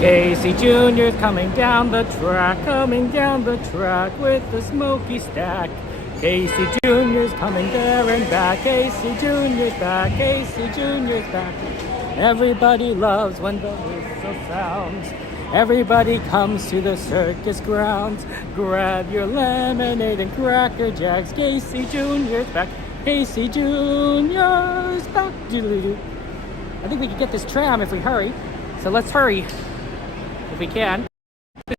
Casey Jr.'s coming down the track with the smoky stack. Casey Jr.'s coming there and back. Casey Jr.'s back. Casey Jr.'s back. Everybody loves when the whistle sounds. Everybody comes to the circus grounds. Grab your lemonade and Cracker Jacks. Casey Jr.'s back. Casey Jr.'s back. Doodly-doo. I think we can get this tram if we hurry. So let's hurry if we can. It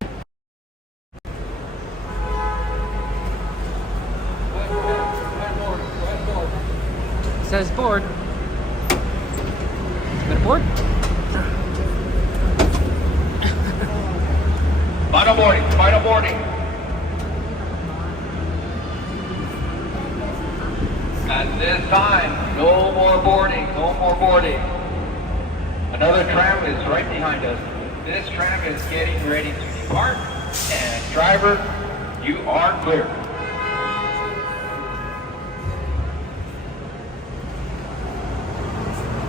says board. Got a board? Final boarding, final boarding. At this time, no more boarding, no more boarding. Another tram is right behind us. This tram is getting ready to depart, and driver, you are clear.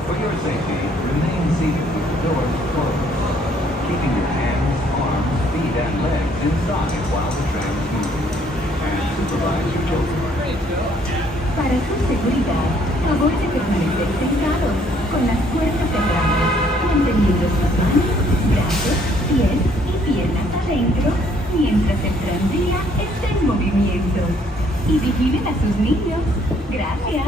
For your safety, remain seated with the doors closed, keeping your hands, arms, feet, and legs inside while the tram moves, and supervise your children. Para su seguridad, favor de permanecer sentados con las puertas cerradas, manteniendo sus manos, brazos, pies y piernas adentro mientras el tranvía está en movimiento. Y vigilen a sus niños. Gracias.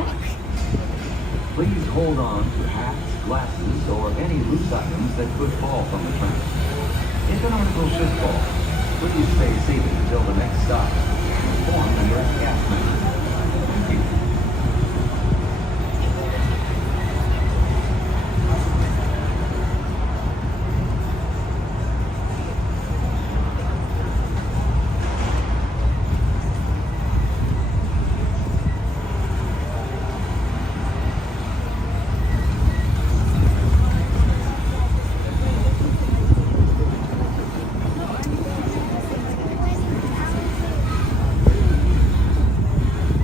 Please hold on to hats, glasses, or any loose items that could fall from the tram. If an article should fall, please stay seated until the next stop and inform the nearest gas man. Thank you.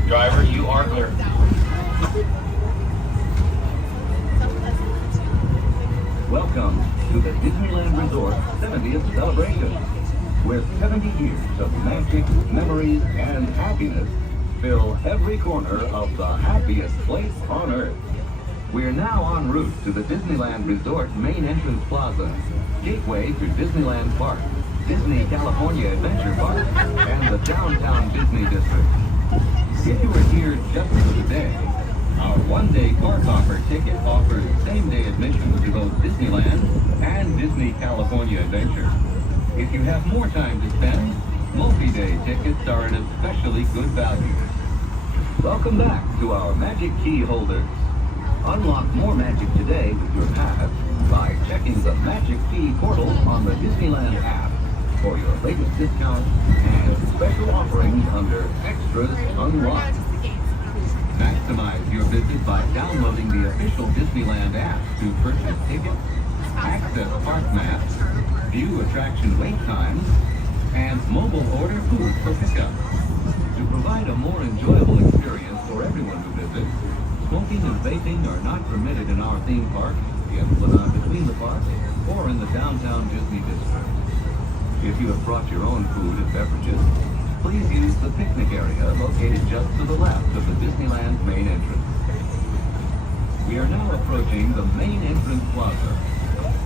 Driver, you are clear. Welcome to the Disneyland Resort 70th celebration, where 70 years of magic, memories, and happiness fill every corner of the happiest place on Earth. We're now en route to the Disneyland Resort main entrance plaza, gateway to Disneyland Park, Disney California Adventure Park, and the downtown Disney District. If you are here just for the day, our one-day car hopper ticket offers same-day admission to both Disneyland and Disney California Adventure. If you have more time to spend, multi-day tickets are an especially good value. Welcome back to our Magic Key holders. Unlock more magic today with your pass by checking the Magic Key portal on the Disneyland app for your latest discounts and special offerings under Extras Unlocked. Maximize your visit by downloading the official Disneyland app to purchase tickets, access park maps, view attraction wait times, and mobile order food for pickup. To provide a more enjoyable experience for everyone who visits, smoking and vaping are not permitted in our theme park, the Esplanade between the parks, or in the downtown Disney district. If you have brought your own food and beverages, please use the picnic area located just to the left of the Disneyland main entrance. We are now approaching the main entrance plaza.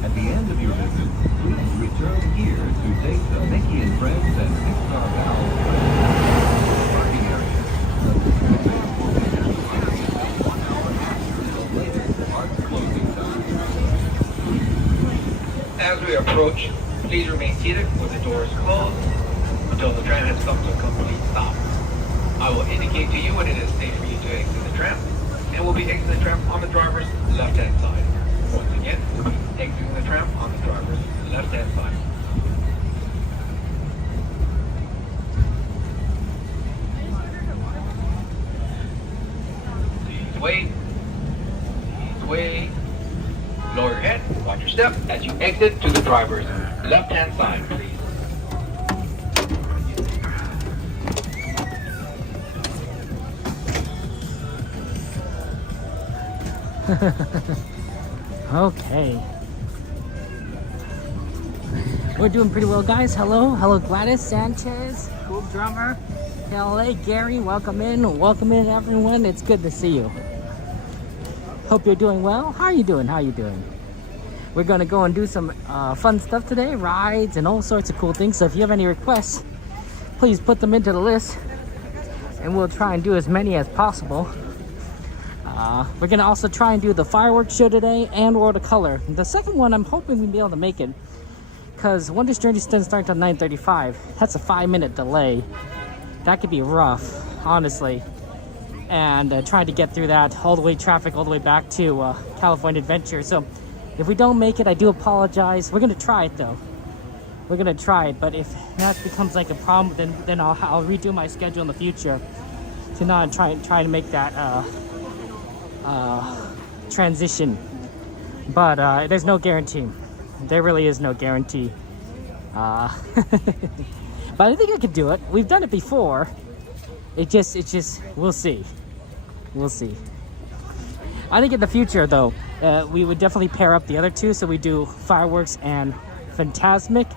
At the end of your visit, please return here to take the Mickey and Friends and Pixar Pals parking area. The latest park closing time. As we approach, please remain seated with the doors closed until the tram has come to a complete stop. I will indicate to you when it is safe for you to exit the tram, and we'll be exiting the tram on the driver's left-hand side. Once again, we'll be exiting the tram on the driver's left-hand side. Please wait. Please wait. Lower your head, watch your step as you exit to the driver's left-hand side, please. Okay. We're doing pretty well, guys. Hello. Hello, Gladys Sanchez, cool drummer. LA, Gary, welcome in, everyone. It's good to see you. Hope you're doing well. How are you doing? We're gonna go and do some fun stuff today, rides and all sorts of cool things. So if you have any requests, please put them into the list and we'll try and do as many as possible. We're gonna also try and do the fireworks show today and World of Color. The second one, I'm hoping we'll be able to make it because Wondrous Journeys doesn't start until 9:35. That's a 5-minute delay. That could be rough, honestly. And trying to get through that all the way back to California Adventure. So if we don't make it, I do apologize. We're gonna try it though. But if that becomes like a problem, then I'll redo my schedule in the future to not try to make that transition. But there's no guarantee. There really is no guarantee. But I think I could do it. We've done it before. It just, we'll see. I think in the future, though, we would definitely pair up the other two. So we do fireworks and Fantasmic,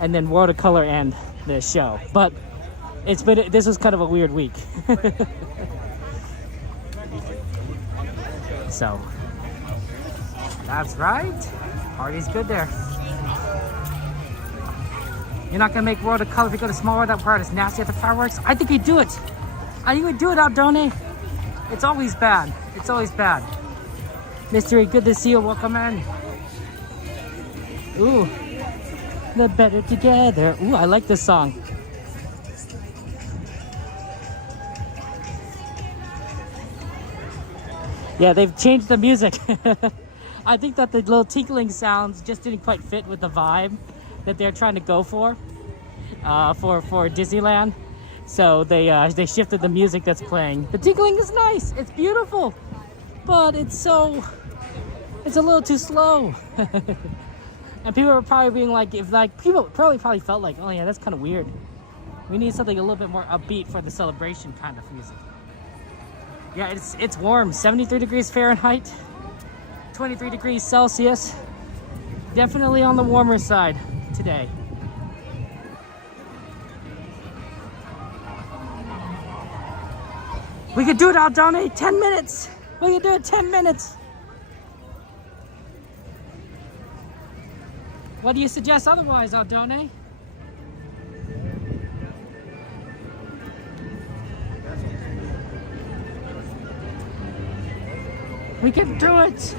and then World of Color and the show. But this was kind of a weird week. So that's right. Party's good there. You're not gonna make World of Color if you go to Small World. That part is nasty at the fireworks. I think you'd do it. You would do it, Aldone. It's always bad. Mystery, good to see you. Welcome in. Ooh, the better together. Ooh, I like this song. Yeah, they've changed the music. I think that the little tinkling sounds just didn't quite fit with the vibe that they're trying to go for Disneyland. So they shifted the music that's playing. The tinkling is nice. It's beautiful, but it's a little too slow. And people are probably being like, people probably felt like, oh yeah, that's kind of weird. We need something a little bit more upbeat for the celebration kind of music. Yeah, it's warm. 73 degrees Fahrenheit, 23 degrees Celsius. Definitely on the warmer side today. We could do it, Aldone. 10 minutes. We could do it 10 minutes. What do you suggest otherwise, Aldone? We can do it.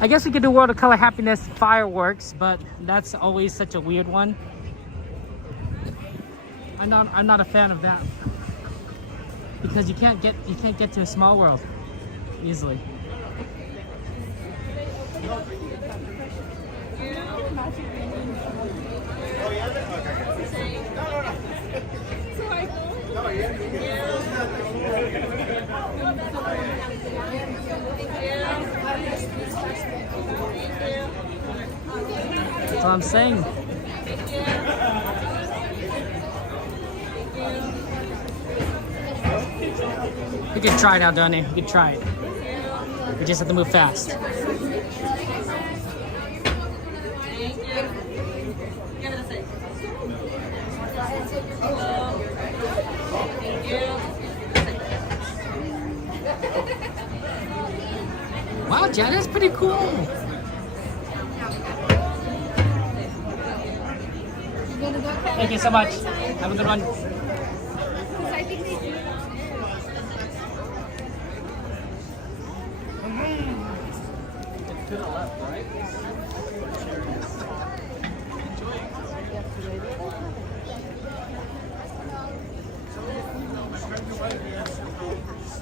I guess we could do World of Color Happiness fireworks, but that's always such a weird one. I'm not a fan of that because you can't get to a Small World easily. That's what I'm saying. We can try it out, Donnie. We can try it. We just have to move fast. Wow, Jen, that's pretty cool. Thank you so much. Have a good one. To the left, right?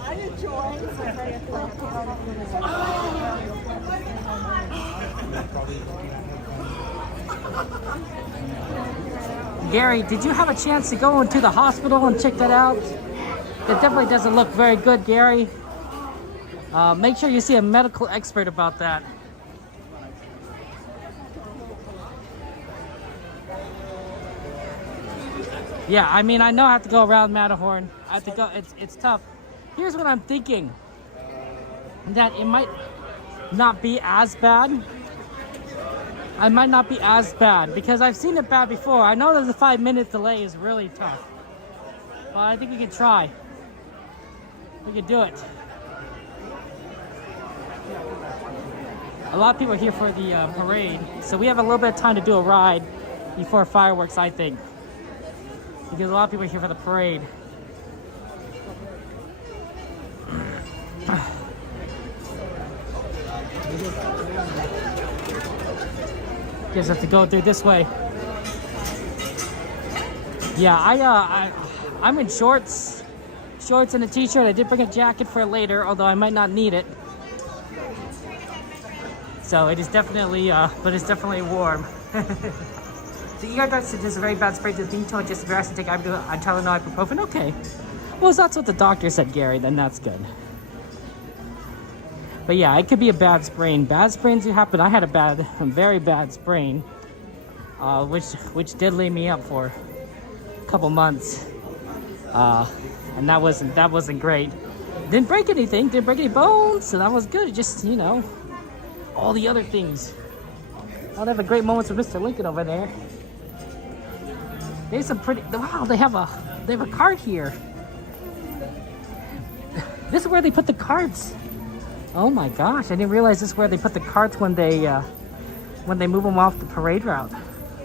I enjoy. Gary, did you have a chance to go into the hospital and check that out? It definitely doesn't look very good, Gary. Make sure you see a medical expert about that. Yeah, I mean, I know I have to go around Matterhorn. I have to go. It's tough. Here's what I'm thinking. That it might not be as bad. I might not be as bad because I've seen it bad before. I know that the 5-minute delay is really tough. But I think we can try. We can do it. A lot of people are here for the parade, so we have a little bit of time to do a ride before fireworks, I think. Because a lot of people are here for the parade. Guess I have to go through this way. Yeah, I'm in shorts and a t-shirt. I did bring a jacket for later, although I might not need it. So it is definitely, but it's definitely warm. The ER doctor said there's a very bad spray to the Toontown, just very to take Tylenol, ibuprofen. Okay. Well, if that's what the doctor said, Gary, then that's good. But yeah, it could be a bad sprain. Bad sprains do happen. I had a very bad sprain, which did lay me up for a couple months, and that wasn't great. Didn't break anything. Didn't break any bones, so that was good. Just all the other things. I'll have a great moments with Mr. Lincoln over there. There's some pretty. Wow, they have a cart here. This is where they put the carts. Oh my gosh, I didn't realize this is where they put the carts when they move them off the parade route.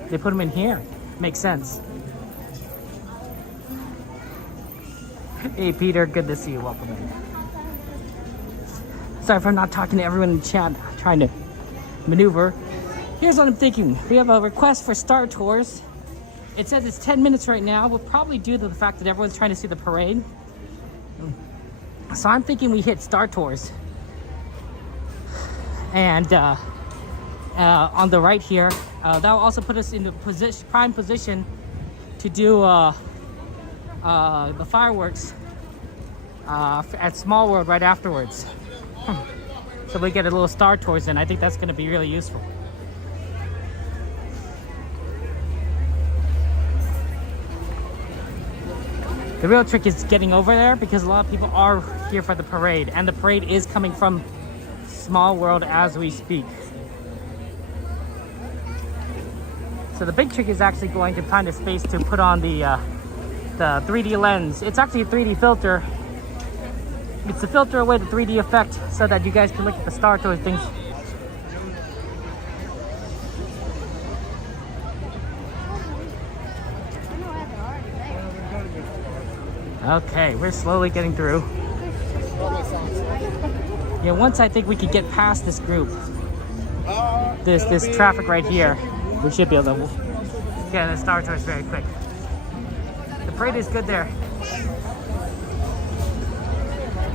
They put them in here. Makes sense. Hey Peter, good to see you. Welcome in. Sorry if I'm not talking to everyone in chat. I'm trying to maneuver. Here's what I'm thinking. We have a request for Star Tours. It says it's 10 minutes right now. We'll probably due to the fact that everyone's trying to see the parade. So I'm thinking we hit Star Tours. And on the right here, that will also put us in the prime position to do the fireworks at Small World right afterwards. So we get a little Star Tours in. I think that's going to be really useful. The real trick is getting over there because a lot of people are here for the parade, and the parade is coming from Small World as we speak. So the big trick is actually going to find a space to put on the 3D lens. It's actually a 3D filter. It's to filter away the 3D effect so that you guys can look at the Star Tours things. Okay, we're slowly getting through. Yeah, once I think we could get past this group, this traffic right here, we should be able to get the Star Tours very quick. The parade is good there.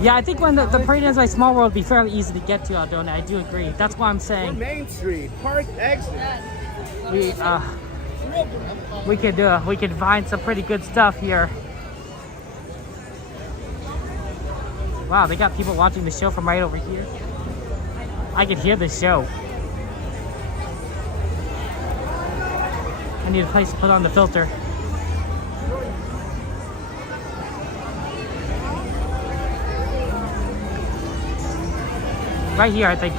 Yeah, I think when the parade ends by Small World, it'll be fairly easy to get to, Aldona. I do agree. That's why I'm saying Main Street, Park exit. We could find some pretty good stuff here. Wow, they got people watching the show from right over here. I can hear the show. I need a place to put on the filter. Right here, I think.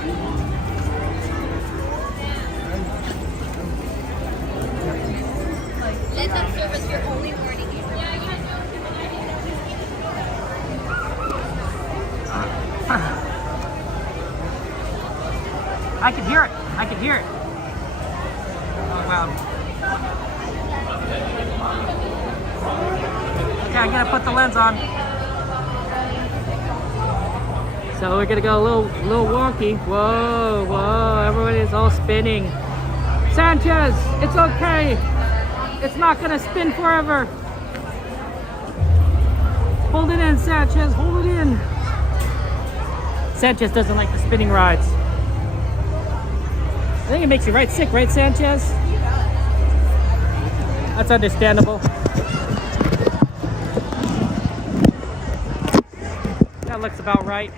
Let them serve as your only warning. I can hear it. I can hear it. Oh, wow. Okay, I gotta put the lens on. So we're gonna go a little wonky. Whoa, whoa! Everyone is all spinning. Sanchez, it's okay. It's not gonna spin forever. Hold it in, Sanchez. Hold it in. Sanchez doesn't like the spinning rides. I think it makes you right sick, right, Sanchez? That's understandable. That looks about right.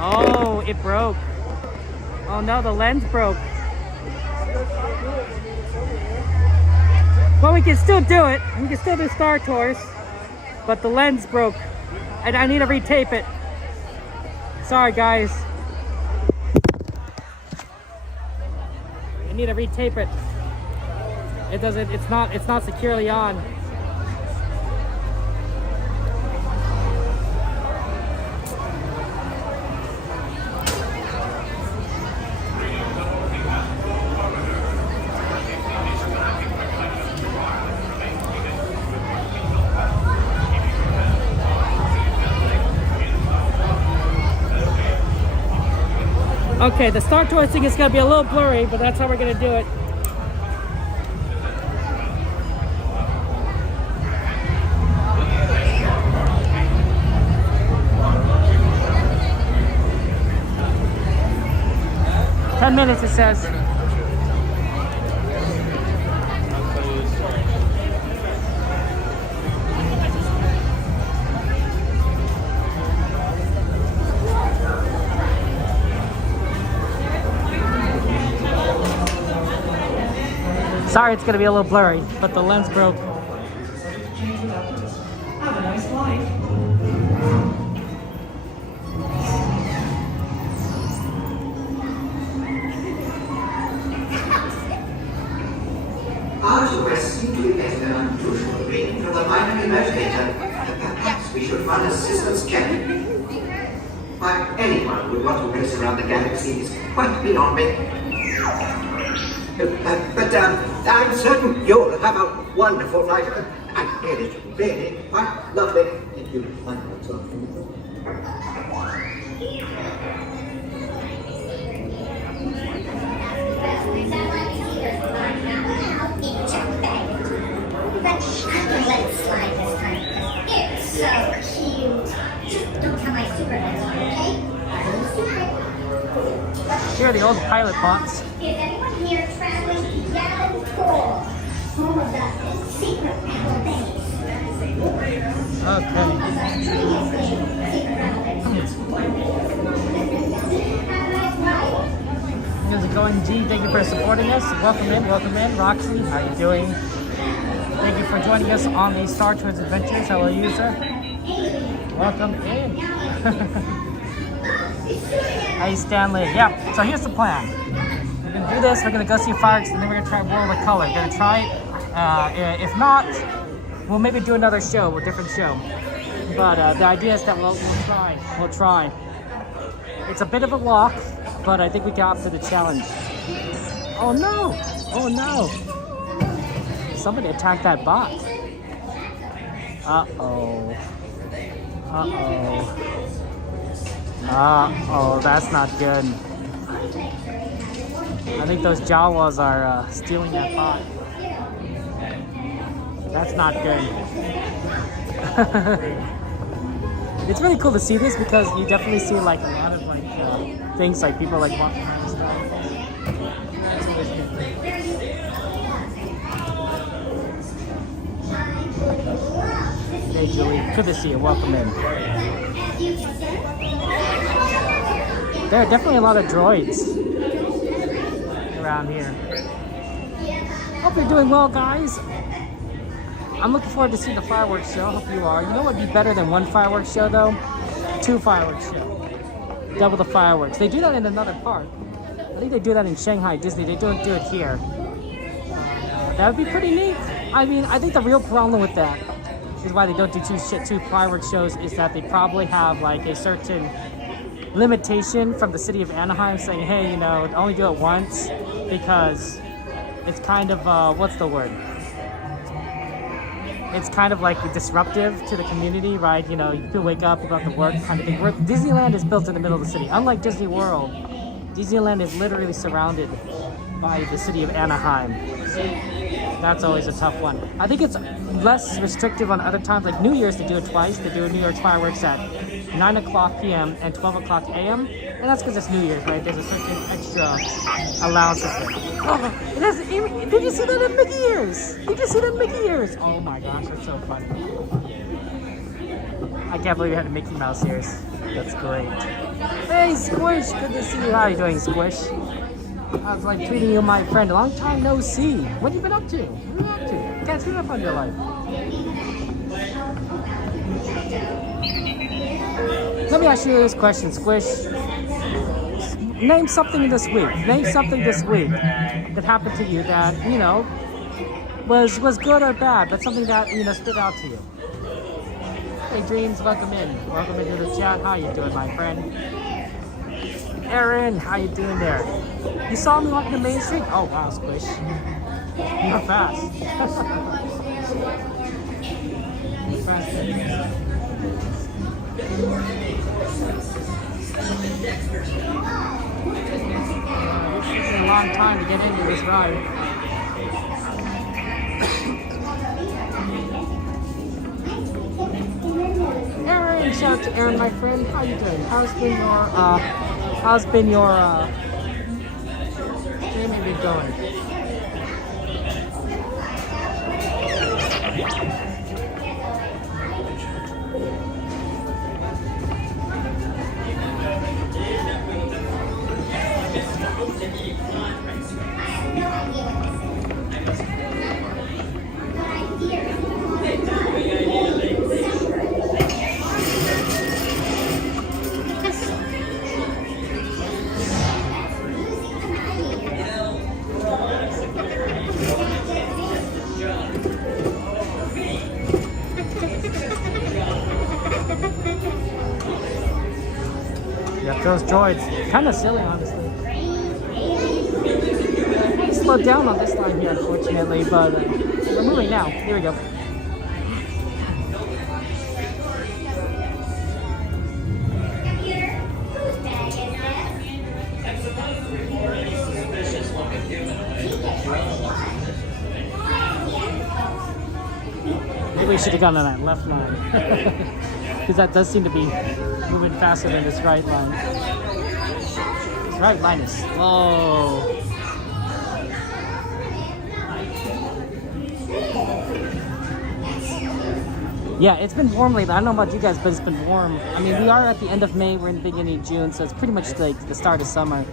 Oh, it broke. Oh no, the lens broke. Well, we can still do it. We can still do Star Tours. but the lens broke. And I need to retape it. Sorry, guys. I need to retape it. It's not securely on. Okay, the start twisting is going to be a little blurry, but that's how we're going to do it. "10 minutes," it says. Sorry, it's gonna be a little blurry, but the lens broke. Have a nice life. Our requests seem to be better than unusual reading from the minor imaginator. Perhaps we should run a systems check. Why, anyone would want to race around the galaxy is quite beyond me. But I'm certain you'll have a wonderful flight. And really quite lovely. Thank you. But I can let it slide this time. It's so cute. Just don't tell my supervisor, okay? Here are the old pilot bots. Is anyone here traveling to Gallon 4? Home of the secret apple base. Okay. How's it going, G? Thank you for supporting us. Welcome in. Roxy, how you doing? Thank you for joining us on the Star Tours Adventures. Hello, user. Welcome in. Hey, Stanley. Yeah, so here's the plan. We're going to do this. We're going to go see fireworks, and then we're going to try World of Color. We're going to try it. If not, we'll maybe do another show, a different show. But the idea is that we'll try. We'll try. It's a bit of a walk, but I think we got up to the challenge. Oh, no. Oh, no. Somebody attacked that bot. Uh-oh. Uh-oh. Uh-oh, that's not good. I think those Jawas are stealing that bot. That's not good. It's really cool to see this because you definitely see like a lot of like things like people like walking around and stuff. Hey Julie, good to see you. Welcome in. There are definitely a lot of droids around here. Hope you're doing well, guys. I'm looking forward to seeing the fireworks show. Hope you are. You know what would be better than one fireworks show, though? 2 fireworks show. Double the fireworks. They do that in another park. I think they do that in Shanghai Disney. They don't do it here. That would be pretty neat. I mean, I think the real problem with that is why they don't do two fireworks shows is that they probably have like a certain limitation from the city of Anaheim saying, hey, you know, only do it once because it's kind of, what's the word? It's kind of like disruptive to the community, right? You know, you can wake up, you go to work kind of thing. Disneyland is built in the middle of the city. Unlike Disney World, Disneyland is literally surrounded by the city of Anaheim. That's always a tough one. I think it's less restrictive on other times. Like New Year's, they do it twice. They do New Year's fireworks at 9 o'clock p.m. and 12 o'clock a.m. And that's because it's New Year's, right? There's a certain extra allowances there. Oh, did you see that in Mickey ears? Did you see that in Mickey ears? Oh my gosh, that's so funny. I can't believe you had a Mickey Mouse ears. That's great. Hey, Squish, good to see you. How are you doing, Squish? I was like tweeting you, my friend. Long time no see. What have you been up to? What have you been up to? Can't see up on your life. Let me ask you this question, Squish. Name something this week. Name something this week that happened to you that, you know, was good or bad, but something that, you know, stood out to you. Hey, Dreams, welcome in. Welcome into the chat. How you doing, my friend? Aaron, how you doing there? You saw me walking the main street? Oh, wow, Squish. You're fast. You're fast. It's taking a long time to get into this ride. Aaron, shout out to Aaron, my friend. How you doing? How's been your journey been going? Yep, those droids, kind of silly, honestly. Slowed down on this line here, unfortunately, but we're moving now. Here we go. Maybe we should have gone on that left line. Because that does seem to be moving faster than this right line. This right line is slow. Yeah, it's been warm lately. I don't know about you guys, but it's been warm. I mean, we are at the end of May, we're in the beginning of June, so it's pretty much like the start of summer.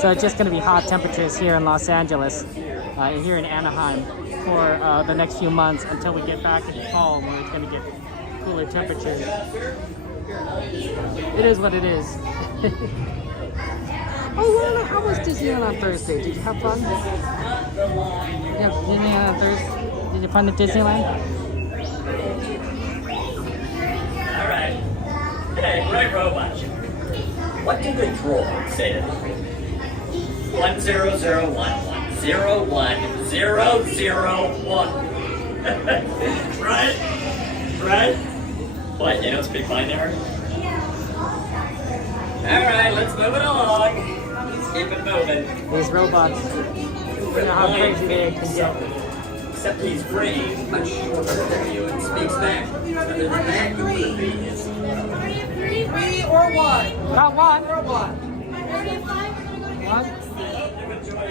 So it's just going to be hot temperatures here in Los Angeles, here in Anaheim, for the next few months until we get back in the fall when it's going to get cooler temperatures. It is what it is. Oh, well, how was Disneyland on Thursday? Did you have fun? Yeah, Disneyland on Thursday. Did you have fun at Disneyland? All right. Hey, right robot. What do the droids say to me? 1001101001. Right? Right? What, you don't speak my narrative? Alright, let's move it along. Let's keep it moving. These robots, you know how crazy they can get. Except he's brain much shorter than you and speaks back. Other than that, you could be his. Three or one? Not one. Or one? One?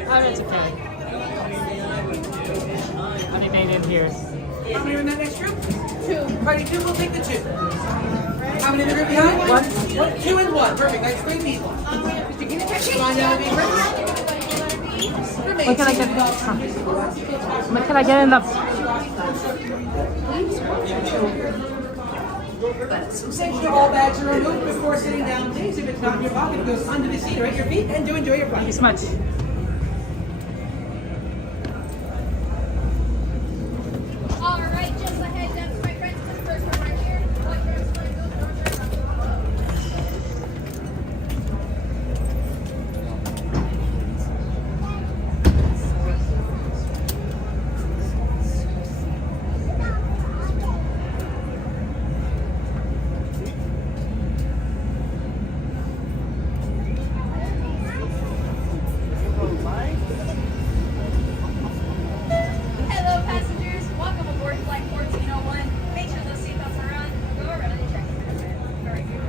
Oh, it's okay. How many made in here? How many are in that next group? Two. Party two, we'll take the two. How many in the group behind? One. Two and one. Perfect. That's three people. Find out if What can I get? What can I get in the? Make sure all bags are removed before sitting down, please. If it's not in your pocket, it goes under the seat or at your feet, and do enjoy your Thank you flight. so much. All right, just ahead, that's my friends. This first one right here. Hello, passengers. Welcome aboard Flight 1401. Make sure those seatbelts are on. Go around and check in. Very good.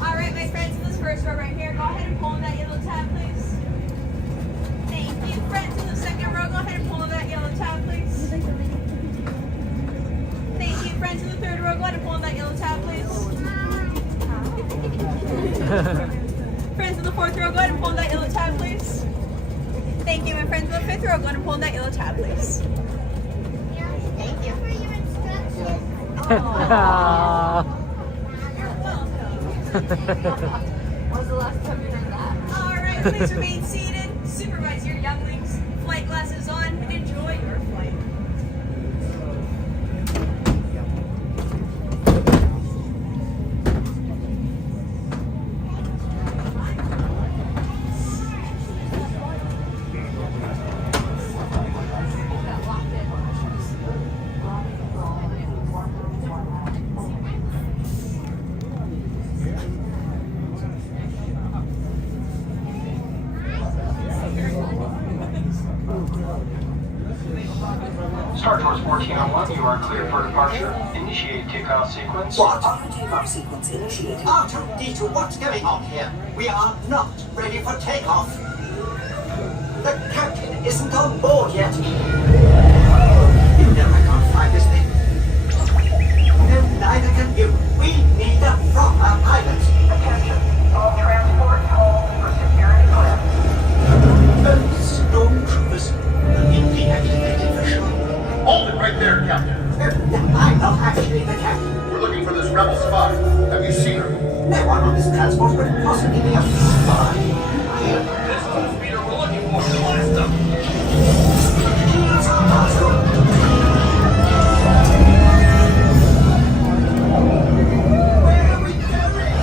All right, my friends, in this first row right here, go ahead and pull on that yellow tab, please. Thank you. Friends in the second row, go ahead and pull on that yellow tab, please. Thank you. Friends in the third row, go ahead and pull on that yellow tab, please. Friends of the 4th row, go ahead and pull on that yellow tab, please. Thank you. And friends of the 5th row, go ahead and pull on that yellow tab, please. Thank you for your instructions. You're welcome. When was the last time you heard that? All right, please remain seated. Supervise your younglings. Flight glasses on and enjoy your flight. Star Tours 1401, you are cleared for departure. Initiate takeoff sequence. What? Takeoff sequence initiated. R2-D2, what's going on here? We are not ready for takeoff. The captain isn't on board yet. You know I can't fly this thing. And neither can you. We need a proper pilot. Attention, all transport hold for security clearance. Stormtroopers have been deactivated for sure. Hold it right there, Captain. I'm not actually the captain. We're looking for this rebel spy. Have you seen her? No one on this transport could possibly be a spy. This is the speeder we're looking for. Blast them! Where are we going?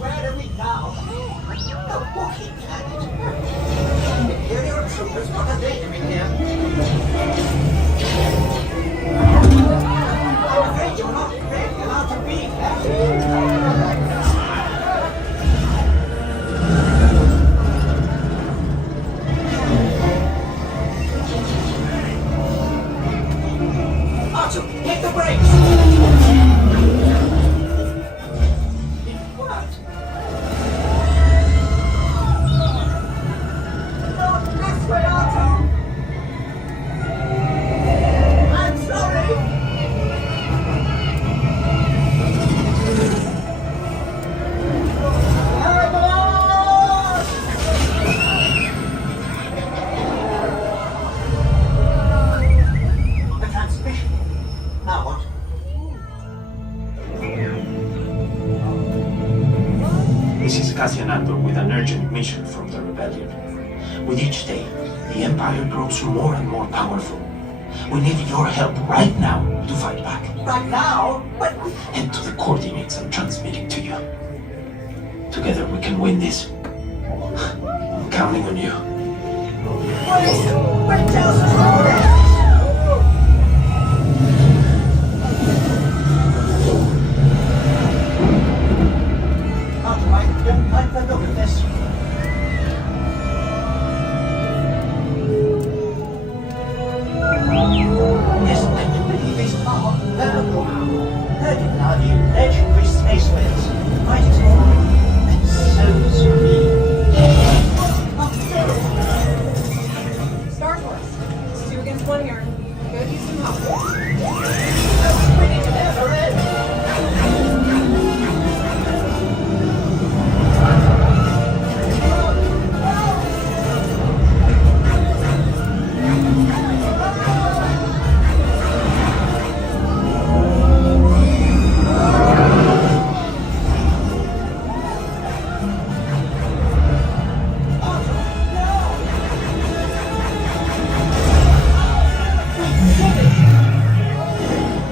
Where are we now? The Wookiee planet. Imperial troopers, what are they doing here? I'm afraid you're not really allowed to be here. Artu, hit the brakes! It worked. Not this way, Artu! I'm sorry! The transmission. Now what? This is Cassian Andor with an urgent mission from the rebellion. With each day, the Empire grows more and more powerful. We need your help right now to fight back. Right now? But Head to the coordinates I'm transmitting to you. Together we can win this. I'm counting on you. wait till us I don't like the look of this. Yes, I do believe these are purple. Heard it now, you legendary space whales. Mighty small and so serene. Star Tours. It's 2 against 1 here. Go do some help. Winning never ends.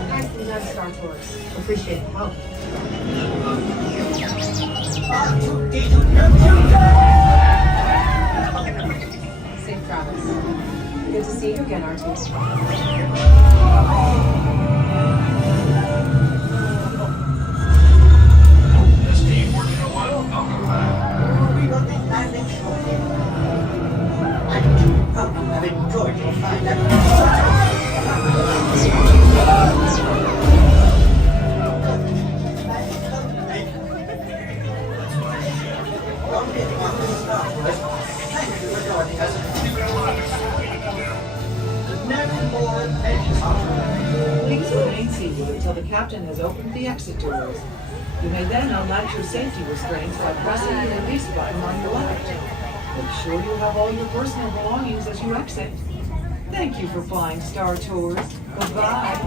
Nicely done, Star Tours. Appreciate the help. Safe travels. Good to see you again, R2. Welcome back. We will be landing shortly. I do hope you have enjoyed your flight. Please remain seated until the captain has opened the exit doors. You may then unlatch your safety restraints by pressing the release button on your left. Make sure you have all your personal belongings as you exit. Thank you for flying Star Tours. Goodbye.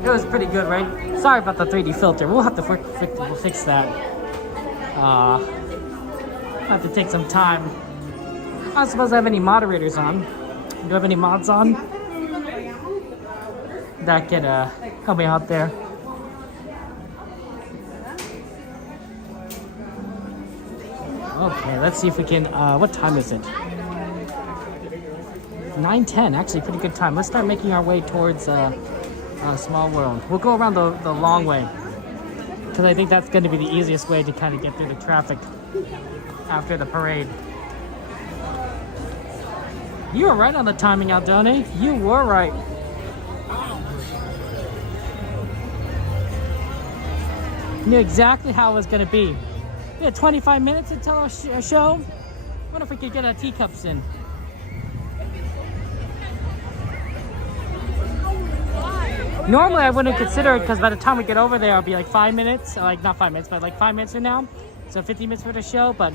It was pretty good, right? Sorry about the 3D filter. We'll have to we'll fix that. I'll have to take some time. I don't suppose I have any moderators on. Do I have any mods on? That can help me out there. Okay, let's see if we can, what time is it? 9:10, actually pretty good time. Let's start making our way towards Small World. We'll go around the long way, because I think that's going to be the easiest way to kind of get through the traffic after the parade. You were right on the timing, Aldone. You were right. Knew exactly how it was going to be. We had 25 minutes until our show. What if we could get our teacups in? Normally I wouldn't consider it, because by the time we get over there, it'll be like 5 minutes. Like, not 5 minutes, but like 5 minutes from now. So 50 minutes for the show. But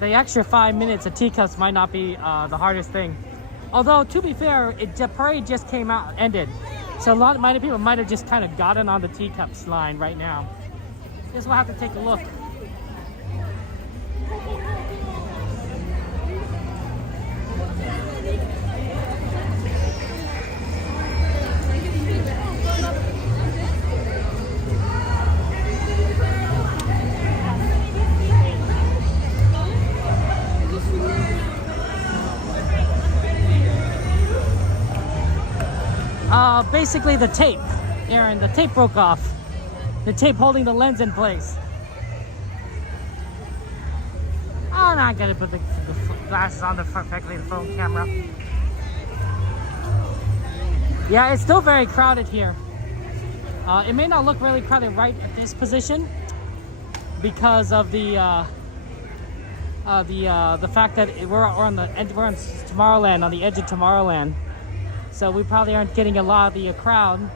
the extra 5 minutes of teacups might not be the hardest thing. Although, to be fair, the parade just ended. So a lot of people might have just kind of gotten on the teacups line right now. Guess we'll have to take a look. Basically the tape, Aaron, the tape broke off. The tape holding the lens in place. I'm not gonna put the glasses on perfectly the phone camera. Yeah, it's still very crowded here. It may not look really crowded right at this position because of the fact that we're on Tomorrowland, on the edge of Tomorrowland. So we probably aren't getting a lot of the crowd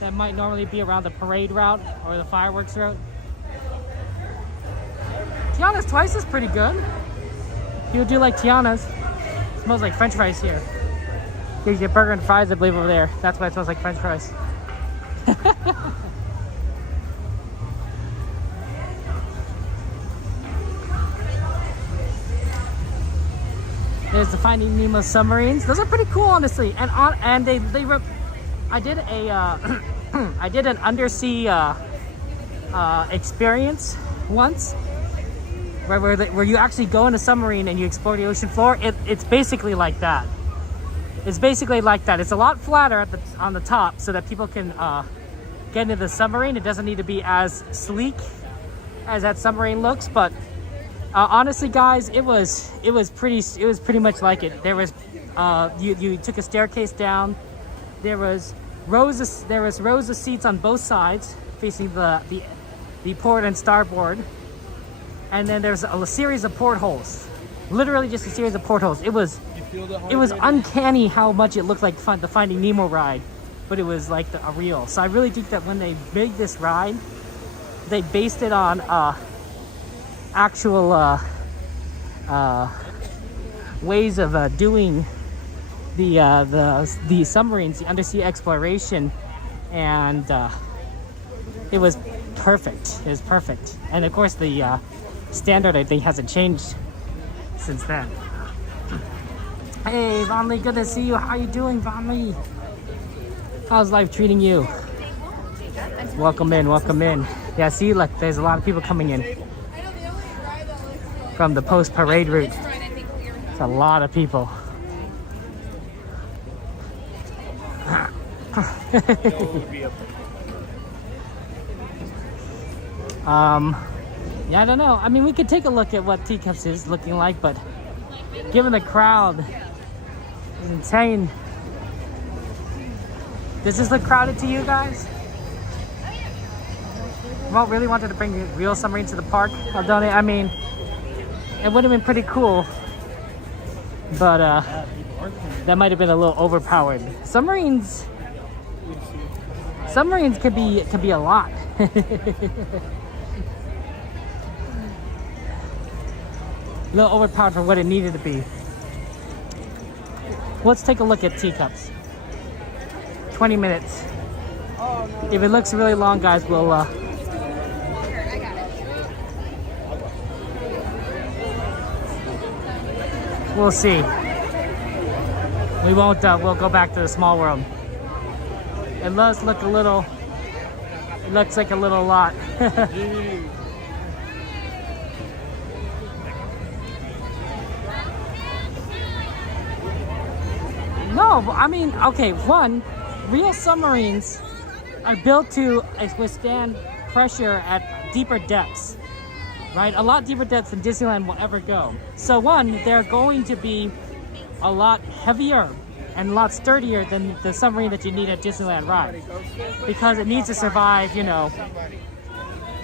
that might normally be around the parade route or the fireworks route. Tiana's Twice is pretty good. People do like Tiana's. It smells like French fries here. Here's your burger and fries, I believe, over there. That's why it smells like French fries. There's the Finding Nemo submarines. Those are pretty cool, honestly. And I did a I did an undersea experience once, where you actually go in a submarine and you explore the ocean floor. It's basically like that. It's basically like that. It's a lot flatter on the top, so that people can get into the submarine. It doesn't need to be as sleek as that submarine looks, but. Honestly, guys, it was pretty much like it. There was you took a staircase down. There was rows of seats on both sides facing the port and starboard, and then there's a series of portholes. Literally just a series of portholes. It was uncanny how much it looked like the Finding Nemo ride, but it was like a real. So I really think that when they made this ride, they based it on actual ways of doing the submarines, the undersea exploration, and it was perfect. It was perfect, and of course the standard, I think, hasn't changed since then. Hey, Von Lee, good to see you. How you doing, Von Lee? How's life treating you? Welcome in, welcome in. Yeah, see, look, there's a lot of people coming in from the post-parade route. It's a lot of people. Yeah, I don't know. I mean, we could take a look at what Teacups is looking like, but given the crowd is insane. Does this look crowded to you guys? Well, really wanted to bring a real submarine to the park. I mean, it would have been pretty cool, but that might have been a little overpowered. Submarines could be a lot. A little overpowered for what it needed to be. Let's take a look at Teacups. 20 minutes. If it looks really long, guys, we'll see. We won't, we'll go back to the small world. It does look a little, it looks like a little lot. No, I mean, okay, one, real submarines are built to withstand pressure at deeper depths, right? A lot deeper depths than Disneyland will ever go. So one, they're going to be a lot heavier and a lot sturdier than the submarine that you need at Disneyland ride, because it needs to survive, you know,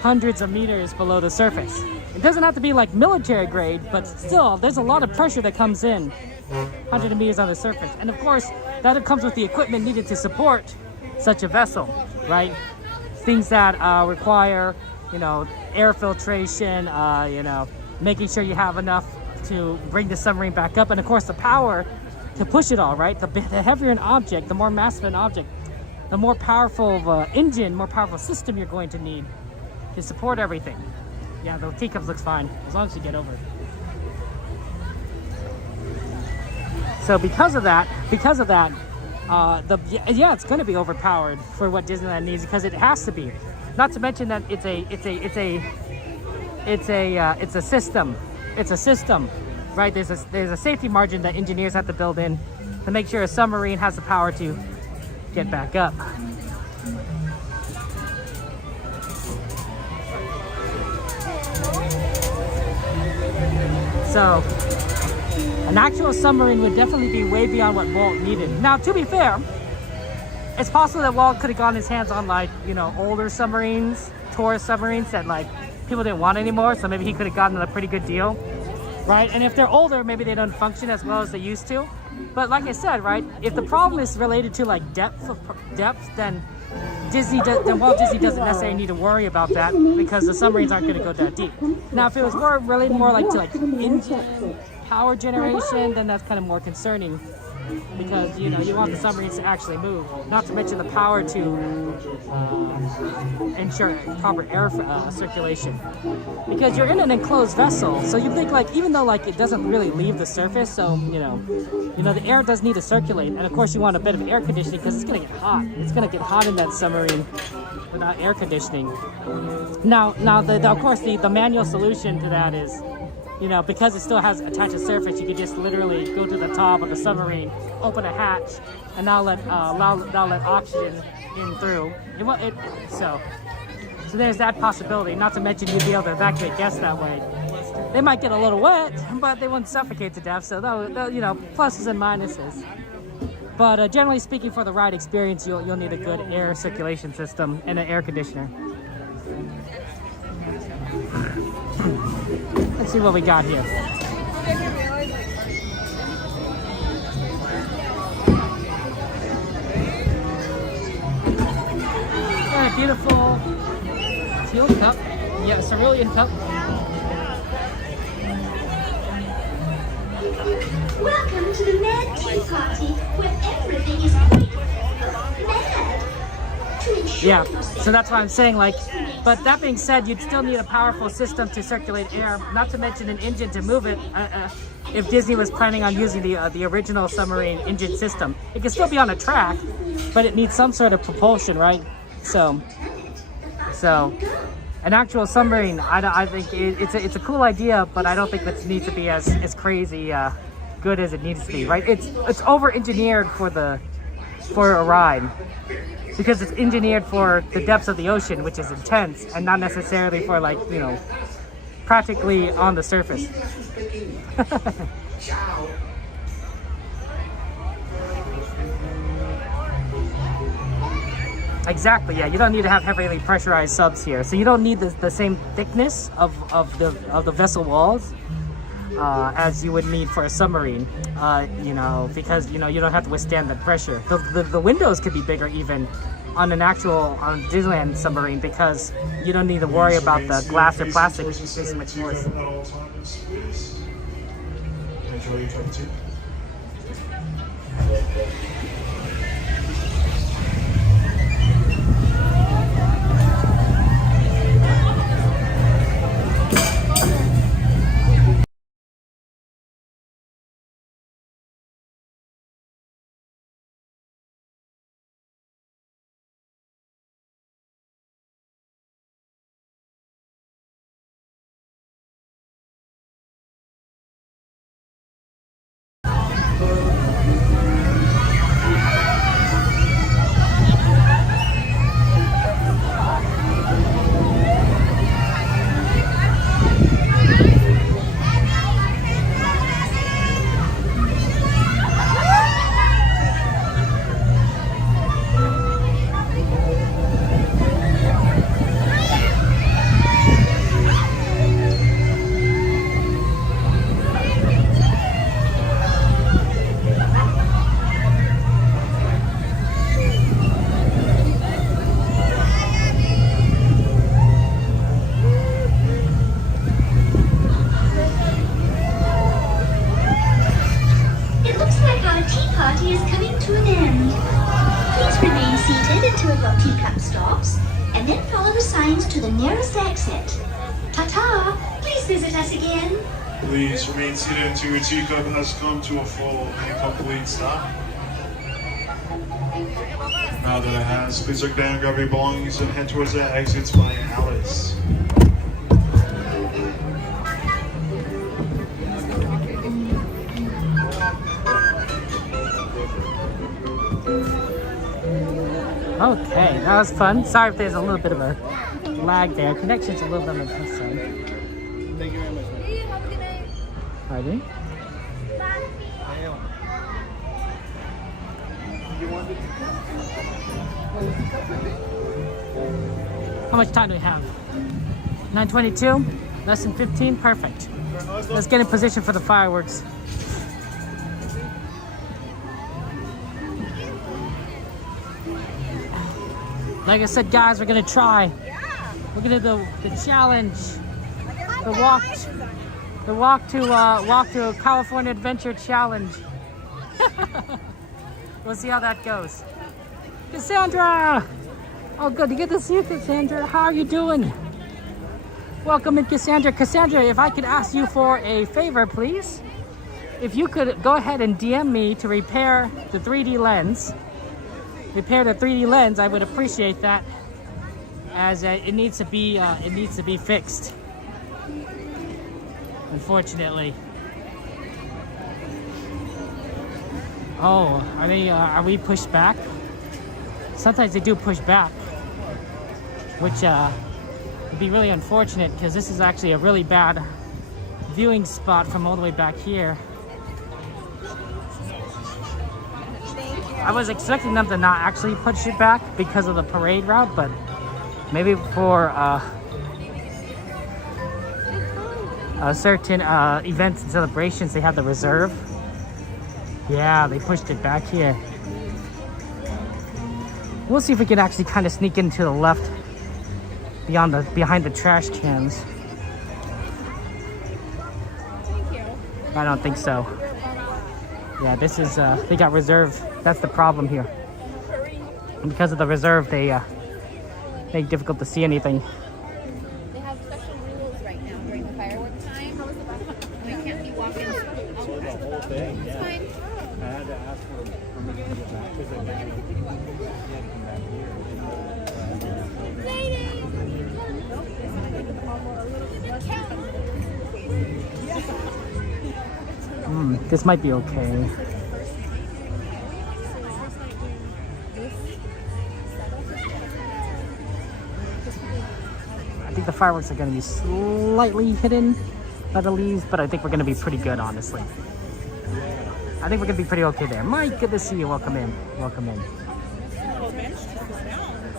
hundreds of meters below the surface. It doesn't have to be like military grade, but still, there's a lot of pressure that comes in 100 meters on the surface. And of course, that comes with the equipment needed to support such a vessel, right? Things that require, you know, air filtration, you know, making sure you have enough to bring the submarine back up, and of course the power to push it all, right? The heavier an object, the more massive an object, the more powerful of an engine, more powerful system you're going to need to support everything. Yeah, the Teacups looks fine, as long as you get over it. So because of that, yeah, it's going to be overpowered for what Disneyland needs, because it has to be. Not to mention that it's a system. It's a system, right? There's a safety margin that engineers have to build in to make sure a submarine has the power to get back up. So an actual submarine would definitely be way beyond what Walt needed. Now, to be fair, it's possible that Walt could have gotten his hands on, like, you know, older submarines, tourist submarines that, like, people didn't want anymore, so maybe he could have gotten a pretty good deal, right? And if they're older, maybe they don't function as well as they used to. But like I said, right, if the problem is related to, like, depth, then Walt Disney doesn't necessarily need to worry about that, because the submarines aren't going to go that deep. Now, if it was more related to like engine power generation, then that's kind of more concerning, because, you know, you want the submarines to actually move. Not to mention the power to ensure proper air circulation, because you're in an enclosed vessel. So you think, like, even though, like, it doesn't really leave the surface, so you know the air does need to circulate, and of course you want a bit of air conditioning, because it's gonna get hot. It's gonna get hot in that submarine without air conditioning. Now, of course, the manual solution to that is, you know, because it still has attached surface, you could just literally go to the top of the submarine, open a hatch, and now let oxygen in through. So there's that possibility. Not to mention you'd be able to evacuate guests that way. They might get a little wet, but they wouldn't suffocate to death. So they'll, you know, pluses and minuses. But generally speaking, for the ride experience, you'll need a good air circulation system and an air conditioner. Let's see what we got here. Very beautiful Teal cup. Yeah, cerulean cup. Welcome to the Mad Tea Party, where everything is mad. To ensure Yeah, your so that's why I'm saying, like, but that being said, you'd still need a powerful system to circulate air, not to mention an engine to move it. If Disney was planning on using the original submarine engine system, it could still be on a track, but it needs some sort of propulsion, right? So an actual submarine, I think it's a cool idea, but I don't think that needs to be as crazy good as it needs to be, right? It's over-engineered for a ride, because it's engineered for the depths of the ocean, which is intense, and not necessarily for, like, you know, practically on the surface. Exactly, yeah. You don't need to have heavily pressurized subs here, so you don't need the same thickness of the vessel walls as you would need for a submarine. You know, because you don't have to withstand the pressure. The windows could be bigger even on a Disneyland submarine, because you don't need to worry about the glass or plastic, which is facing much force. Enjoy your cup of tea. and then follow the signs to the nearest exit. Ta-ta! Please visit us again. Please remain seated until your teacup has come to a full and complete stop. Now that it has, please look down, grab your belongings, and head towards the exits by Alice. Okay, that was fun. Sorry if there's a little bit of a lag there. Connection's a little bit on the side. Thank you very much, man. Pardon? How much time do we have? 9:22? Less than 15? Perfect. Let's get in position for the fireworks. Like I said, guys, we're gonna try. We're gonna do the challenge, the walk to California Adventure Challenge. We'll see how that goes. Cassandra! Oh, good to get to see you, Cassandra. How are you doing? Welcome in, Cassandra. Cassandra, if I could ask you for a favor, please. If you could go ahead and DM me to repair the 3D lens. Repair the 3D lens, I would appreciate that, as it needs to be fixed. Unfortunately. Oh, are we pushed back? Sometimes they do push back, which would be really unfortunate, because this is actually a really bad viewing spot from all the way back here. I was expecting them to not actually push it back because of the parade route, but maybe for certain events and celebrations, they have the reserve. Yeah, they pushed it back here. We'll see if we can actually kind of sneak into the left behind the trash cans. I don't think so. Yeah, this is they got reserve. That's the problem here. And because of the reserve, they make it difficult to see anything. They have special rules right now during the fireworks time. We can't be walking. It's fine. I had to ask for permission to go back because I had to come back here. This might be okay. I think the fireworks are going to be slightly hidden by the leaves, but I think we're going to be pretty good, honestly. I think we're going to be pretty okay there. Mike, good to see you. Welcome in. Welcome in.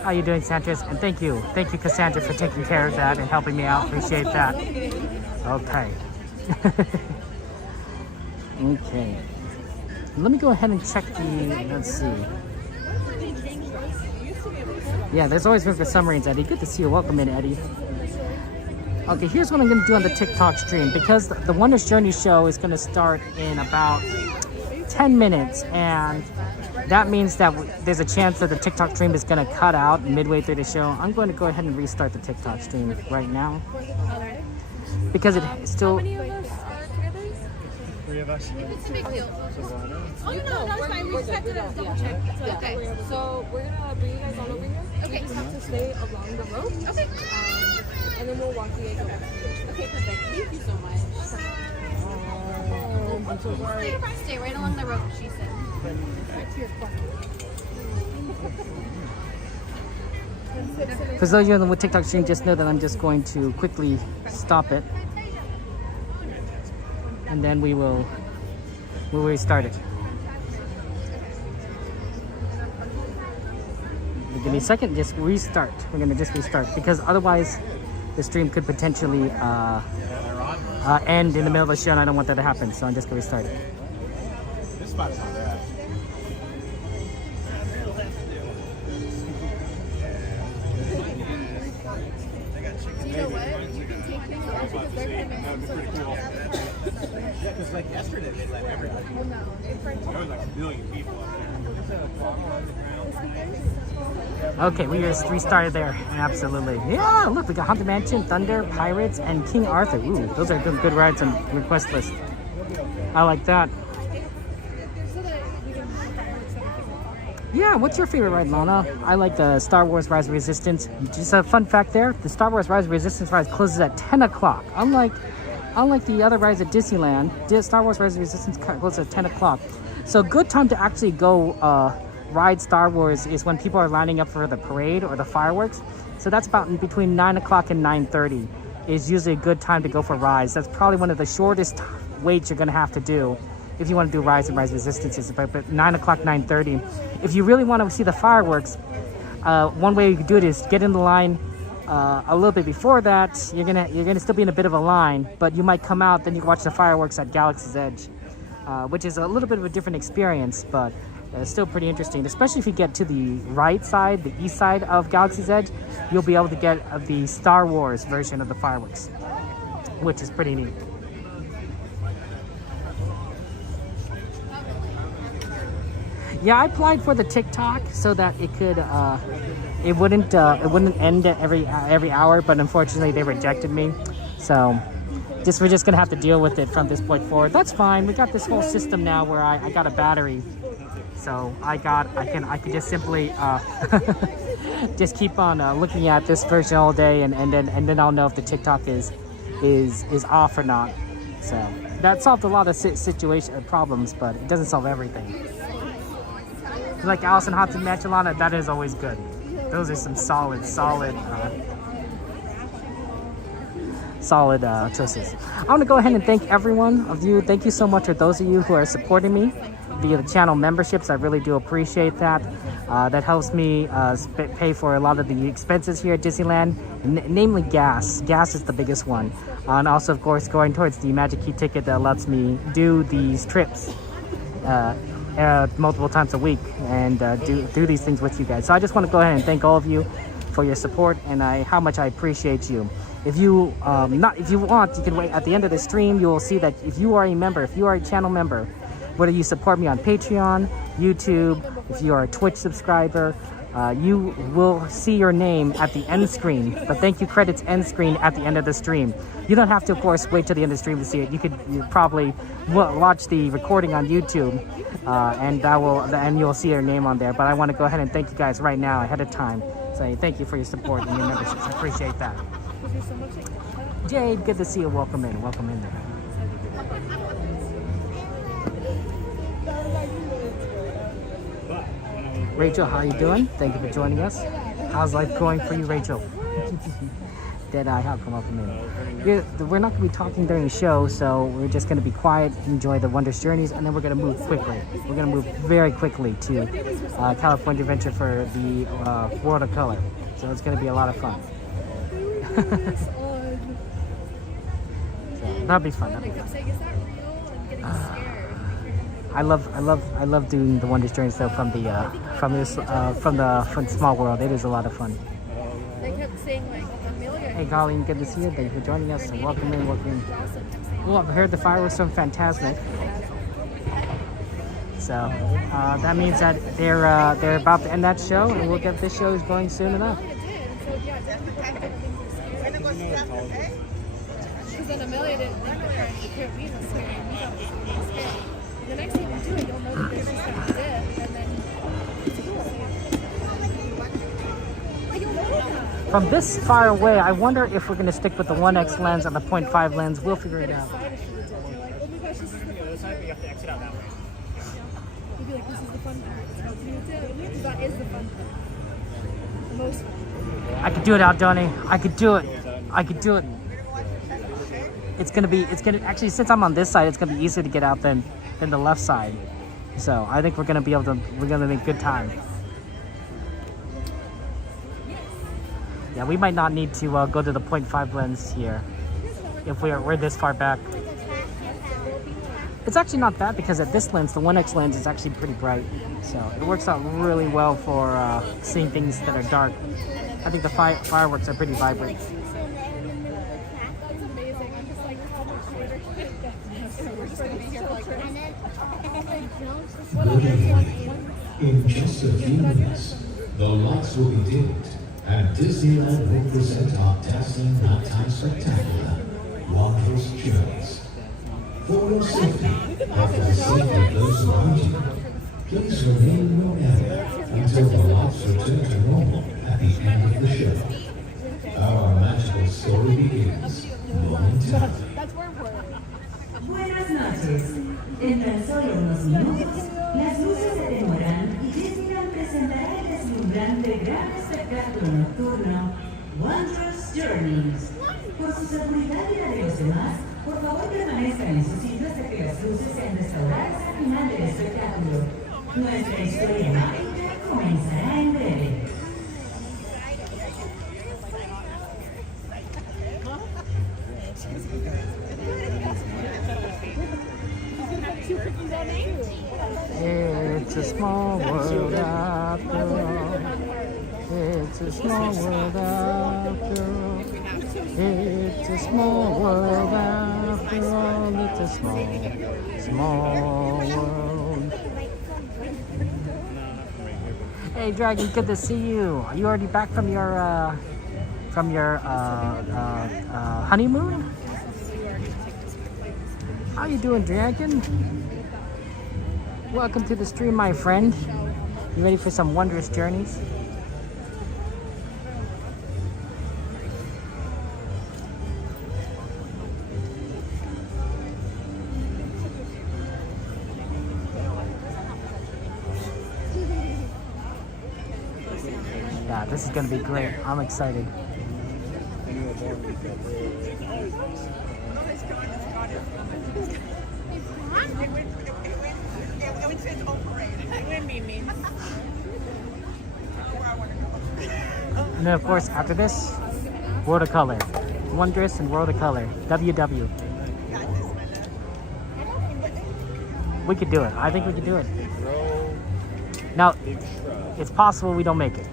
How you doing, Sanchez? And thank you. Thank you, Cassandra, for taking care of that and helping me out. Appreciate that. Okay. Okay. Let me go ahead and check the, let's see. Yeah, there's always room for submarines, Eddie. Good to see you. Welcome in, Eddie. Okay, here's what I'm going to do on the TikTok stream. Because the Wondrous Journeys show is going to start in about 10 minutes. And that means that there's a chance that the TikTok stream is going to cut out midway through the show. I'm going to go ahead and restart the TikTok stream right now. Because it still... How many of us are together? 3 of us. It's a big deal. Oh, no, that's fine. We just have to double check. Okay, so we're going to bring you guys all over here. Okay. You just have to stay along the rope. Okay. And then we'll walk you guys over. Okay, perfect. Thank you so much. I'm so sorry. Stay right along the rope, she said. Right to your corner. For those of you on the TikTok stream, just know that I'm just going to quickly stop it. And then we'll restart it. Give me a second, just restart. We're gonna just restart because otherwise the stream could potentially end in the middle of the show, and I don't want that to happen. So I'm just gonna restart it. This spot's not bad. You know what? You can take these off because they're coming. Yeah, because like yesterday they let everybody. Well, no. There was like a million people up there. Okay, we just restarted there. Absolutely. Yeah, look, we got Haunted Mansion, Thunder, Pirates, and King Arthur. Ooh, those are good rides on the request list. I like that. Yeah, what's your favorite ride, Lana? I like the Star Wars Rise of Resistance. Just a fun fact there, the Star Wars Rise of Resistance ride closes at 10 o'clock. Unlike the other rides at Disneyland, Star Wars Rise of Resistance closes at 10 o'clock. So a good time to actually go ride Star Wars is when people are lining up for the parade or the fireworks. So that's about between 9 o'clock and 9:30 is usually a good time to go for rides. That's probably one of the shortest waits you're going to have to do if you want to do Rise and Rise Resistances. But 9 o'clock, 9:30. If you really want to see the fireworks, one way you can do it is get in the line a little bit before that. You're gonna still be in a bit of a line, but you might come out, then you can watch the fireworks at Galaxy's Edge, which is a little bit of a different experience, but it's still pretty interesting. Especially if you get to the right side, the east side of Galaxy's Edge, you'll be able to get the Star Wars version of the fireworks, which is pretty neat. Yeah, I applied for the TikTok so that it could, it wouldn't end every hour, but unfortunately they rejected me. So, we're just gonna have to deal with it from this point forward. That's fine. We got this whole system now where I got a battery, so I can just simply just keep on looking at this version all day, and then I'll know if the TikTok is off or not. So that solved a lot of problems, but it doesn't solve everything. Like Allison Haunted Mansion, that is always good. Those are some solid choices. I want to go ahead and thank everyone of you. Thank you so much for those of you who are supporting me via the channel memberships. I really do appreciate that. That helps me pay for a lot of the expenses here at Disneyland, namely gas. Gas is the biggest one. And also, of course, going towards the Magic Key ticket that lets me do these trips multiple times a week and do these things with you guys. So I just want to go ahead and thank all of you for your support and how much I appreciate you. If you if you want, you can wait at the end of the stream. You will see that if you are a member, if you are a channel member, whether you support me on Patreon, YouTube, if you are a Twitch subscriber, you will see your name at the end screen, the thank you credits end screen at the end of the stream. You don't have to, of course, wait till the end of the stream to see it. You probably watch the recording on YouTube, and you'll see your name on there. But I want to go ahead and thank you guys right now ahead of time. Say thank you for your support and your memberships. I appreciate that. Jade, good to see you. Welcome in. Welcome in there. Rachel, how you doing? Thank you for joining us. How's life going for you, Rachel? Deadeye, how come welcome in? We're not going to be talking during the show, so we're just going to be quiet, enjoy the Wondrous Journeys, and then we're going to move quickly. We're going to move very quickly to California Adventure for the World of Color. So it's going to be a lot of fun. So that'll be fun. That'll be fun. I love doing the Wondrous Journeys though from Small World. It is a lot of fun. They kept saying like Amelia. Hey Colleen, good to see you. Thank you for joining us. And welcome in, welcome in. Well, I've heard the fireworks from Fantasmic. So that means that they're about to end that show, and we'll get this show going soon enough. Because then Amelia didn't think that the Caribbean was scary, and we thought it was scary. The next time you do it, you'll know that there's just a dip, and then it's cool. Like, you'll know that. From this far away, I wonder if we're going to stick with the 1x lens or the 0.5 lens. We'll figure it out. You're like, oh my gosh, this is the fun part. You have to exit out that way. You'll be like, this is the fun part. It's about to do too. That is the fun part. The most fun. I could do it out, Donnie. I could do it. I could do it. It's gonna actually, since I'm on this side, it's gonna be easier to get out than the left side. So I think we're gonna make good time. Yeah, we might not need to go to the 0.5 lens here if we're this far back. It's actually not bad because at this lens, the 1x lens is actually pretty bright. So it works out really well for seeing things that are dark. I think the fireworks are pretty vibrant. In just a few minutes, the lights will be dimmed, and Disneyland will present our dazzling nighttime spectacular, Wondrous Journeys. For your safety, and for the safety of those around you, please remain in your area until the lights return to normal at the end of the show. Our magical story begins momentarily. Buenas noches. En tan solo unos minutos, las luces se atenuarán y Disneyland presentará el deslumbrante gran espectáculo nocturno Wondrous Journeys. Por su seguridad y la de los demás, por favor permanezcan en su sitio hasta que las luces sean restauradas al final del espectáculo. Nuestra historia mágica comenzará en breve. It's a small world after all. It's a small world after all. It's a small world after all. It's a small world. Hey Dragon, good to see you. Are you already back from your honeymoon? How you doing, Dragon? Welcome to the stream, my friend. You ready for some Wondrous Journeys? Yeah, this is gonna be great. I'm excited. And then of course after this, World of Color. Wondrous and World of Color. WW. We could do it. I think we could do it. Now, it's possible we don't make it.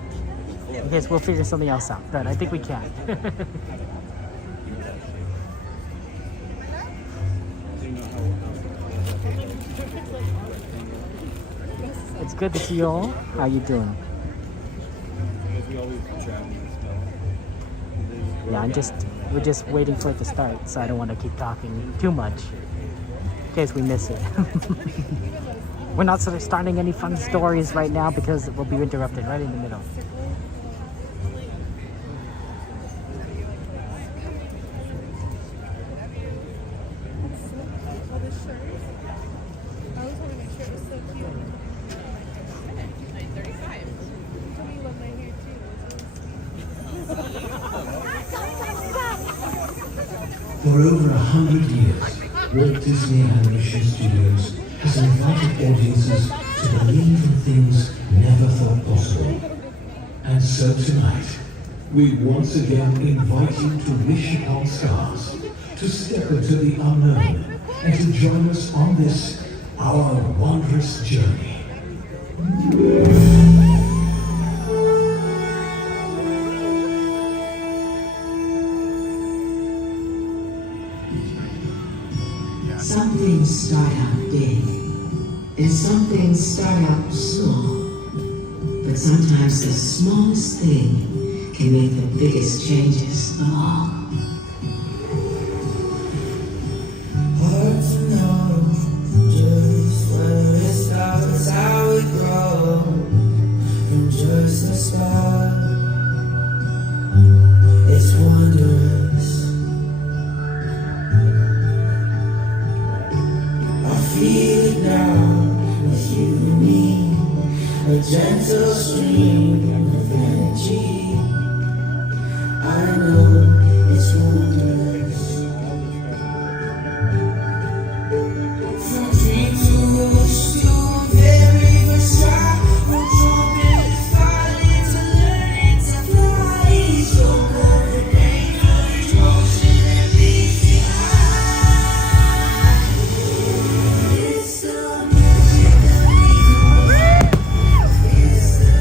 I guess we'll figure something else out, but I think we can. It's good to see you all. How you doing? Yeah, we're just waiting for it to start, so I don't want to keep talking too much in case we miss it. We're not sort of starting any fun stories right now because we'll be interrupted right in the middle. For over 100 years, Walt Disney Animation Studios has invited audiences to believe in things never thought possible. And so tonight, we once again invite you to wish upon stars, to step into the unknown, and to join us on this, our wondrous journey. Some things start out big, and some things start out small. But sometimes the smallest thing can make the biggest changes of all. Hard to know just when it starts, how it grows from just a spark. It's wondrous. Feel it now with you and me, a gentle stream of energy. I know it's wondrous. From dream to wish to a very first try, from jumping to falling to learning to fly. So love and anger, emotion and beating high. It's the magic that we know. It's the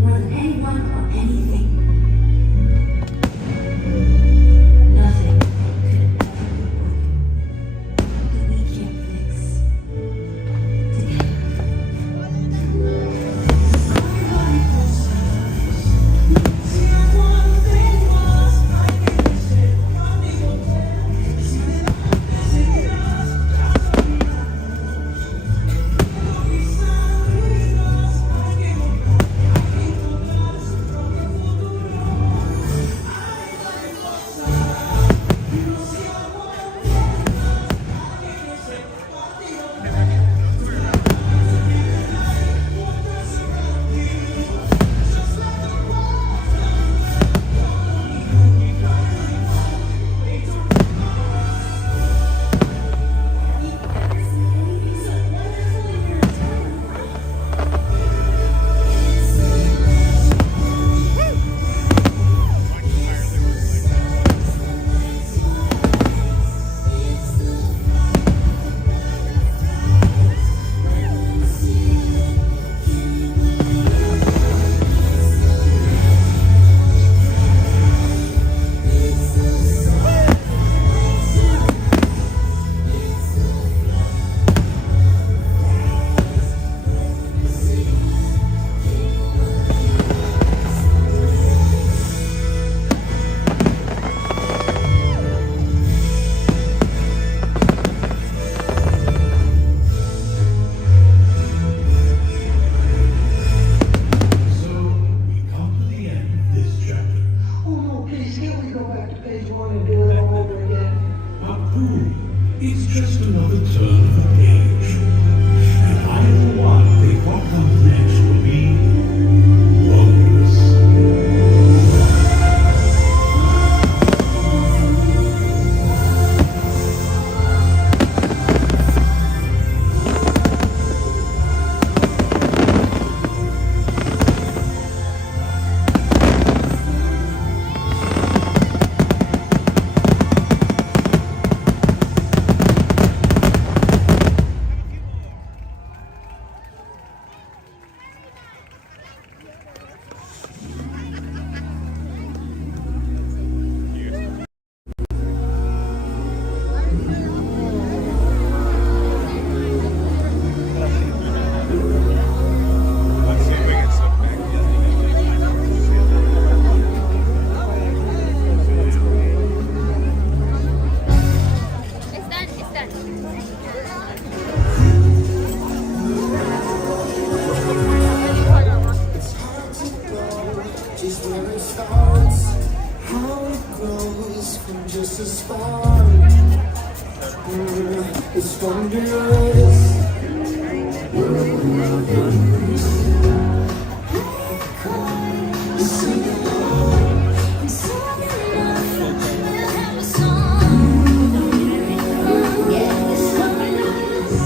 More than anyone is fun. It's wondrous. Sing along. I'm so in love. We'll have a song. Yeah, it's wondrous.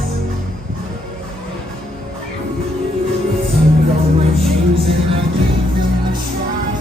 Take off my shoes and I give them a shot.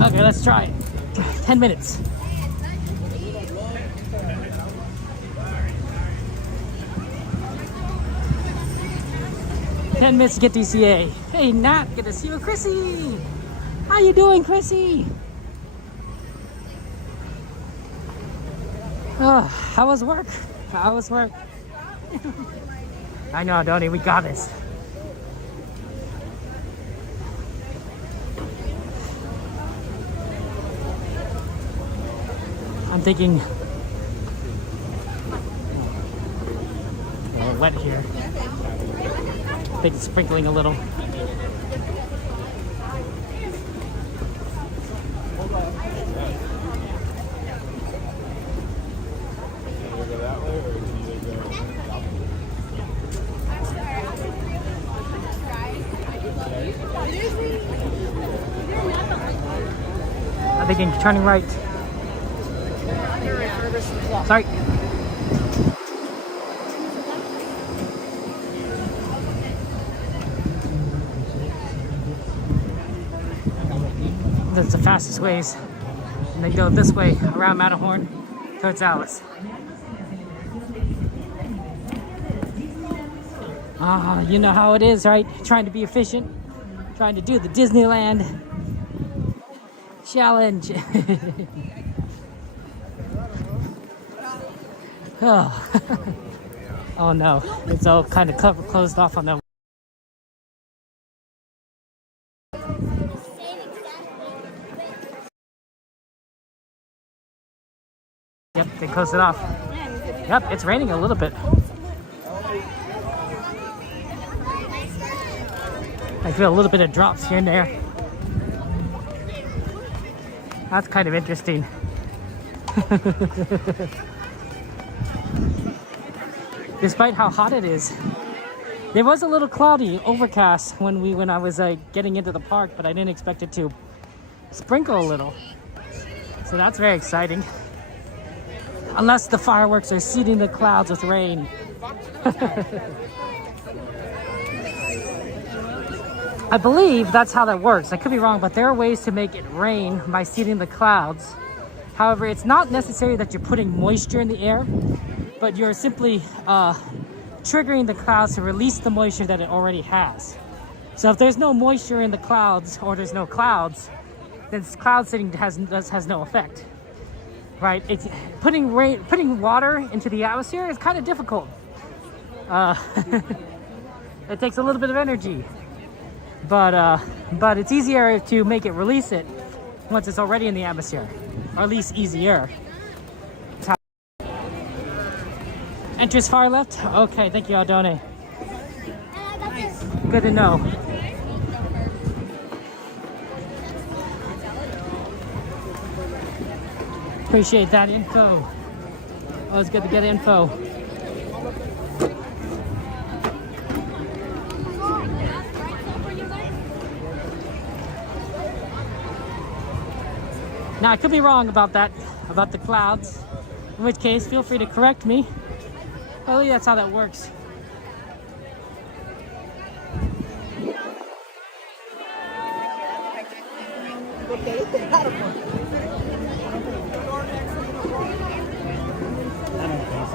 Okay, let's try it. 10 minutes. Minutes to get DCA. Hey Nat, good to see you. Chrissy! How you doing, Chrissy? Oh, how was work? How was work? I know, Donnie, we got this. I'm thinking a little wet here. I think it's sprinkling a little. I'm thinking turning right. Sorry. That's the fastest ways. And they go this way around Matterhorn towards Alice. Ah, you know how it is, right? Trying to be efficient, trying to do the Disneyland challenge. Oh. Oh no, it's all kind of closed off on that. Yep, they closed it off. Yep, it's raining a little bit. I feel a little bit of drops here and there. That's kind of interesting. Despite how hot it is. It was a little cloudy, overcast when I was getting into the park, but I didn't expect it to sprinkle a little. So that's very exciting. Unless the fireworks are seeding the clouds with rain. I believe that's how that works. I could be wrong, but there are ways to make it rain by seeding the clouds. However, it's not necessary that you're putting moisture in the air, but you're simply triggering the clouds to release the moisture that it already has. So if there's no moisture in the clouds, or there's no clouds, then cloud seeding has no effect, right? It's putting water into the atmosphere is kind of difficult. It takes a little bit of energy, but it's easier to make it release it once it's already in the atmosphere, or at least easier. Entrance far left? Okay, thank you, Aldone. Good to know. Appreciate that info. Always good to get info. Now, I could be wrong about that, about the clouds, in which case, feel free to correct me. Oh, yeah, that's how that works.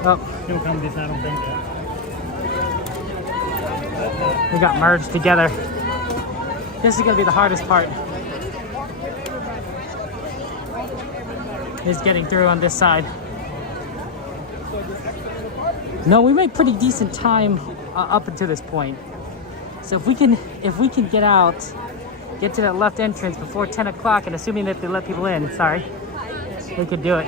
Oh. Don't come this, I don't think. We got merged together. This is gonna be the hardest part. Is getting through on this side. No, we made pretty decent time up until this point. So if we can get out, get to that left entrance before 10 o'clock, and assuming that they let people in, sorry, we could do it.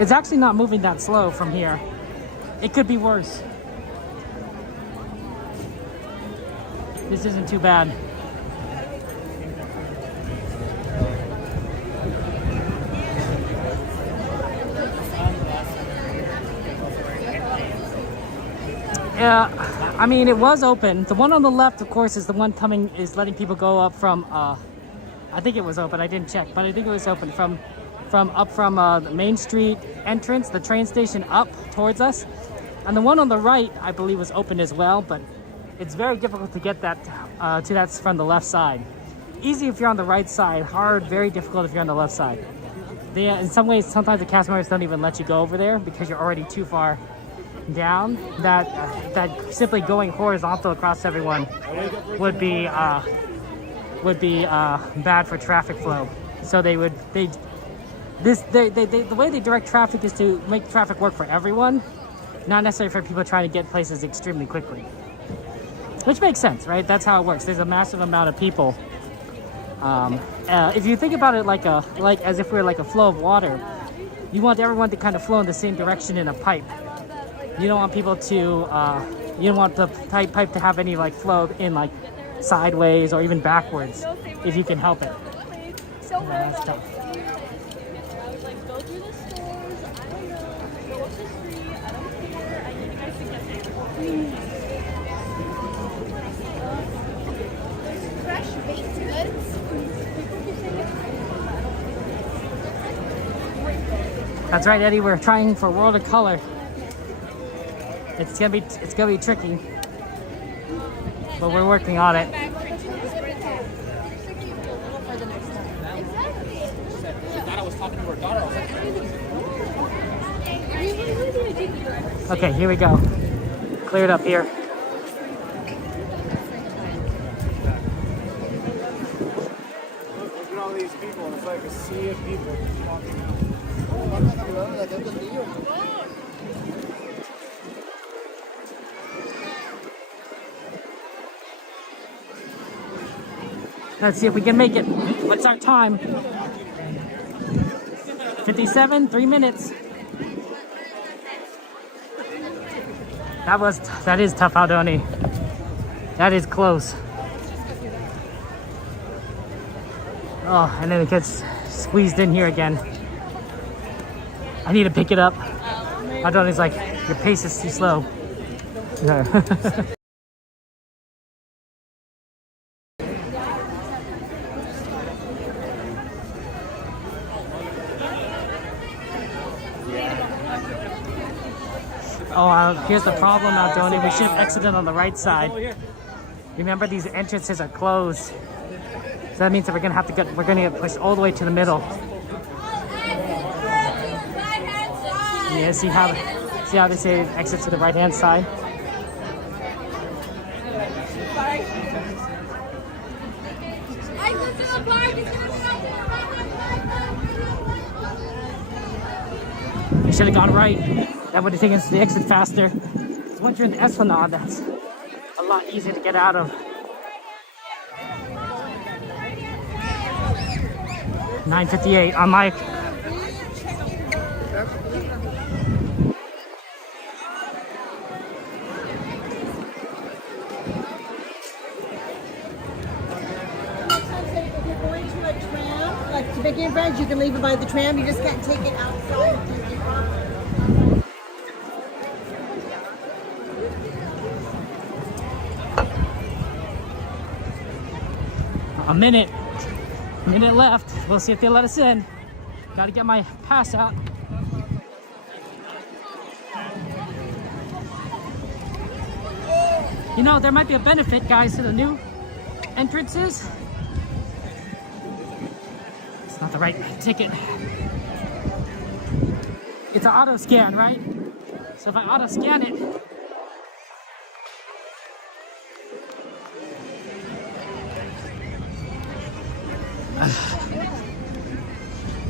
It's actually not moving that slow from here. It could be worse. This isn't too bad. Yeah, I mean, it was open. The one on the left, of course, is the one letting people go up from, I think it was open, I didn't check, but I think it was open from the Main Street entrance, the train station up towards us. And the one on the right, I believe, was open as well, but it's very difficult to get that to that from the left side. Easy if you're on the right side, hard, very difficult if you're on the left side. In some ways, sometimes the cast members don't even let you go over there because you're already too far down. That simply going horizontal across everyone would be bad for traffic flow. So the way they direct traffic is to make traffic work for everyone, not necessarily for people trying to get places extremely quickly. Which makes sense, right? That's how it works. There's a massive amount of people. If you think about it like as if we're like a flow of water, you want everyone to kind of flow in the same direction in a pipe. You don't want people to, you don't want the pipe to have any like flow in like sideways or even backwards if you can help it. That's tough. That's right, Eddie. We're trying for World of Color. It's gonna be tricky, but we're working on it. Okay, here we go. Cleared up here. Look at all these people. It's like a sea of people. Let's see if we can make it. What's our time? 57, 3 minutes. That is tough, Aldoni. That is close. Oh, and then it gets squeezed in here again. I need to pick it up. Aldoni's like, your pace is too slow. Yeah. Oh, here's the problem, Aldoni. We should have exited on the right side. Remember, these entrances are closed. So that means that we're gonna get pushed all the way to the middle. Yeah, see how they say exit to the right-hand side? We should have gone right. That would have taken us to the exit faster. Once you're in the Esplanade, that's a lot easier to get out of. 9:58 on my. If you're going to a tram, like to Big Bridge, you can leave it by the tram. You just can't take it outside. A minute left. We'll see if they let us in. Gotta get my pass out. You know, there might be a benefit, guys, to the new entrances. It's not the right ticket. It's an auto scan, right? So if I auto scan it,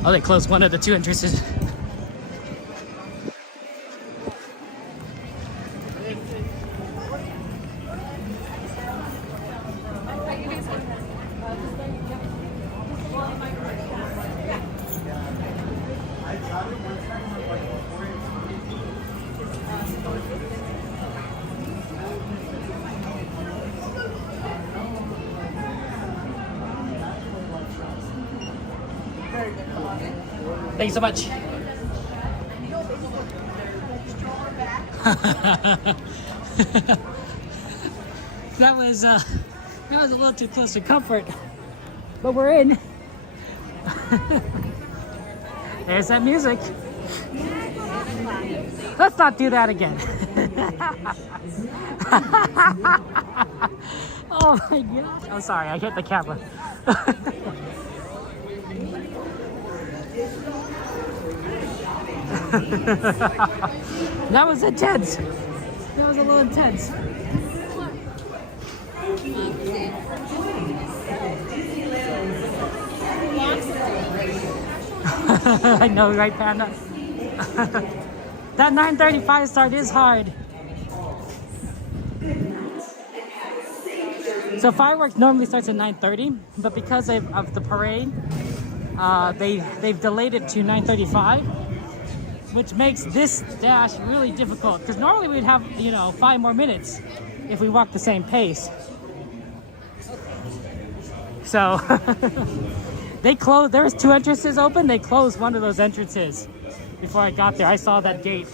oh, they closed one of the two entrances. Thank you so much. That was a little too close to comfort, but we're in. There's that music. Let's not do that again. Oh my gosh. I'm sorry, I hit the camera. That was intense. That was a little intense. I know, right, Panda? That 9:35 start is hard. So fireworks normally starts at 9:30, but because of the parade, they've delayed it to 9:35, which makes this dash really difficult. Because normally we'd have 5 more minutes if we walk the same pace. So they closed. There was 2 entrances open. They closed one of those entrances before I got there. I saw that gate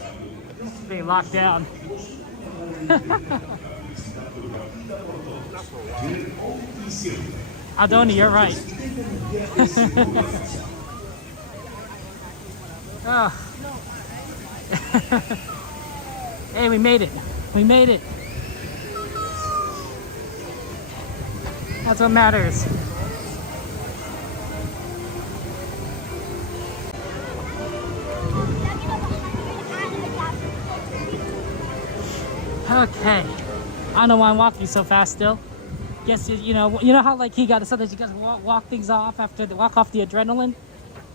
being locked down. Adoni, you're right. Oh. Hey, we made it. We made it. That's what matters. Okay. I don't know why I'm walking so fast still. Guess you know how like he got sometimes you guys walk things off after walk off the adrenaline.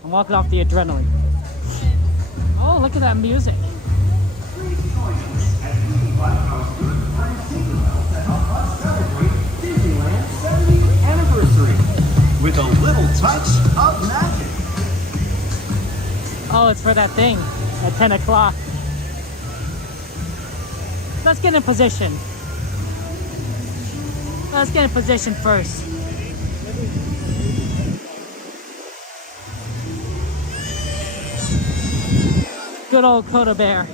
I'm walking off the adrenaline. Oh, look at that music. Disneyland's 70th anniversary with a little touch of magic. Oh, it's for that thing at 10 o'clock. Let's get in position. Let's get in position first. Good old Coda Bear.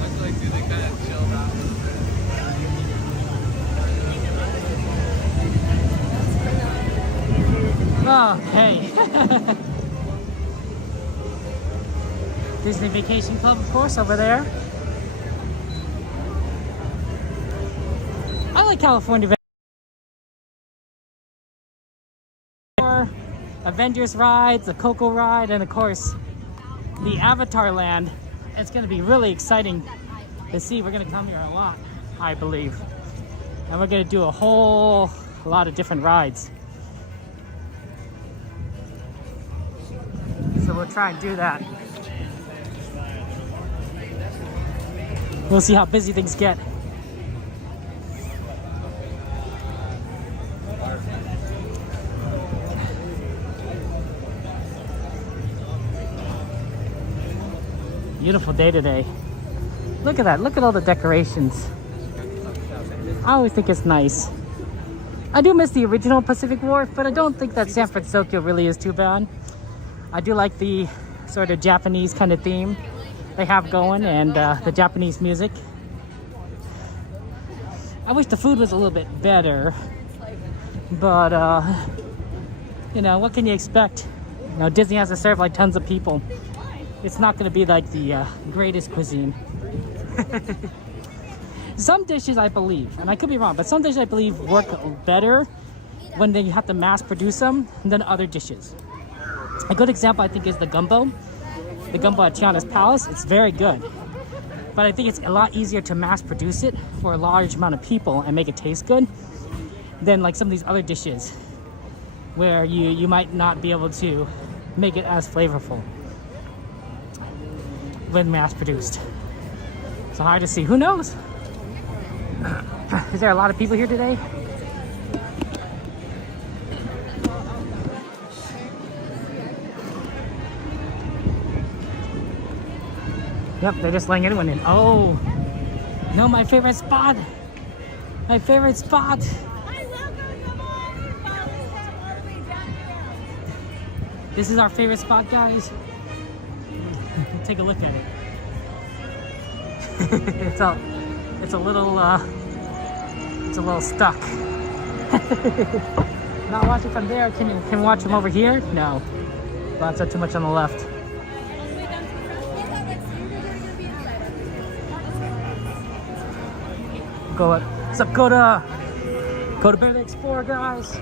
Looks like they kind of chilled out. Okay. Disney Vacation Club, of course, over there. I like California. Avengers rides, the Coco ride, and of course, the Avatar Land. It's going to be really exciting to see. We're going to come here a lot, I believe. And we're going to do a whole lot of different rides. So we'll try and do that. We'll see how busy things get. Beautiful day today. Look at that. Look at all the decorations. I always think it's nice. I do miss the original Pacific Wharf, but I don't think that San Francisco really is too bad. I do like the sort of Japanese kind of theme they have going, and the Japanese music. I wish the food was a little bit better, but what can you expect? Disney has to serve like tons of people. It's not going to be like the greatest cuisine. Some dishes I believe, and I could be wrong, but some dishes I believe work better when they have to mass produce them than other dishes. A good example, I think, is the gumbo. The gumbo at Tiana's Palace, it's very good. But I think it's a lot easier to mass produce it for a large amount of people and make it taste good than like some of these other dishes where you might not be able to make it as flavorful when mass produced. It's hard to see. Who knows? Is there a lot of people here today? Yep, they're just letting anyone in. Oh, no, my favorite spot. My favorite spot. This is our favorite spot, guys. Take a look at it. it's a little stuck. Not watching from there. Can we watch from over here? No. Lots of too much on the left. What's up, Coda? Coda Bear the Explorer, guys.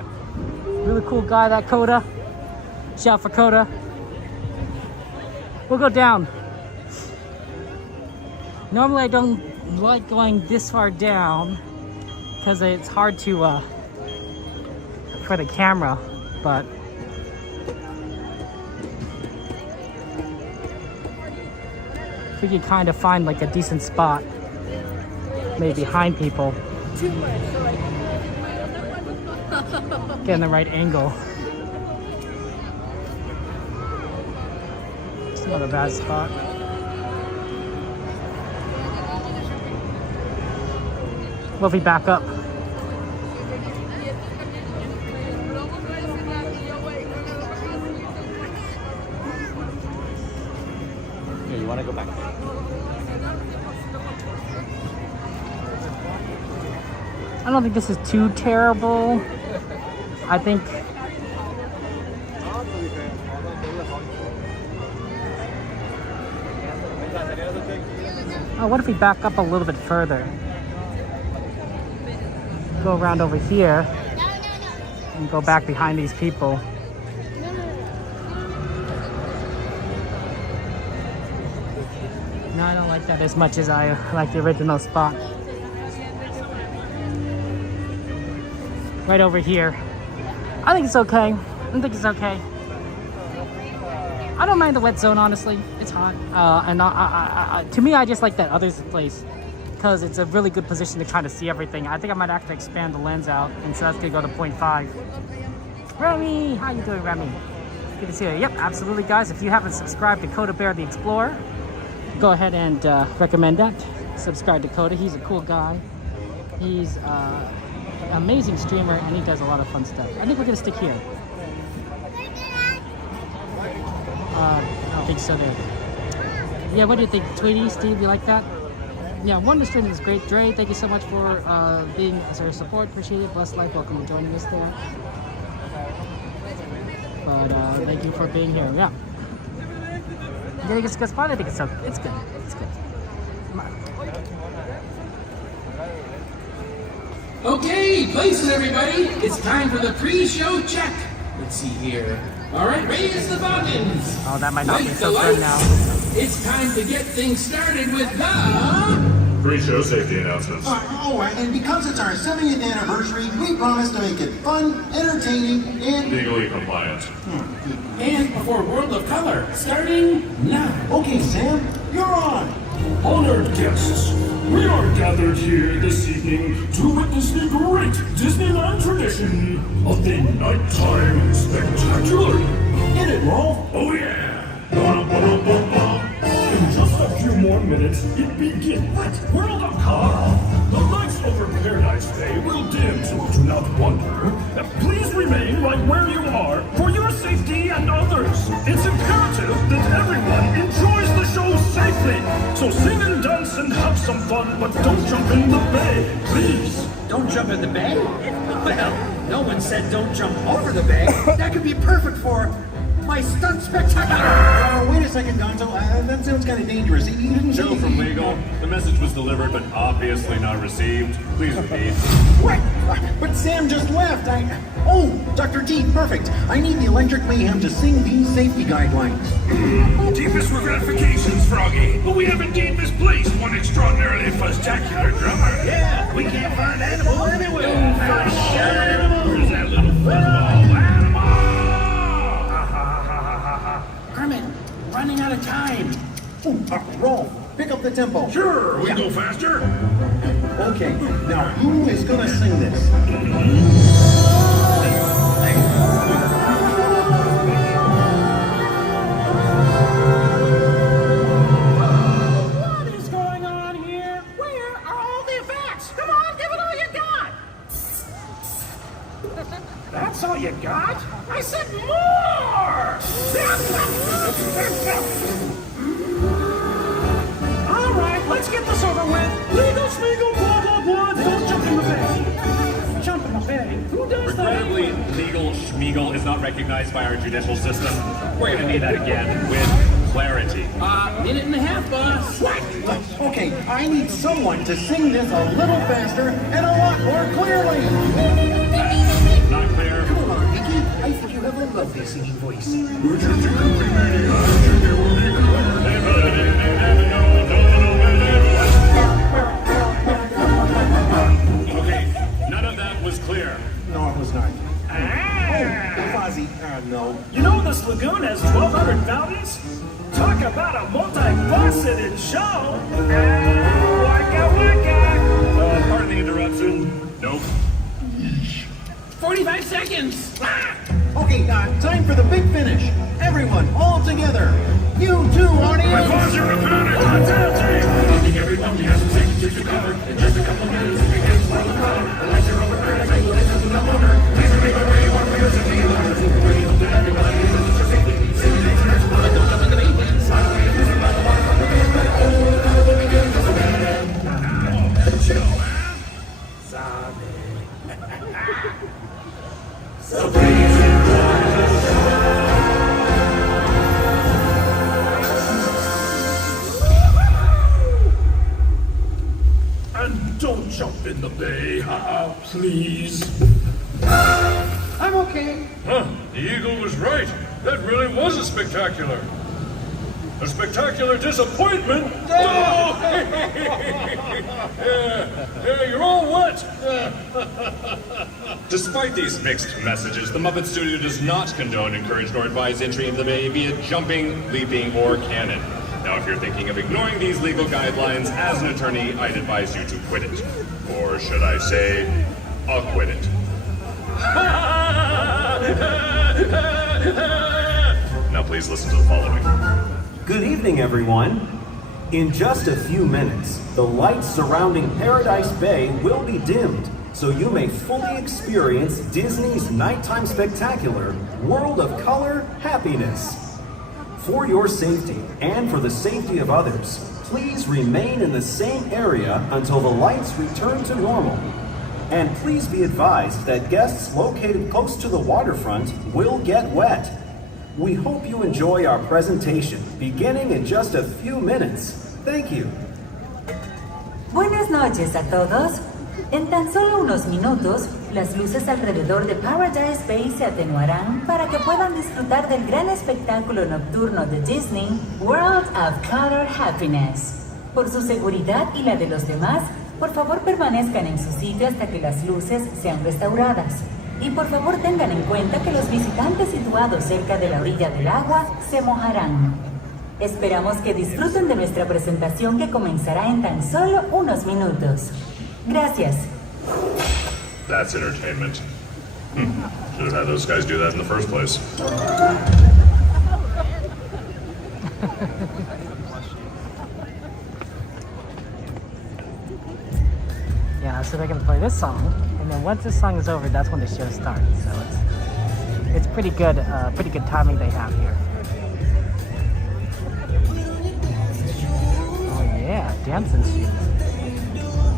Really cool guy, that Coda. Shout for Coda. We'll go down. Normally I don't like going this far down because it's hard to for the camera, but if we could kind of find like a decent spot, maybe behind people, get in the right angle. It's not a bad spot. What if we back up? Here, you want to go back? I don't think this is too terrible. I think what if we back up a little bit further? Go around over here and go back behind these people. No, I don't like that as much as I like the original spot. Right over here. I think it's okay. I think it's okay. I don't mind the wet zone, honestly. It's hot. And to me, I just like that other place because it's a really good position to kind of see everything. I think I might actually expand the lens out, and so that's gonna go to 0.5. Remy, how you doing, Remy? Good to see you. Yep, absolutely, guys. If you haven't subscribed to Coda Bear the Explorer, go ahead and recommend that. Subscribe to Coda. He's a cool guy. He's an amazing streamer, and he does a lot of fun stuff. I think we're gonna stick here. I don't think so, dude. Yeah, what do you think, Tweety? Steve, you like that? Yeah, Wondrous Journeys is great. Dre, thank you so much for being our support. Appreciate it. Blessed life. Welcome to joining us there. But thank you for being here. Yeah. You think it's a good spot? I think it's okay. It's good. It's good. Come on. Okay, places everybody. It's time for the pre-show check. Let's see here. All right, raise the buttons. Oh, that might not be so good now. It's time to get things started with the pre-show safety announcements. And because it's our 70th anniversary, we promise to make it fun, entertaining, and legally compliant. And before World of Color, starting now. Okay, Sam, you're on. Honored guests, we are gathered here this evening to witness the great Disneyland tradition of the nighttime spectacular. Get it, Rolf? Oh yeah! In just a few more minutes, it begins. What? World of Color! The lights over Paradise Bay will dim, so do not wonder. Please remain right where you are for your safety and others. It's imperative that everyone enjoys the show safely. So sing and dance and have some fun, but don't jump in the bay, please. Don't jump in the bay? Well, no one said don't jump over the bay. That could be perfect for my stunt spectacular! Wait a second, Gonzo. That sounds kind of dangerous. You didn't Joe from legal. The message was delivered, but obviously not received. Please repeat. What? But Sam just left. Oh, Dr. T, perfect. I need the Electric Mayhem to sing these safety guidelines. Deepest gratifications, Froggy. But we have indeed misplaced one extraordinarily spectacular drummer. Yeah, we can't find Animal anywhere. Where's that little football animal? Kermit, running out of time. Ooh, roll. Pick up the tempo. Sure, we can go faster. Okay, now who is gonna sing this? What is going on here? Where are all the effects? Come on, give it all you got. That's all you got? I said more! All right, let's get this over with. Legal, Schmiegel, blah, blah, blah. Don't jump in the bay. Jump in the bay. Who does that? Regrettably, legal Schmiegel is not recognized by our judicial system. We're gonna need that again with clarity. Minute and a half, boss. What? Okay, I need someone to sing this a little faster and a lot more clearly. Not clear. Come on, Mickey. I think you have a lovely singing voice. Okay, none of that was clear. No, it was not. Oh, Fozzie. No. You know this lagoon has 1,200 fountains? Talk about a multifaceted show! Waka waka! Pardon the interruption. Nope. 45 seconds. Okay, time for the big finish. Everyone, all together. You too, audience. Cause you're a panic! I think everyone has some safety to cover. In just a couple minutes, we can swallow the crowd. Unless you're over there, I will listen to the motor. Please remember where you are for your safety. Everybody, this is your safety. Safety next to next. Don't jump in the main. Chill, man. So please and don't jump in the bay, please. I'm okay. Huh, the eagle was right. That really was a spectacular. A spectacular disappointment. Oh! yeah, you're all wet. Despite these mixed messages, the Muppet Studio does not condone, encourage, nor advise entry into the bay, be it jumping, leaping, or cannon. Now, if you're thinking of ignoring these legal guidelines, as an attorney, I'd advise you to quit it. Or should I say, acquit it. Now please listen to the following. Good evening, everyone. In just a few minutes, the lights surrounding Paradise Bay will be dimmed, so you may fully experience Disney's nighttime spectacular, World of Color Happiness. For your safety and for the safety of others, please remain in the same area until the lights return to normal. And please be advised that guests located close to the waterfront will get wet. We hope you enjoy our presentation, beginning in just a few minutes. Thank you. Buenas noches a todos. En tan solo unos minutos, las luces alrededor de Paradise Bay se atenuarán para que puedan disfrutar del gran espectáculo nocturno de Disney, World of Color Happiness. Por su seguridad y la de los demás, por favor permanezcan en su sitio hasta que las luces sean restauradas. Y por favor tengan en cuenta que los visitantes situados cerca de la orilla del agua se mojarán. Esperamos que disfruten de nuestra presentación que comenzará en tan solo unos minutos. Gracias. That's entertainment. Should have had those guys do that in the first place. Yeah, I'll see if I can play this song, and then once this song is over, that's when the show starts. So it's pretty good timing they have here. Oh yeah, dancing shoes.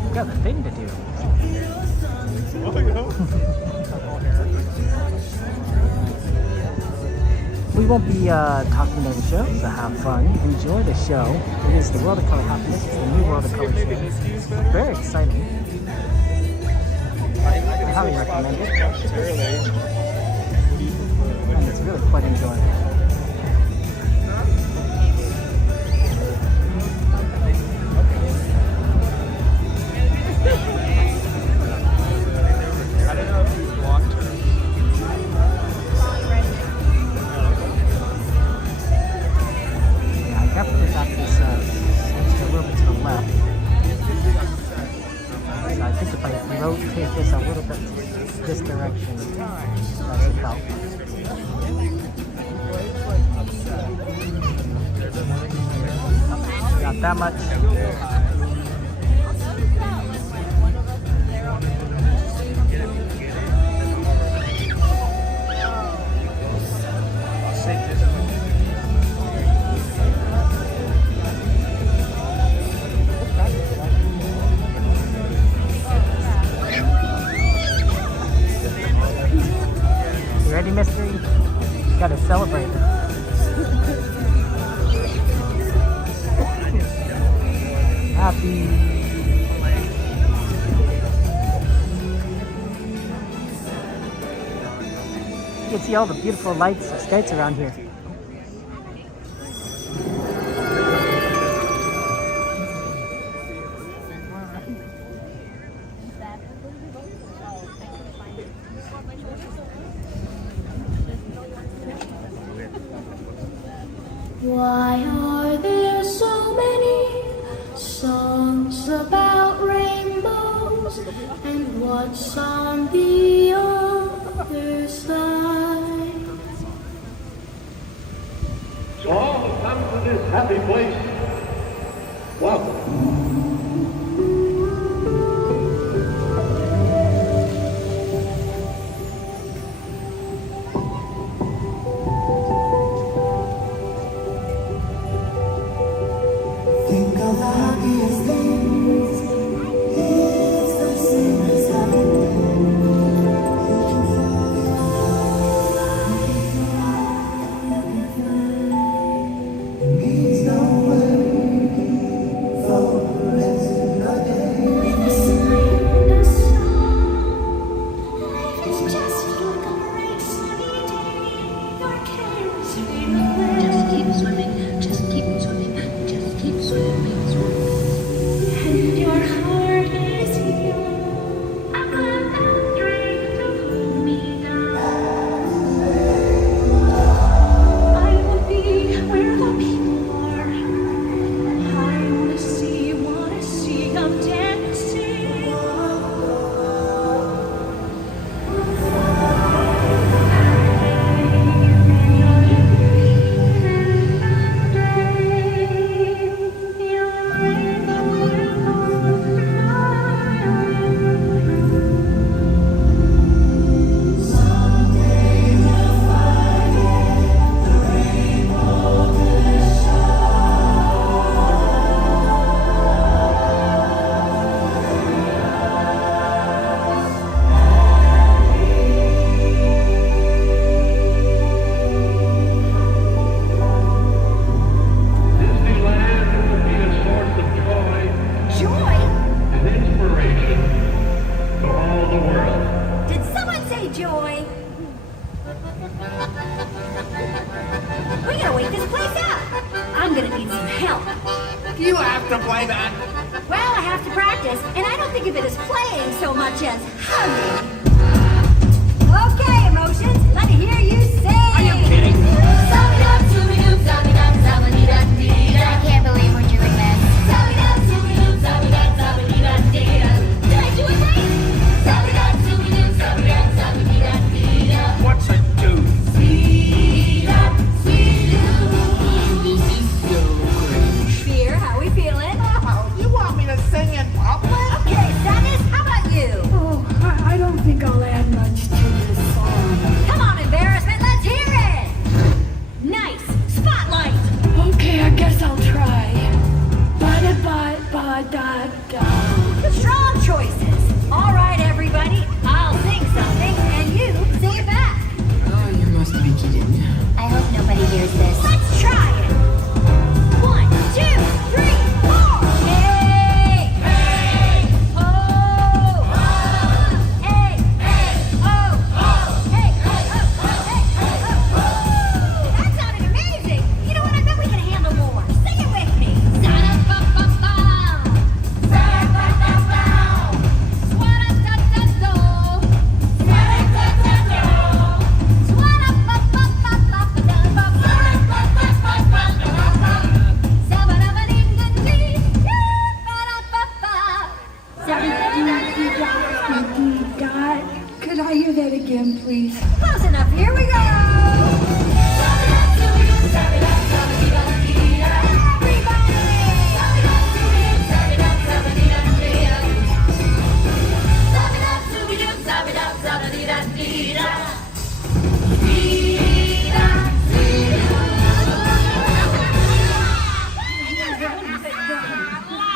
You got a thing to do. We won't be talking about the show, so have fun. Enjoy the show. It is the World of Color Happiness. It's the new World of Color show. Very exciting. I highly recommend it. And it's really quite enjoyable. I don't know if you've walked her. Yeah, I definitely got this switched a little bit to the left. So I think if I rotate this a little bit this direction, that should help. Not that much. You ready, mystery? You gotta celebrate. Happy. You can see all the beautiful lights and skates around here. Why are there so many songs about rainbows? And what's on the other side? To all who come to this happy place, welcome. Think of the happiest things. It's the same as means no worry for the rest of the day. When the sun, life is just like a bright sunny day. Your cares fade away. Just keep swimming, just keep swimming, just keep swimming, swimming. And your heart is healed. I'm glad that strength to hold me down. I will be where the people are. I wanna see I'm dancing. Disneyland will be a source of joy and inspiration to all the world. Did someone say joy? We gotta wait this place out. I'm gonna need some help. You have to play that. Well, I have to practice, and I don't think of it as playing so much as humming. Okay, emotions, let me hear you sing. Are you kidding? I can't believe we're doing this. Did I do it right? What's it do? Beer, how we feeling? You want me to sing in public? Okay, Sadness, how about you? Oh, I don't think again, please. Close enough. Here we go.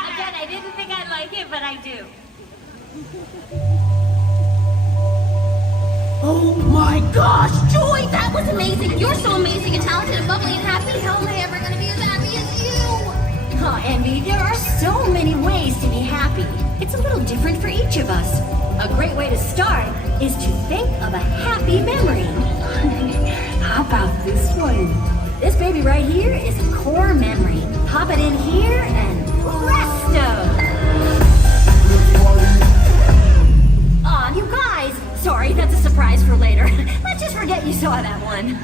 Again, I didn't think I'd like it, but I do. Oh my gosh, Joy, that was amazing. You're so amazing and talented and bubbly and happy. How am I ever gonna be as happy as you? Oh, Envy, there are so many ways to be happy. It's a little different for each of us. A great way to start is to think of a happy memory. How about this one? This baby right here is a core memory. Pop it in here and presto! Aw, you guys! Sorry, that's a surprise for later. Let's just forget you saw that one.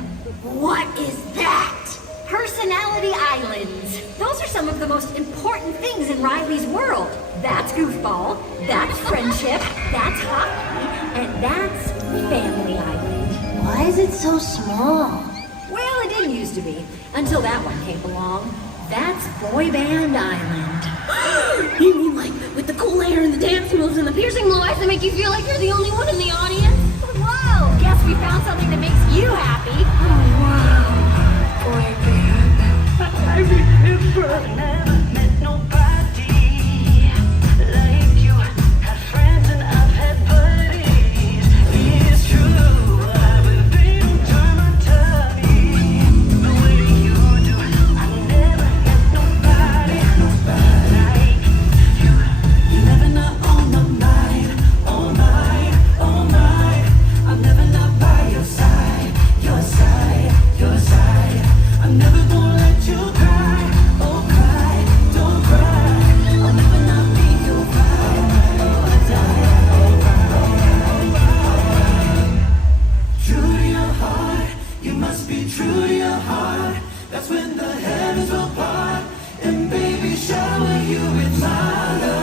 What is that? Personality islands. Those are some of the most important things in Riley's world. That's goofball, that's friendship, that's hockey, and that's family island. Why is it so small? Well, it didn't used to be, until that one came along. That's Boy Band Island. You mean like with the cool hair and the dance moves and the piercing blue eyes that make you feel like you're the only one in the audience? Whoa! Guess we found something that makes you happy. Oh, wow. Boy Band. I remember. Never met nobody like you. Had friends and I've had buddies. It's true. I will be on time and tally. The way you do. I never met nobody like you. You never know on my mind, all night, all night. I'm never not by your side, your side, your side. I'm never gonna let you cry, oh cry, don't cry. I'll never not be your ride or die, oh cry. True to your heart, you must be true to your heart. That's when the heavens will part, and baby shower you with my love.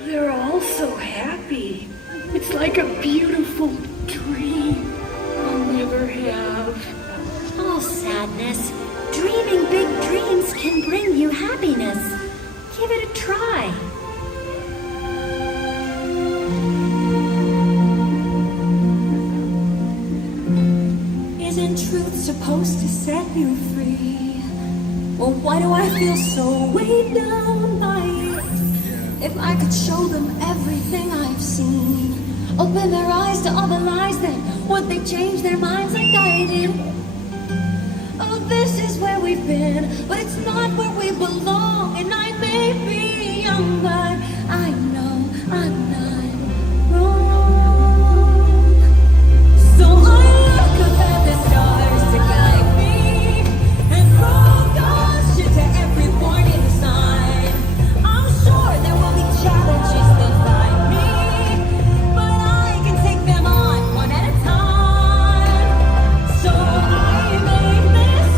They're all so happy. It's like a beautiful dream I'll never have. Oh, sadness. Dreaming big dreams can bring you happiness. Give it a try. Isn't truth supposed to set you free? Well, why do I feel so weighed down by it? If I could show them everything I've seen, open their eyes to all the lies, then would they change their minds like I did? Oh, this is where we've been, but it's not where we belong. And I may be young, but I know I'm not wrong. So I look up at the stars to guide me, and throw God's shit to every warning sign. I'm sure there will be challenges that find me, but I can take them on one at a time. So I made this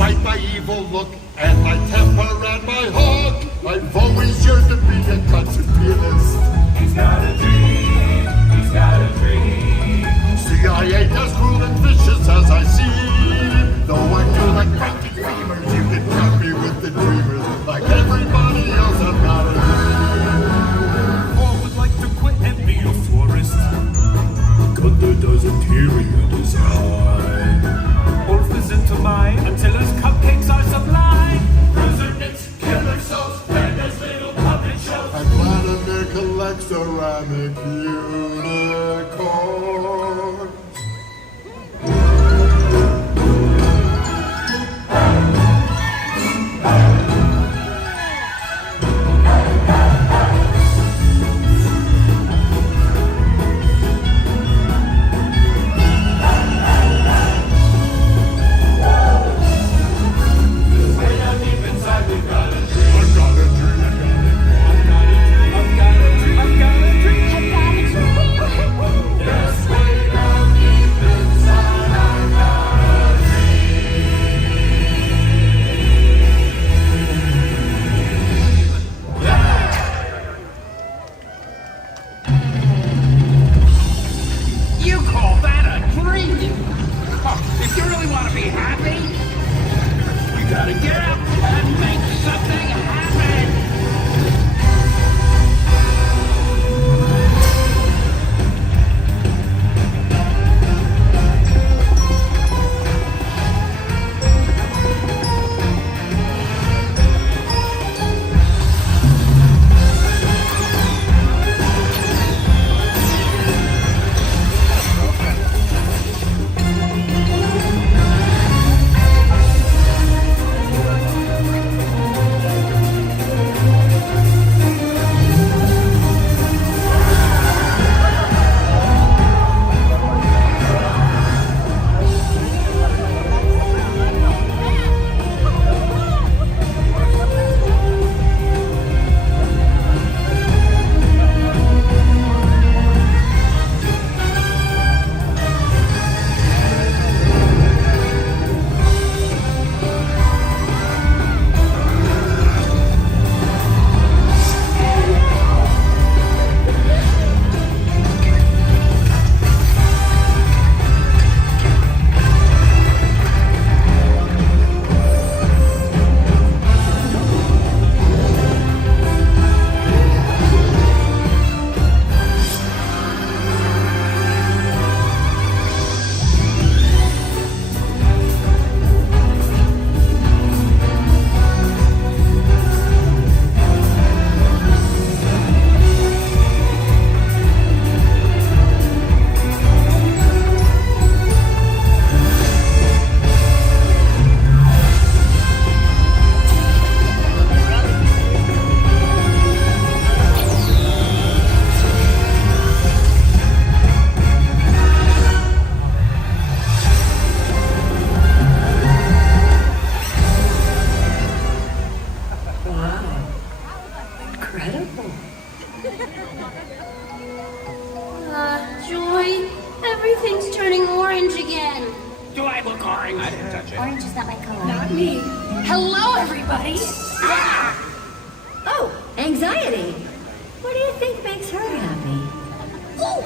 Despite my evil look and my temper and my hook, I've always yearned to be a country pianist. He's got a dream, he's got a dream. See, I ain't as cruel and vicious as I seem. Though I do like crafty femurs, you can count me with the dreamers. Like everybody else, I've got a dream. Or would like to quit and be a florist. Gunther does interior design. Orph into mine until his cupcakes are sublime. Presidents, killer souls, and his little puppet shows. And Vladimir collects ceramic unicorns. If you really want to be happy, you gotta get up and make something happen. Joy, everything's turning orange again. Do I look orange? I didn't touch it. Orange is not my color. Not me. Hello, everybody. Oh, anxiety. What do you think makes her happy? Ooh,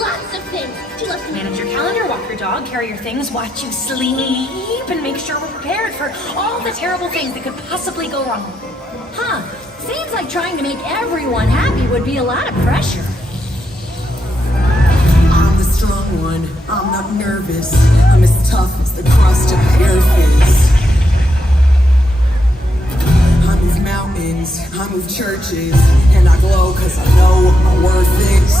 lots of things. She loves to manage your calendar, walk your dog, carry your things, watch you sleep, and make sure we're prepared for all the terrible things that could possibly go wrong. Huh. Seems like trying to make everyone happy would be a lot of pressure. I'm the strong one. I'm not nervous. I'm as tough as the crust of the earth is. I move mountains, I move churches, and I glow cause I know what my worth is.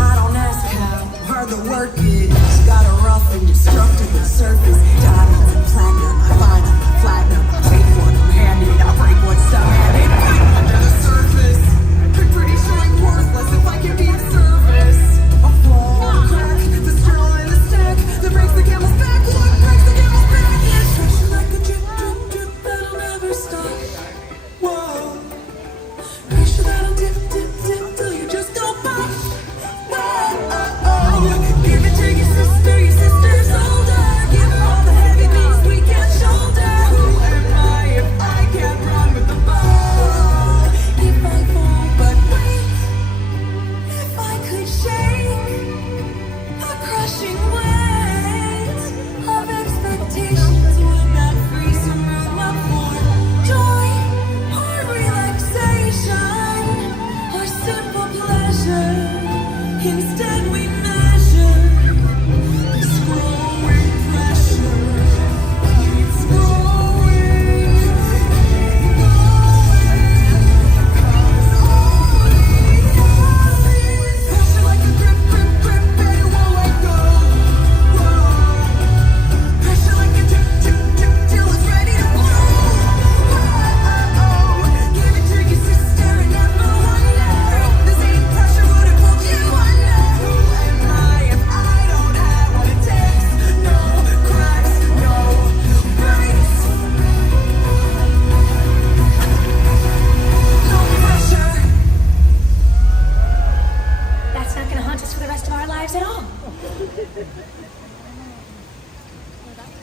I don't ask how hard the work is. Got a rough and destructible surface. Diamonds and platinum, I find them, I flatten them, I take one, I'm handed, I break one, stop at it, under the surface. I'm pretty sure I'm worthless if I can be of service. A fall, crack, the straw in the stack.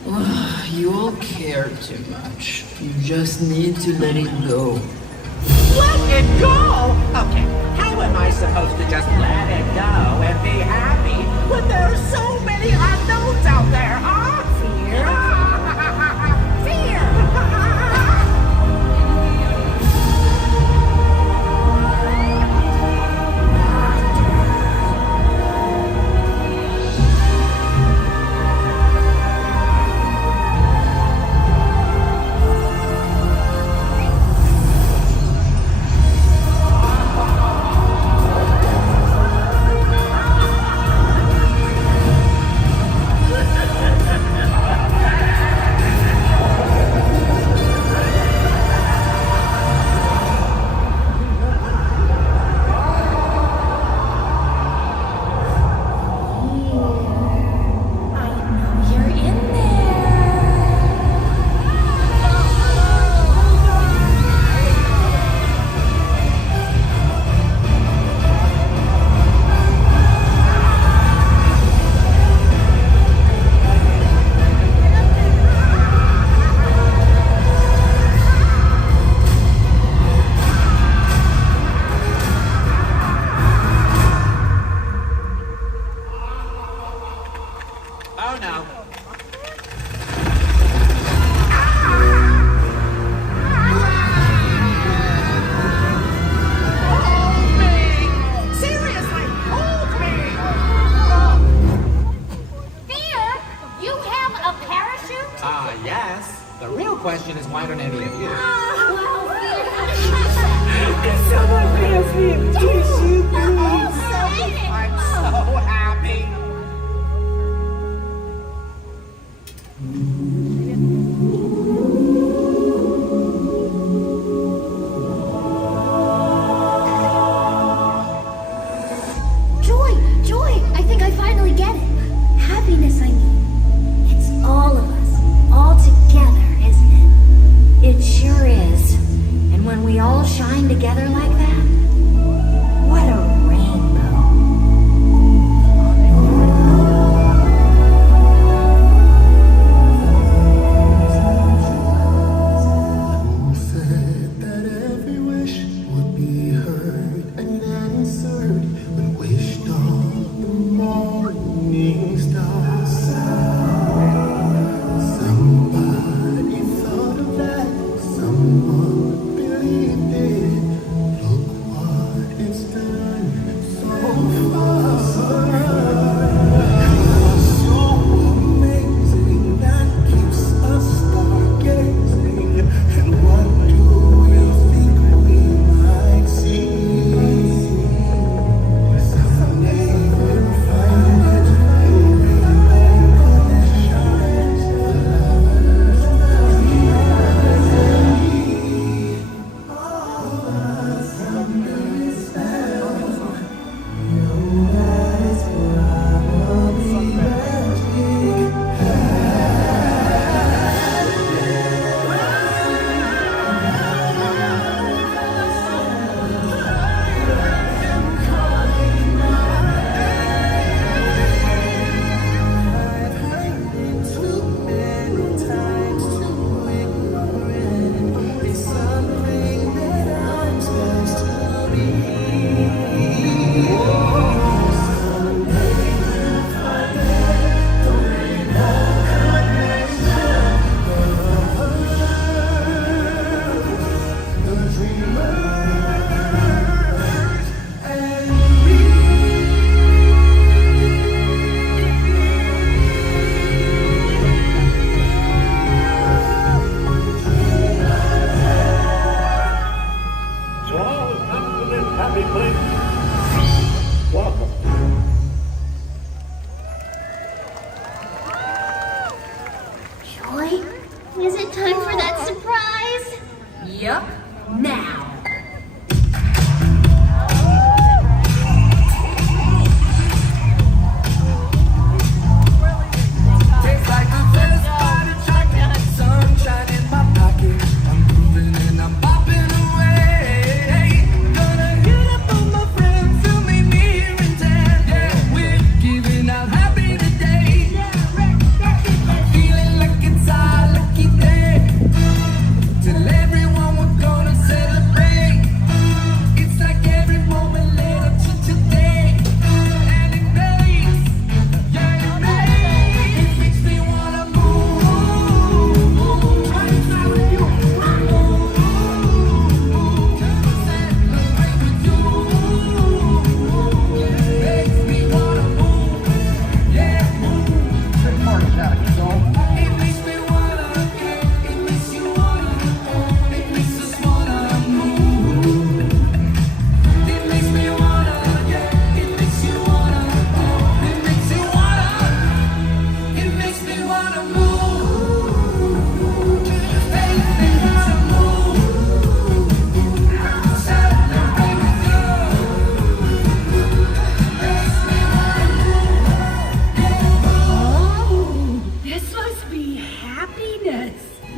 You all care too much. You just need to let it go. Let it go? Okay, how am I supposed to just let it go and be happy when there are so many unknowns out there, huh? Fear? Fear! question is, why don't any of you? Someone gives me a tissue, please. I'm so happy. Joy, I think I finally get it. Happiness, I mean. It's all of us, all together, isn't it? It sure is. And when we all shine together like that, what a rainbow. Who said that every wish would be heard and answered when wished on the morning star? Somebody thought of that, someone believed it. Look what it's done so far. So amazing, that keeps us stargazing. And what do we think we might see? Someday we'll find it, the rainbow that shines, the lovers that we To all who come to this happy place, welcome. Joy, is it time for that surprise? Yup, now. Tastes like the best part of chocolate, sunshine in my pocket. I'm grooving and I'm popping away. Gonna hit up all my friends to meet me here in town. Yeah, we're giving out happy today. I'm feeling like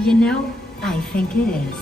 You know, I think it is.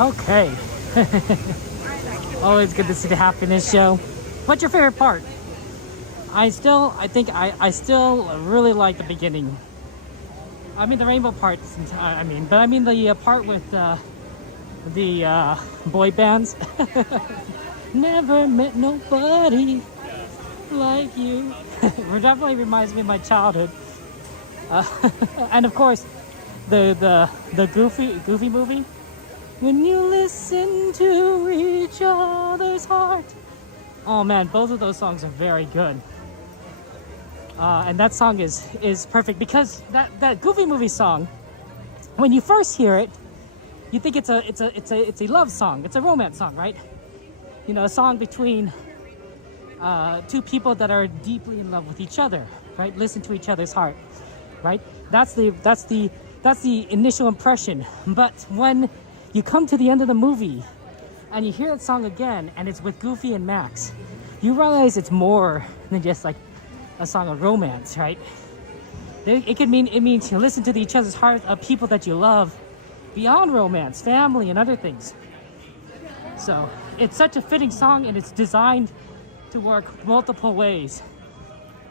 Okay. Always good to see the happiness show. What's your favorite part? I still really like the beginning. I mean the rainbow parts. But I mean the part with the boy bands. Never met nobody like you. It definitely reminds me of my childhood. And of course, the Goofy movie. When you listen to each other's heart. Oh man, both of those songs are very good. And that song is perfect because that Goofy movie song, when you first hear it, you think it's a love song. It's a romance song, right? You know, a song between two people that are deeply in love with each other, right? Listen to each other's heart, right? That's the initial impression. But when you come to the end of the movie and you hear that song again and it's with Goofy and Max, you realize it's more than just like a song of romance, right? It means you listen to each other's hearts of people that you love beyond romance, family, and other things. So it's such a fitting song, and it's designed to work multiple ways.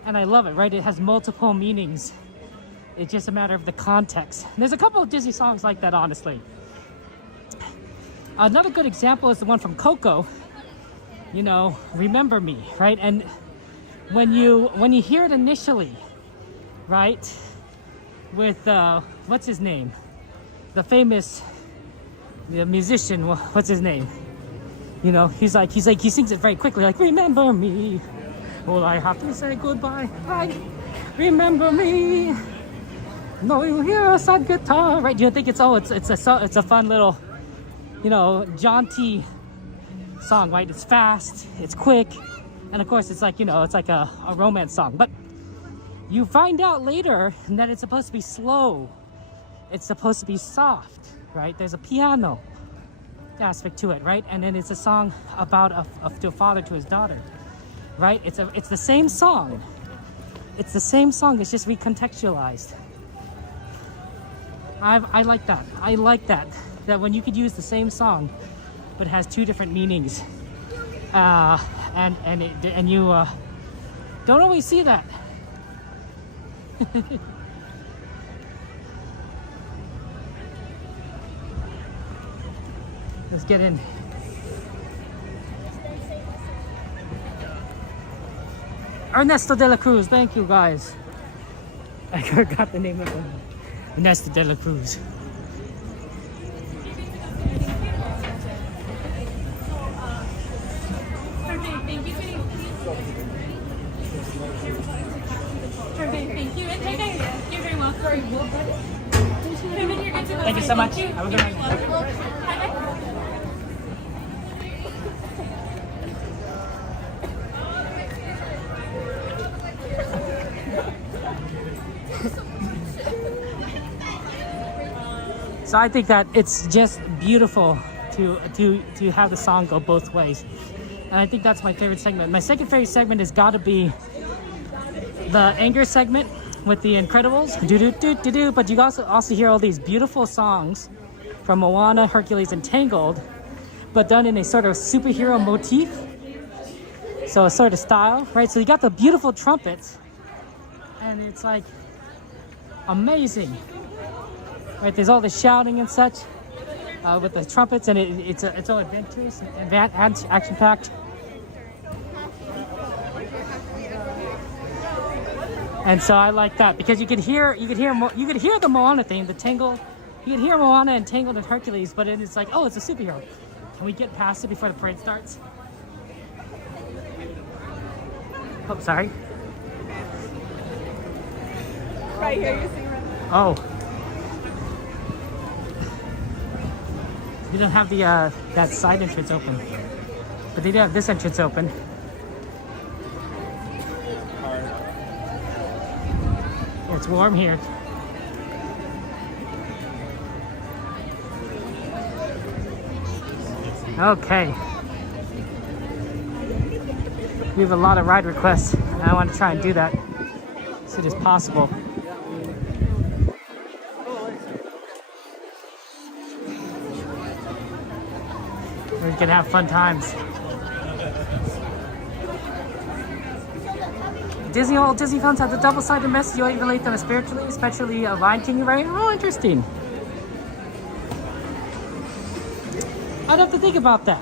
And I love it, right? It has multiple meanings. It's just a matter of the context. There's a couple of Disney songs like that, honestly. Another good example is the one from Coco, you know, Remember Me, right? And when you hear it initially, right, with what's his name, the famous musician, what's his name, you know, he sings it very quickly, like, remember me, well, I have to say goodbye, bye, remember me, no, you hear a sad guitar, right? Do you think it's a fun little, you know, jaunty song, right? It's fast, it's quick, and of course it's like, you know, it's like a romance song. But you find out later that it's supposed to be slow, it's supposed to be soft, right? There's a piano aspect to it, right? And then it's a song about a father to his daughter, right? It's the same song, it's the same song, it's just recontextualized. I like that. I like that when you could use the same song but it has two different meanings, and you don't always see that. Let's get in. Ernesto de la Cruz, thank you guys. I forgot the name of it. Ernesto de la Cruz. Thank you so much. Have a good night. So I think that it's just beautiful to have the song go both ways. And I think that's my favorite segment. My second favorite segment has got to be the anger segment with the Incredibles. Do-do-do-do-do. But you also hear all these beautiful songs from Moana, Hercules, and Tangled, but done in a sort of superhero motif. So a sort of style, right? So you got the beautiful trumpets, and it's like amazing. Right, there's all the shouting and such with the trumpets, and it's all adventurous and action-packed. And so I like that because you could hear the Moana theme, the Tangled. You could hear Moana and Tangled and Hercules, but it's like, oh, it's a superhero. Can we get past it before the parade starts? Oh, sorry. Right here, you see right now. Oh. You don't have the that side entrance open, but they do have this entrance open. It's warm here. Okay. We have a lot of ride requests, and I want to try and do that as soon as possible. We can have fun times. Disney films have the double-sided message. You relate them spiritually, especially Lion King, right? Oh, interesting. I'd have to think about that.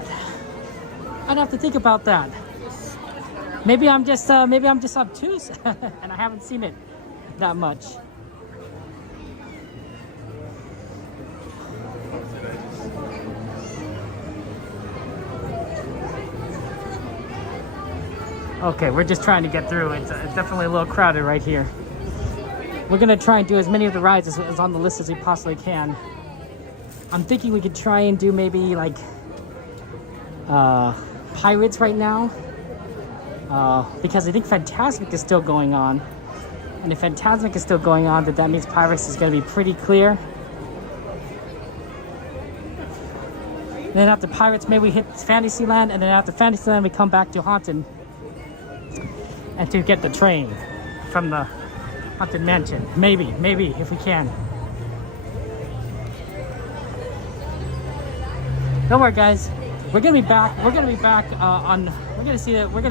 Maybe I'm just obtuse, and I haven't seen it that much. Okay, we're just trying to get through. It's definitely a little crowded right here. We're gonna try and do as many of the rides as on the list as we possibly can. I'm thinking we could try and do maybe like Pirates right now, because I think Fantasmic is still going on, and if Fantasmic is still going on, that means Pirates is gonna be pretty clear. Then after Pirates, maybe we hit Fantasyland, and then after Fantasyland, we come back to Haunted. and to get the train from the Haunted Mansion. Maybe if we can. Don't worry, guys. We're gonna be back. We're gonna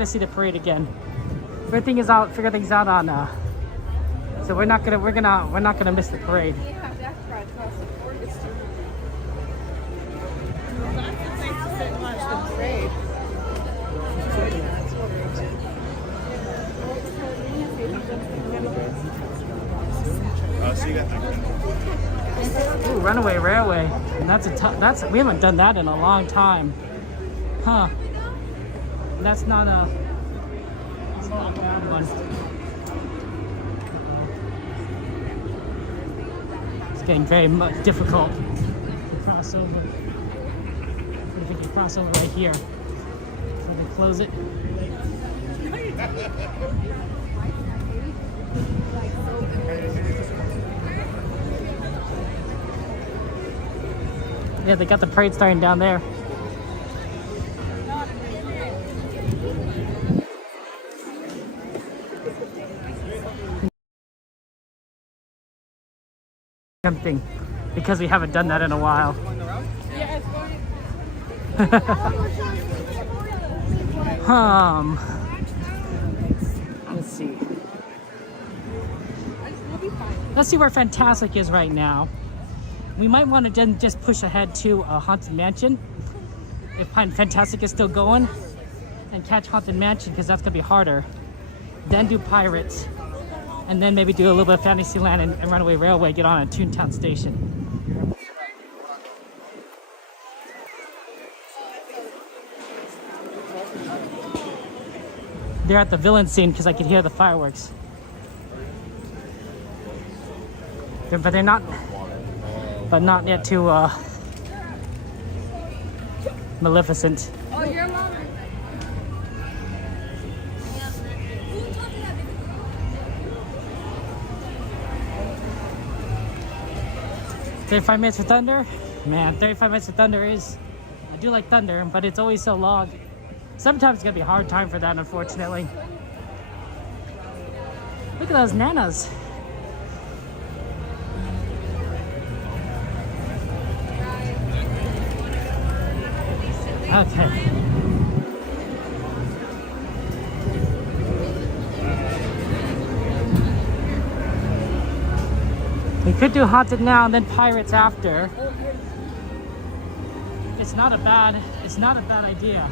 see the parade again. Figure things out on. So we're not gonna miss the parade. Ooh, Runaway Railway, and we haven't done that in a long time, huh? And that's not a bad one. It's getting very difficult to cross over. If we can cross over right here, so we close it. Yeah, they got the parade starting down there. Something, because we haven't done that in a while. Let's see. Let's see where Fantastic is right now. We might want to then just push ahead to Haunted Mansion if Fantastic is still going, and catch Haunted Mansion because that's gonna be harder. Then do Pirates, and then maybe do a little bit of Fantasyland and Runaway Railway. Get on a Toontown station. They're at the villain scene because I could hear the fireworks. But they're not. But not yet too Maleficent. Oh, your mom. 35 minutes for Thunder? Man, 35 minutes for Thunder is... I do like Thunder, but it's always so long. Sometimes it's gonna be a hard time for that, unfortunately. Look at those nanas. Okay. We could do Haunted now and then Pirates after. It's not a bad idea.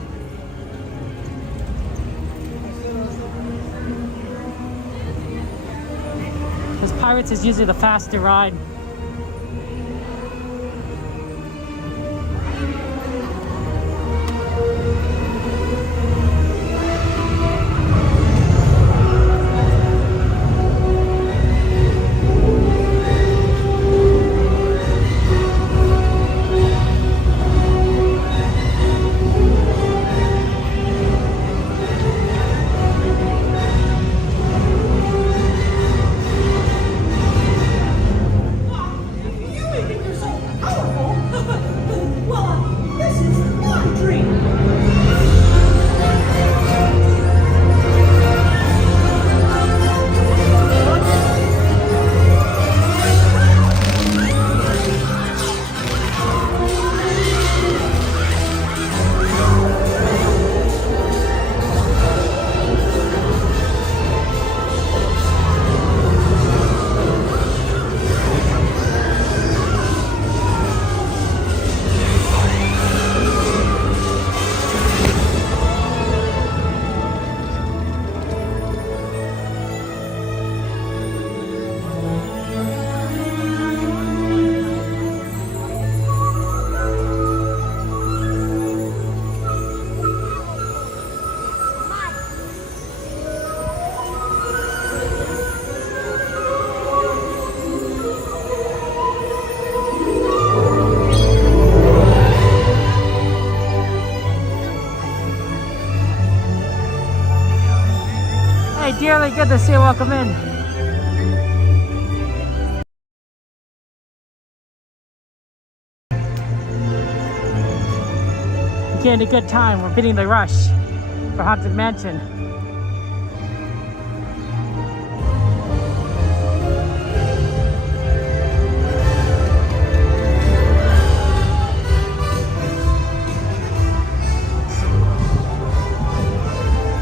Because Pirates is usually the faster ride. Dearly good to see you. Welcome in. Again, a good time. We're beating the rush for Haunted Mansion.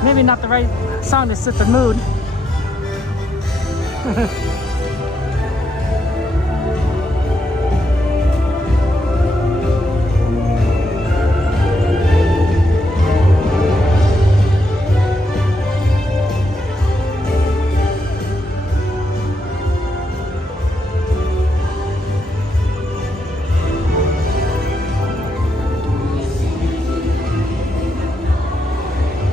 maybe not the right song to set the mood.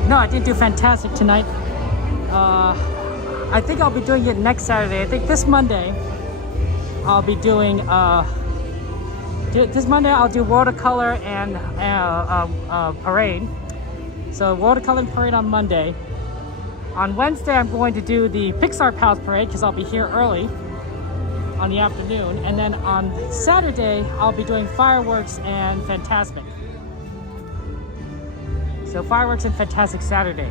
No, I didn't do fantastic tonight. I think I'll be doing it next Saturday. I think this Monday I'll be doing this Monday I'll do watercolor and parade. So watercolor and parade on Monday. On Wednesday I'm going to do the Pixar Pals parade because I'll be here early on the afternoon, and then on Saturday I'll be doing fireworks and Fantastic. So fireworks and Fantastic Saturday.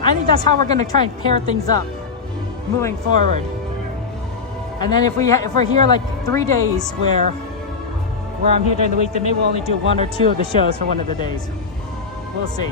I think that's how we're gonna try and pair things up moving forward. And then if we're here like 3 days where I'm here during the week, then maybe we'll only do 1 or 2 of the shows for one of the days. We'll see.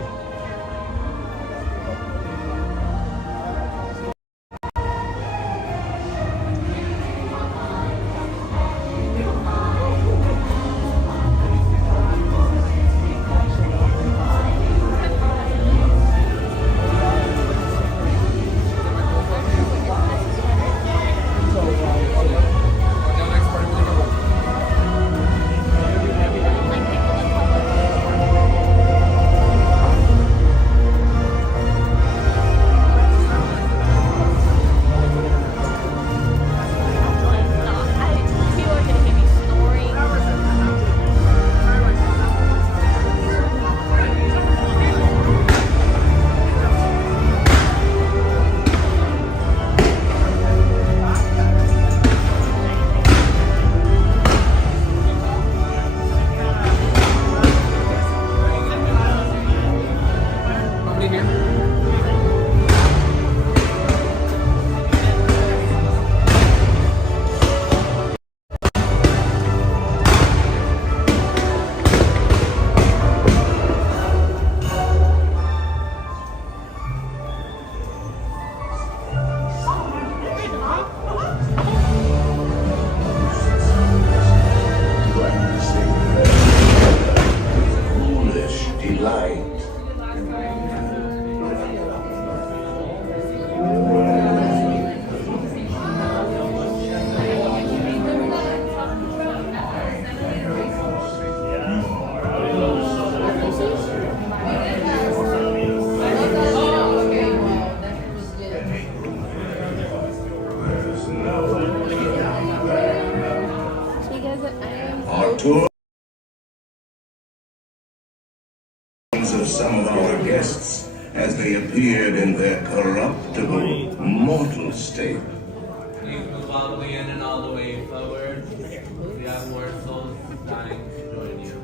Of some of our guests as they appeared in their corruptible, mortal state. Please move all the way in and all the way forward. We have more souls dying to join you.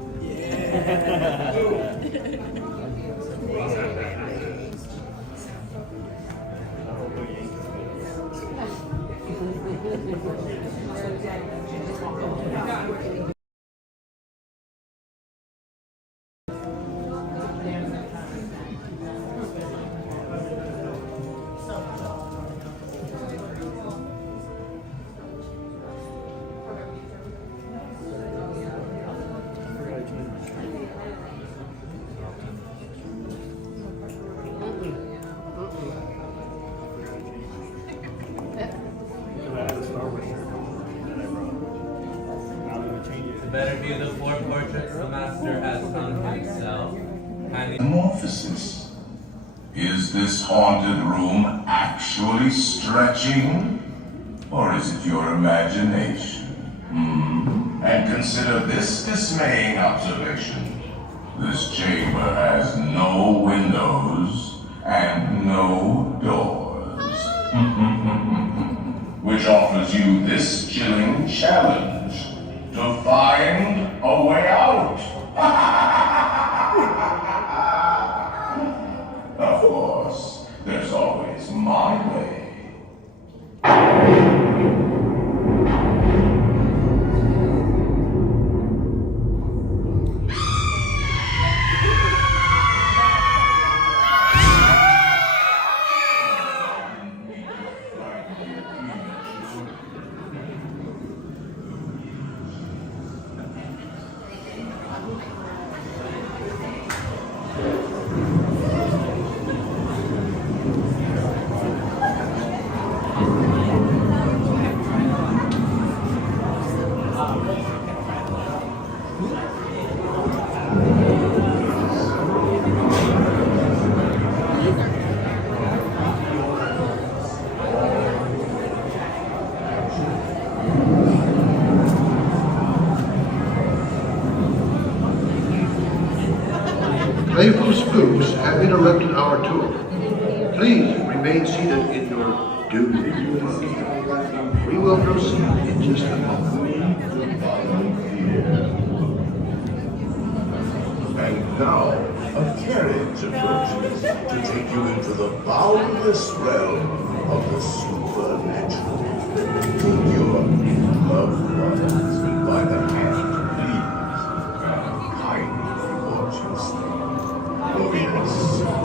Better view the 4 portraits the master has hung himself. Metamorphosis. Is this haunted room actually stretching? Or is it your imagination? And consider this dismaying observation. This chamber has no windows and no doors. Which offers you this chilling challenge. To find a way out. Of course, there's always my way. Playful spooks have interrupted our tour. Please remain seated in your doom buggy. We will proceed in just a moment. And now, a carriage approaches to take you into the boundless realm of the supernatural. Your loved ones by the hand, kindly watch your step. Oh yes,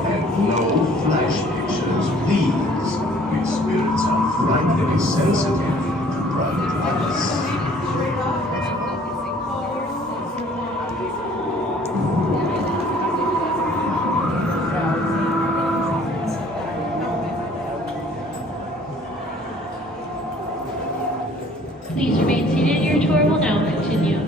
and no flash pictures, please. We spirits are frightfully sensitive to bright lights. Please remain seated. Your tour will now continue.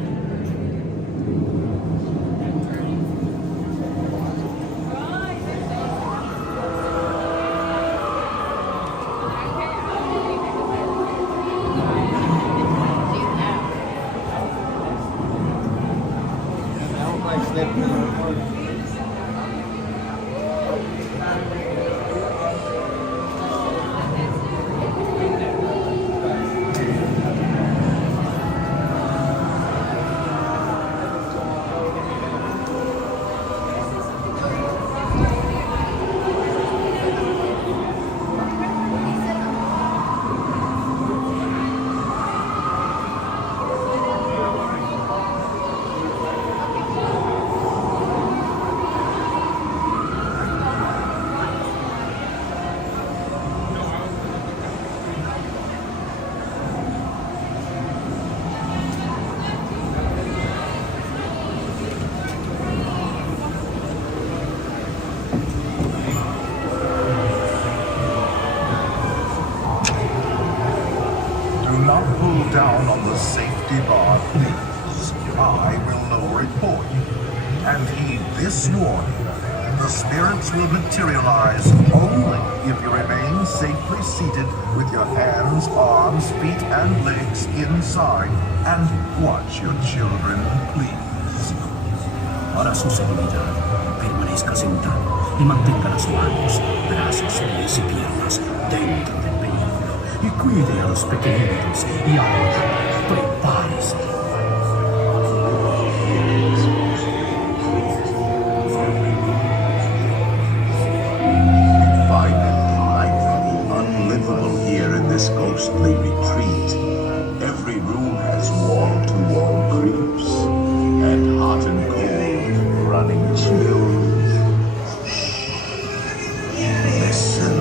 Not pull down on the safety bar, please. I will lower it for you. And heed this warning. The spirits will materialize only if you remain safely seated with your hands, arms, feet, and legs inside. And watch your children, please. Para su seguridad, permanezca sentado y mantenga las manos, brazos, pies y piernas dentro del vehículo. Y cuide a los pequeñitos y ahora prepárese. Find it delightfully unlivable here in this ghostly retreat. Every room has wall-to-wall creeps, and hot and cold running chills. Listen.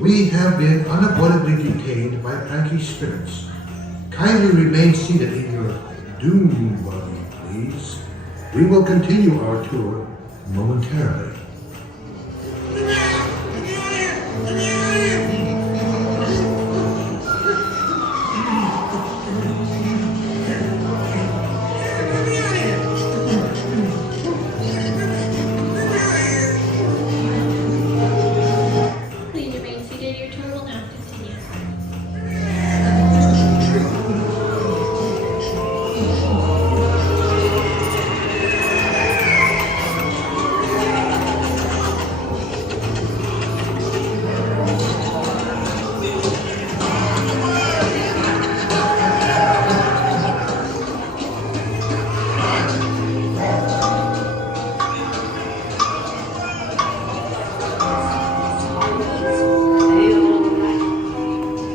We have been unavoidably detained by pranky spirits. Kindly remain seated in your doom buggy, please. We will continue our tour momentarily. Please remain seated. Your tour will now continue.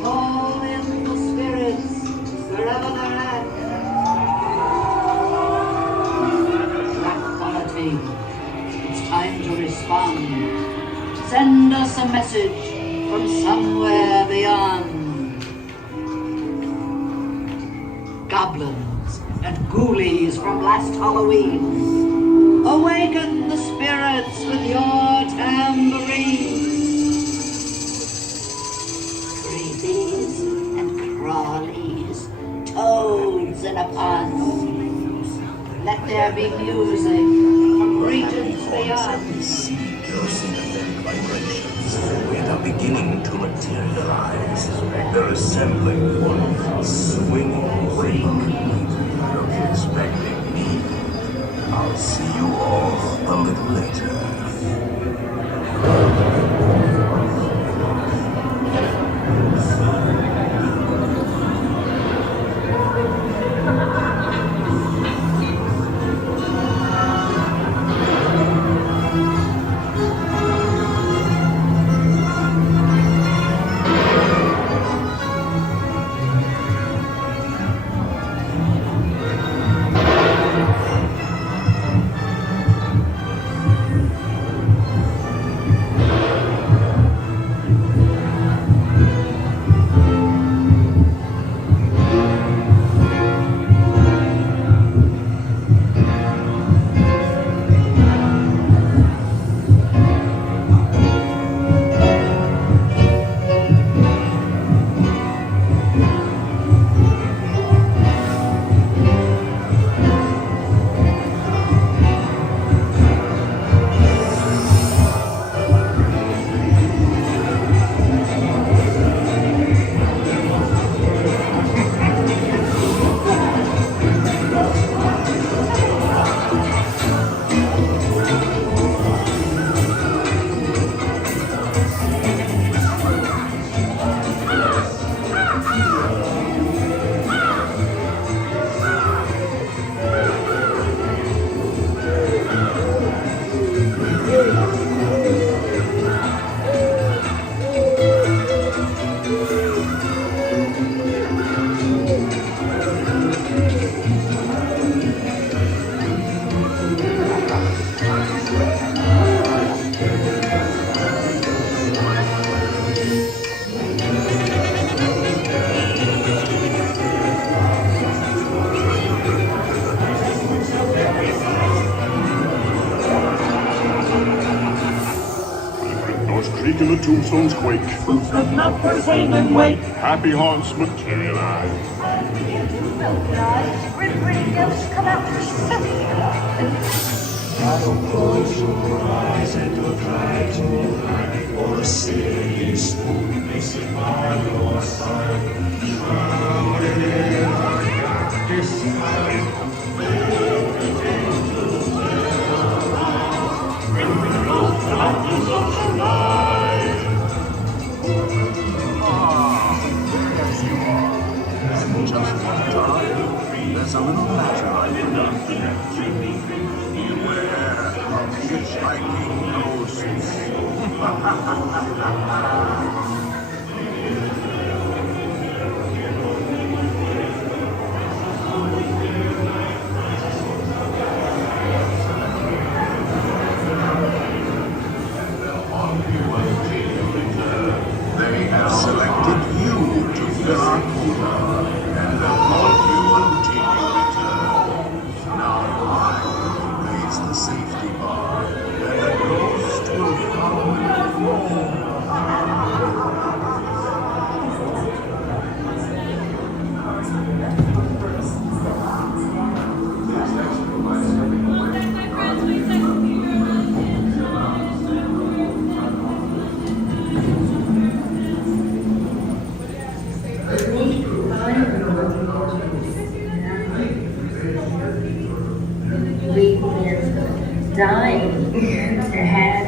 Call in the spirits wherever they're at. Black it's time to respond. Send us a message from somewhere beyond. Goblins and ghoulies from last Halloween, awaken the spirits with your tambourine. Creepies and crawlies, toads in a pond. Let there be music from regions beyond. Seek your sympathetic vibrations. We are beginning to materialize. They're assembling one swinging making the tombstones quake. Spooks come up for swing and wake. Happy haunts materialize. Pretty ghosts come out to So close your eyes and you'll try to hide, or a silly spook may sit by your side. Shrouded in our darkest night, filled with angels there. Bring the ghost out to socialize. Yes, you are. And just one time, there's a little matter I forgot to mention. Beware of hitchhiking ghosts. They have selected you to fill our quota, and they'll hold you until you return. Now I will raise the safety bar, and the ghost will follow you. We've dying to have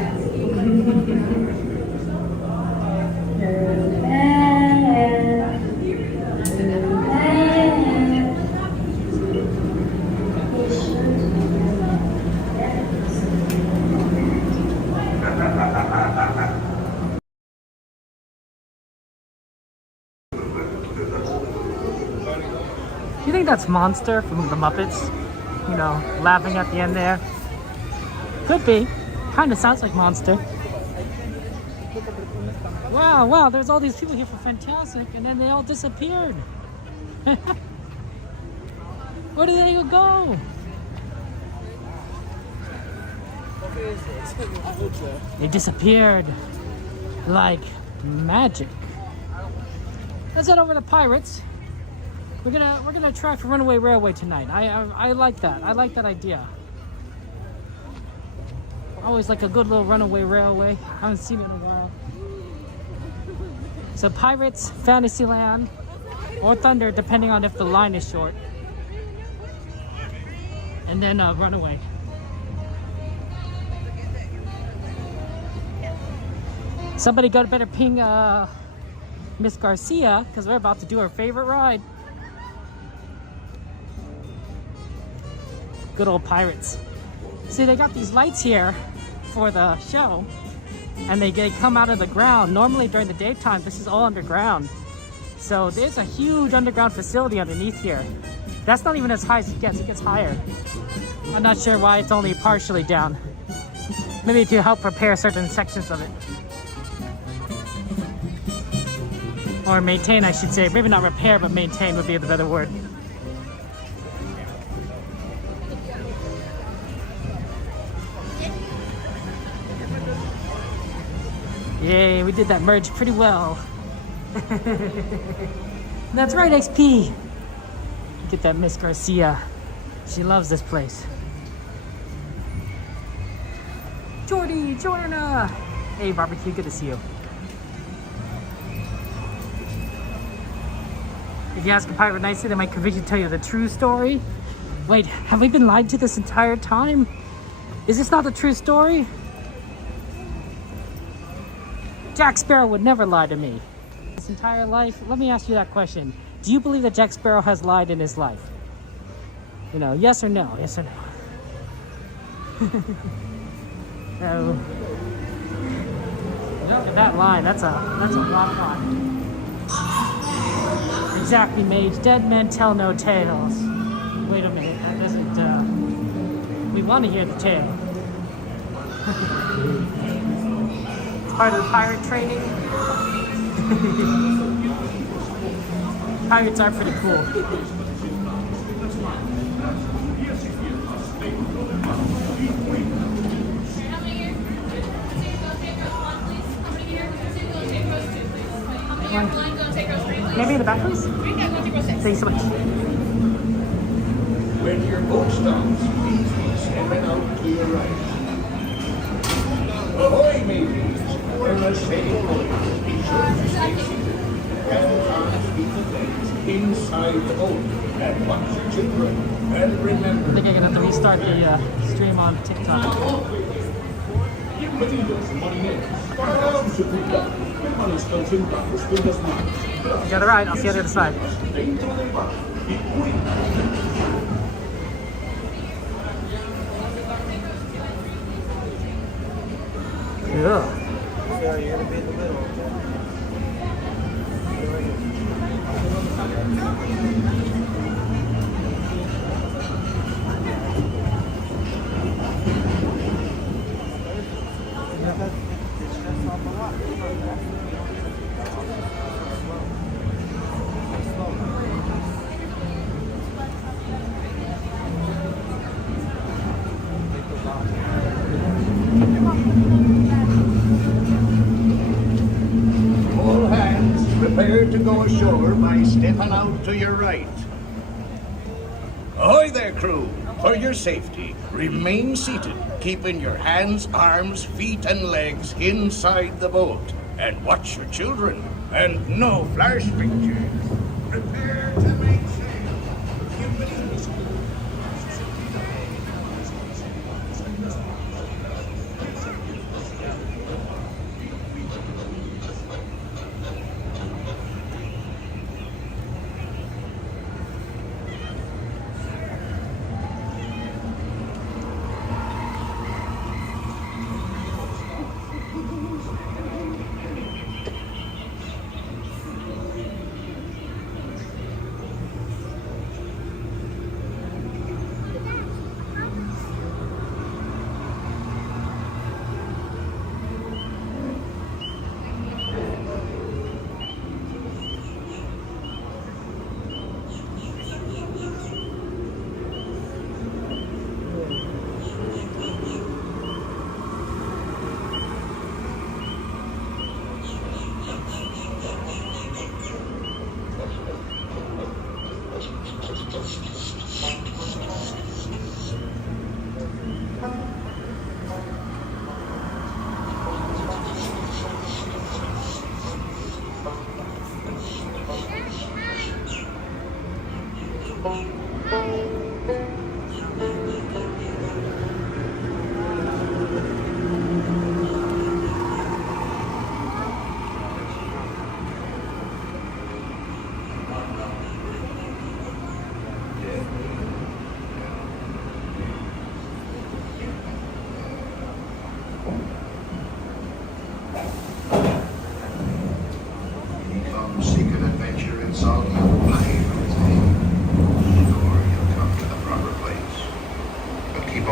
You think that's Monster from the Muppets? You know, laughing at the end there. Could be. Kind of sounds like Monster. Wow, there's all these people here for Fantastic, and then they all disappeared. Where did they go? They disappeared like magic. Let's head over to Pirates. We're gonna try for Runaway Railway tonight. I like that. I like that idea. Always like a good little Runaway Railway. I haven't seen it in a while. So Pirates, Fantasyland, or Thunder, depending on if the line is short. And then Runaway. Somebody better ping Miss Garcia, because we're about to do her favorite ride. Good old Pirates. See, they got these lights here for the show, and they come out of the ground. Normally during the daytime, this is all underground. So there's a huge underground facility underneath here. That's not even as high as it gets higher. I'm not sure why it's only partially down. Maybe to help prepare certain sections of it. Or maintain, I should say. Maybe not repair, but maintain would be the better word. Yay, we did that merge pretty well. That's right, XP. Get that Miss Garcia. She loves this place. Jordy, Joanna. Hey, Barbecue, good to see you. If you ask a pirate nicely, they might convince you to tell you the true story. Wait, have we been lied to this entire time? Is this not the true story? Jack Sparrow would never lie to me. His entire life. Let me ask you that question. Do you believe that Jack Sparrow has lied in his life? You know, yes or no? Yes or no? No. Look at that line. That's a rock line. Exactly, Mage. Dead men tell no tales. Wait a minute. That doesn't. We want to hear the tale. Part of the pirate training. Pirates are pretty cool. Maybe in the back, please? Thank you so much. When your boat stops, please be stepping out to your right. Ahoy, mateys! We're a sailing boat. Be sure to stay seated. Hands, arms, feet, and legs inside the boat. And watch your children. And remember... I think I'm gonna have to restart the stream on TikTok. Enjoy the ride. I'll see you on the other side. Yeah. All hands, prepare to go ashore by stepping out to your right. Ahoy there, crew! For your safety, remain seated, keeping your hands, arms, feet, and legs inside the boat. And watch your children, and no flash pictures. Prepare to make sail.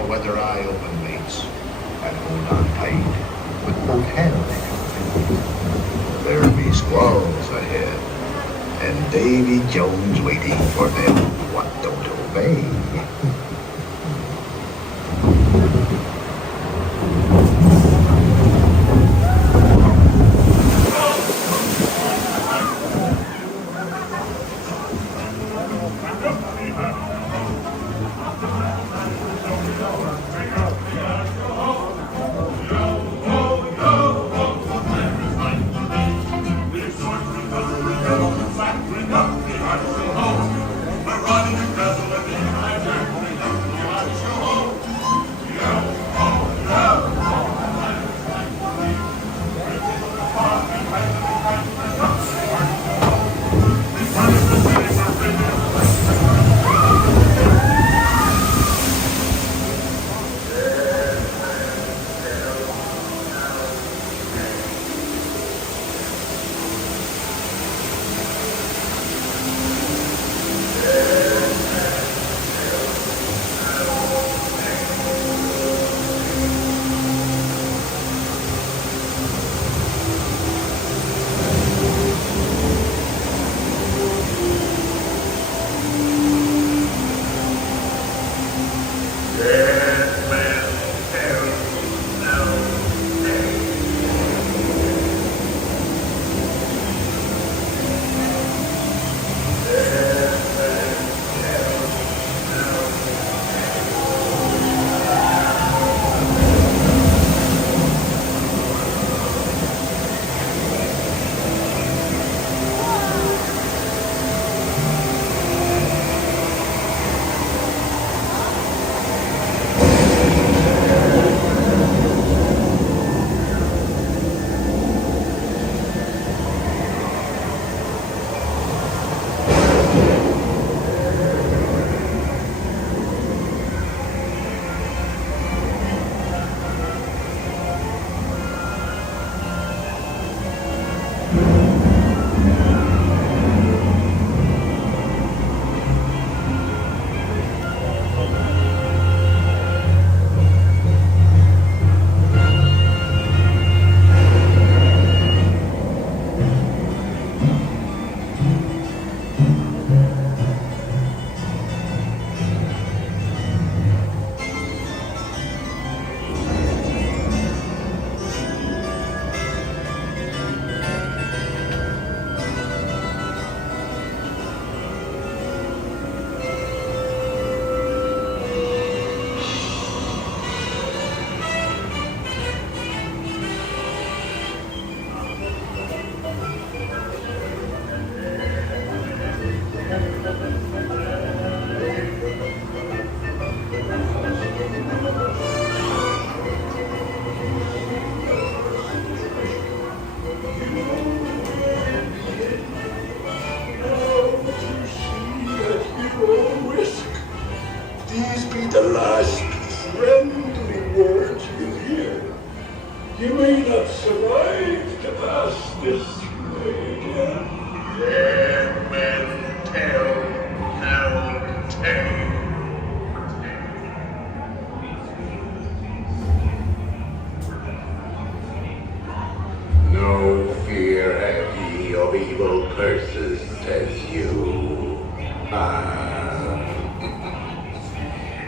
Weather eye open, mates, and hold on tight with both hands. There'll be squalls ahead, and Davy Jones waiting for them what don't obey.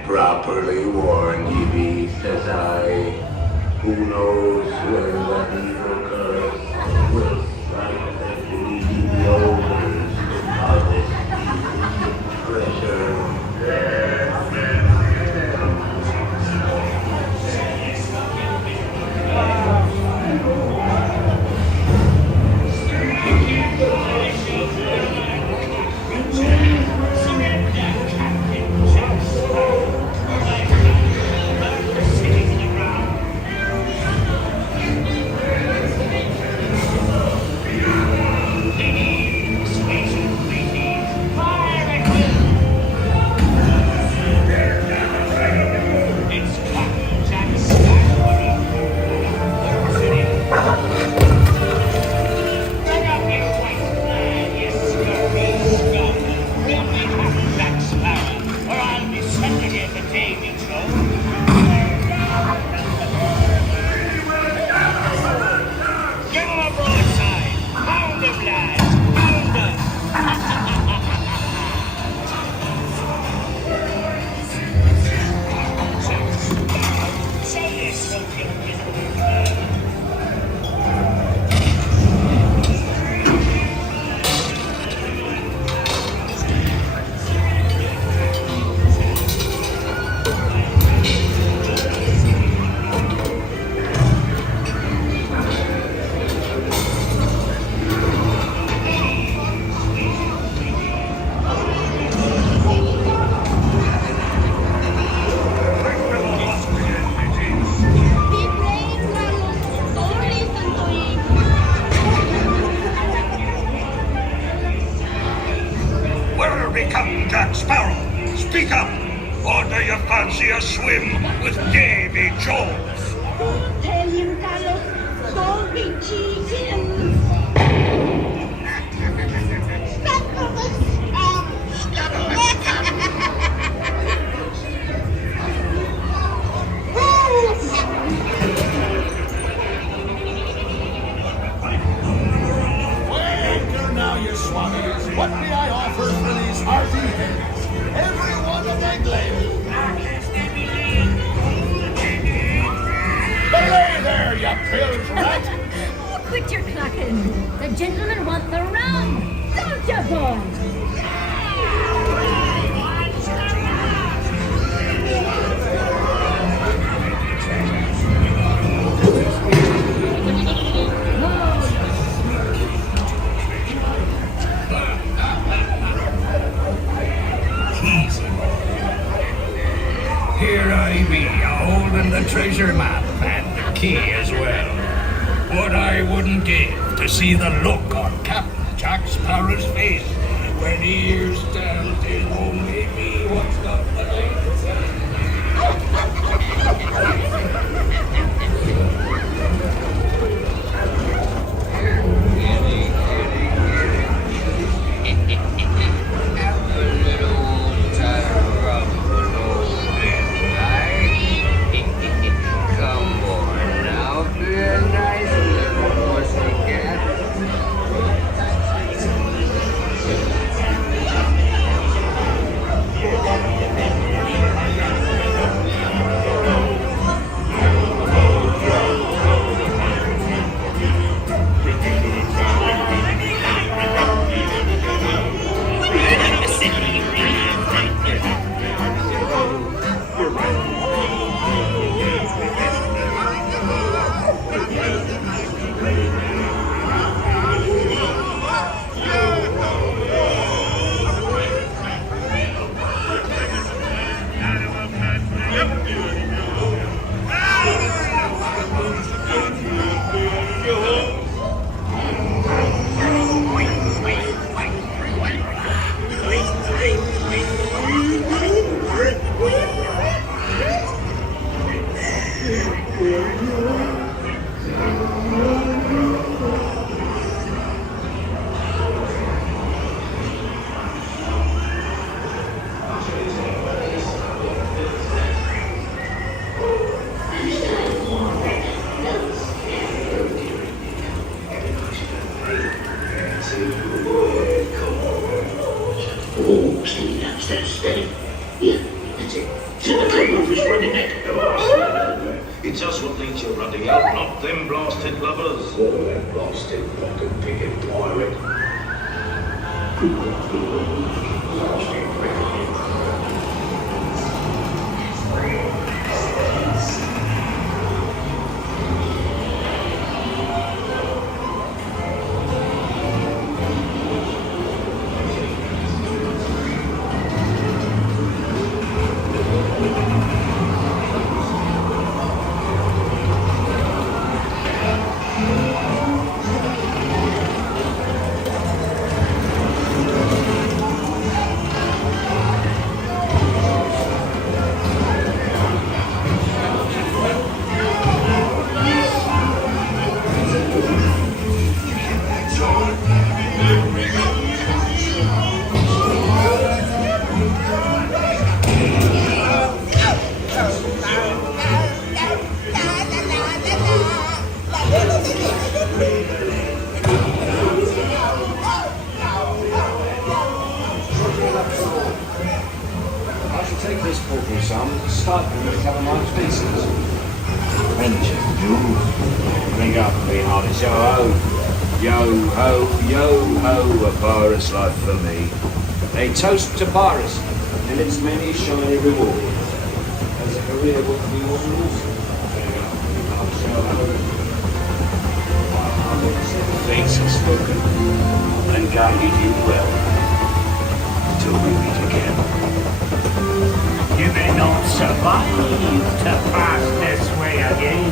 Properly warned ye be, says I. Who knows when that evil curse will silently be the ogres of this treasure. Jack Sparrow, speak up! Or do you fancy a swim with Davy Jones? Don't tell him, Carlos. Don't be cheating. Now, you swabbies, what may I offer for these hearty heads? Every one of my glaive. Belay there, you bilge rat! Oh, quit your clucking. The gentlemen want the rum. Don't you, boy? Here I be, a-holding the treasure map and the key as well. What I wouldn't give to see the look on Captain Jack Sparrow's face when he hears that it only me what's got the light. Actually, now stand steady. Yeah, that's it. To the clean fish running neck. It's us what needs your running out, not them blasted lovers. Oh, that blasted pocket-picking pirate. Toast to piracy and its many shiny rewards. As a career would be almost Fates are spoken and guided you well. Till we meet again. You may not survive to pass this way again.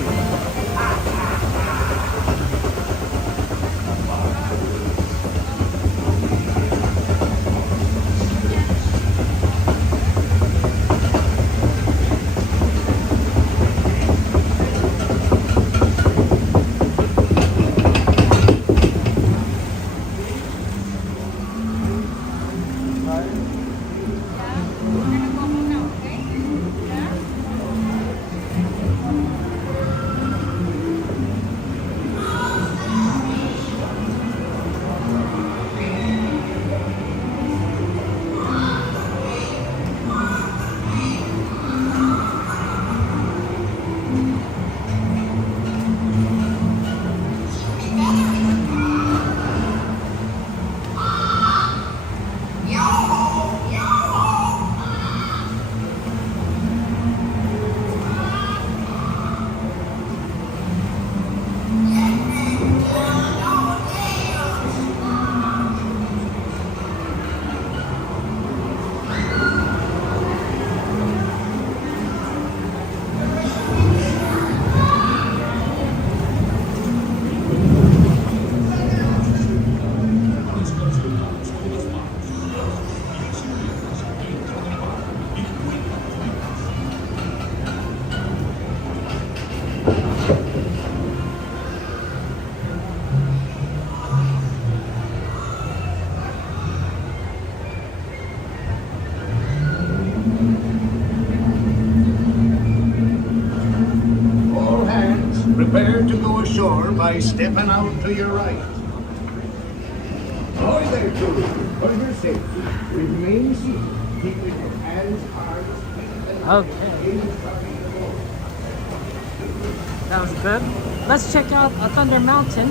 Prepare to go ashore by stepping out to your right. Ahoy there, children. For your safety, remain seated. Keeping your hands hard. Okay. That was good. Let's check out Thunder Mountain.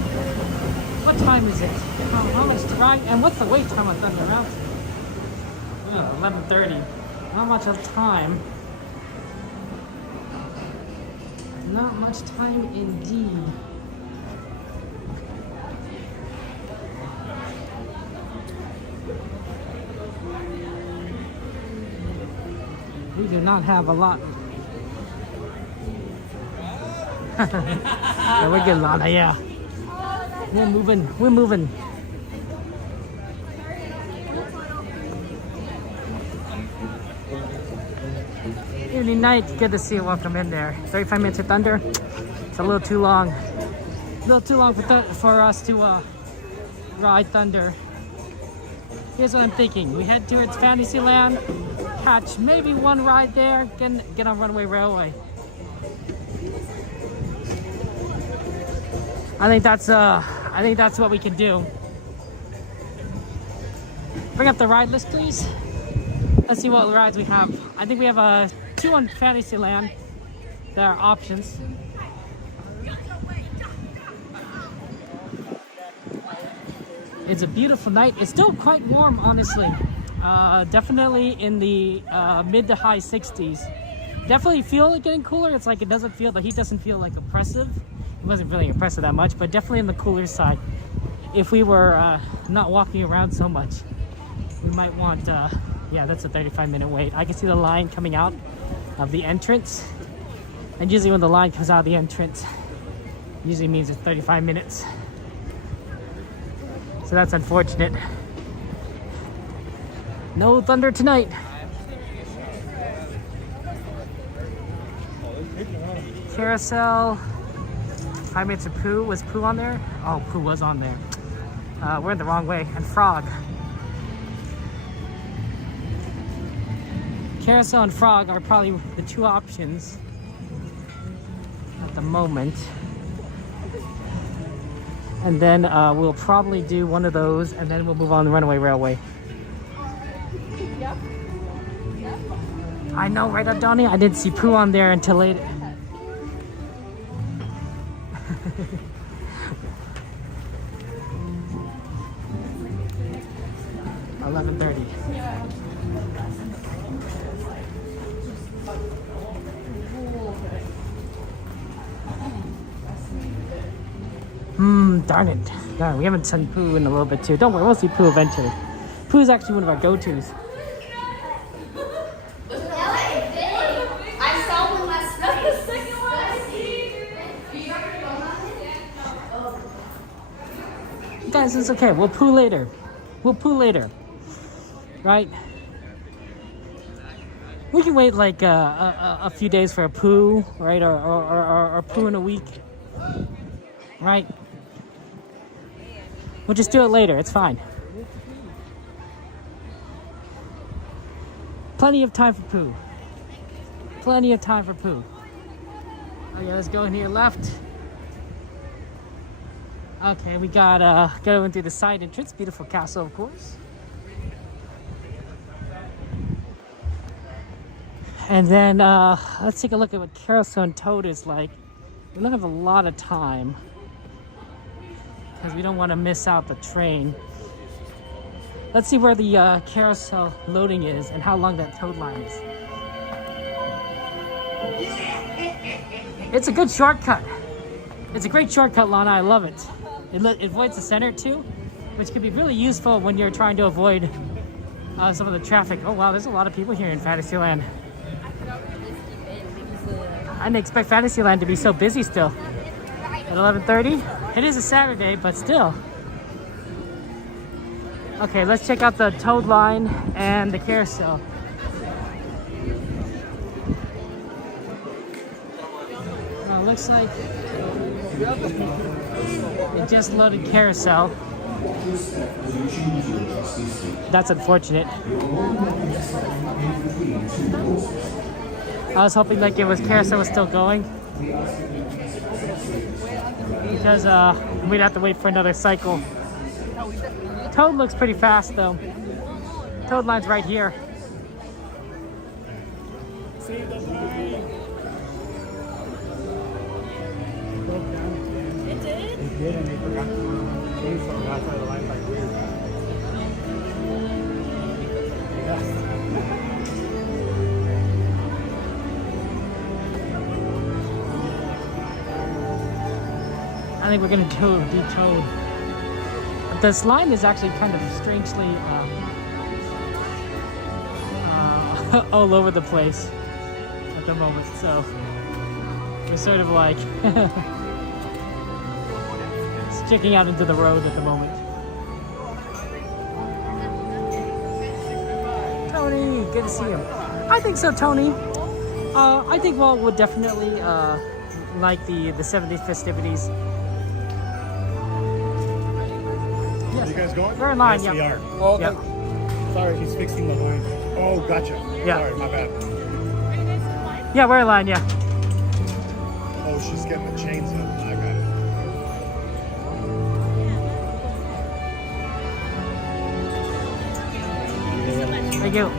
What time is it? How much to ride? And what's the wait time on Thunder Mountain? 11:30. Not much of time. Not much time indeed. We do not have a lot. Yeah, we get a lot, yeah. We're moving, we're moving. Early night, good to see you. Welcome in there. 35 minutes of thunder. It's a little too long. A little too long for us to ride thunder. Here's what I'm thinking. We head towards Fantasyland, catch maybe one ride there, get on Runaway Railway. I think that's what we can do. Bring up the ride list, please. Let's see what rides we have. I think we have 2 on Fantasyland. There are options. It's a beautiful night. It's still quite warm, honestly. Definitely in the mid to high 60s. Definitely feel it getting cooler. It's like it doesn't feel, the heat doesn't feel like oppressive. It wasn't feeling oppressive that much, but definitely on the cooler side. If we were not walking around so much, we might want, yeah, that's a 35-minute wait. I can see the line coming out of the entrance. And usually when the line comes out of the entrance, usually means it's 35 minutes. So that's unfortunate. No thunder tonight. Carousel. 5 minutes of Pooh. Was Pooh on there? Oh, Pooh was on there. We're in the wrong way. And Frog. Carousel and Frog are probably the 2 options at the moment. And then we'll probably do one of those, and then we'll move on the Runaway Railway. I know, right, Donnie? I didn't see Pooh on there until later. $11:30. Darn it. Darn, we haven't seen Pooh in a little bit too. Don't worry, we'll see Pooh eventually. Pooh is actually one of our go-tos. I saw one last night. That's the second one I see. Guys, it's okay. We'll Pooh later. We'll Pooh later. Right? We can wait like a few days for a Pooh, right? Or Pooh in a week. Right? We'll just do it later. It's fine. Plenty of time for Pooh. Plenty of time for Pooh. Oh yeah, let's go in here left. Okay, we got going through the side entrance. Beautiful castle, of course. And then let's take a look at what Carousel and Toad is like. We don't have a lot of time because we don't want to miss out the train. Let's see where the carousel loading is and how long that Toad line is. It's a good shortcut. It's a great shortcut, Lana. I love it. It avoids the center too, which can be really useful when you're trying to avoid some of the traffic. Oh wow, there's a lot of people here in Fantasyland. I didn't expect Fantasyland to be so busy still. At 11:30? It is a Saturday, but still. Okay, let's check out the Toad line and the carousel. Well, it looks like it just loaded carousel. That's unfortunate. I was hoping like it was carousel was still going, because we'd have to wait for another cycle. Toad looks pretty fast though. Toad line's right here. It did? It did, and they forgot to change, so that's why the line's like weird. I think we're gonna do Toad. This line is actually kind of strangely all over the place at the moment, so we're sort of like sticking out into the road at the moment. Tony, good to see you. I think so, Tony. I think Walt would definitely like the 70s festivities. Are you guys going? We're in line, yes, yep. we are. Oh, okay. Yep. Sorry, he's fixing the line. Oh, gotcha. Yeah. Sorry, my bad. Yeah, we're in line, yeah. Oh, she's getting the chains up. I got it. Thank you.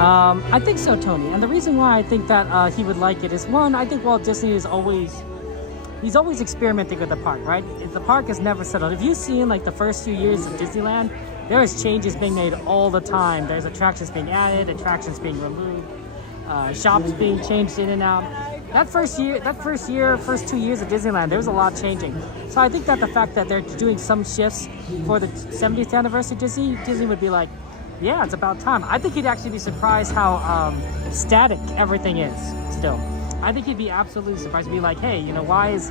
I think so, Tony. And the reason why I think that he would like it is, one, I think Walt Disney is he's always experimenting with the park, right? The park is never settled. If you've seen like the first few years of Disneyland, there's changes being made all the time. There's attractions being added, attractions being removed, shops being changed in and out. That first 2 years of Disneyland, there was a lot changing. So I think that the fact that they're doing some shifts for the 70th anniversary Disney would be like, yeah, it's about time. I think he'd actually be surprised how static everything is still. I think he'd be absolutely surprised. He'd be like, hey, you know, why is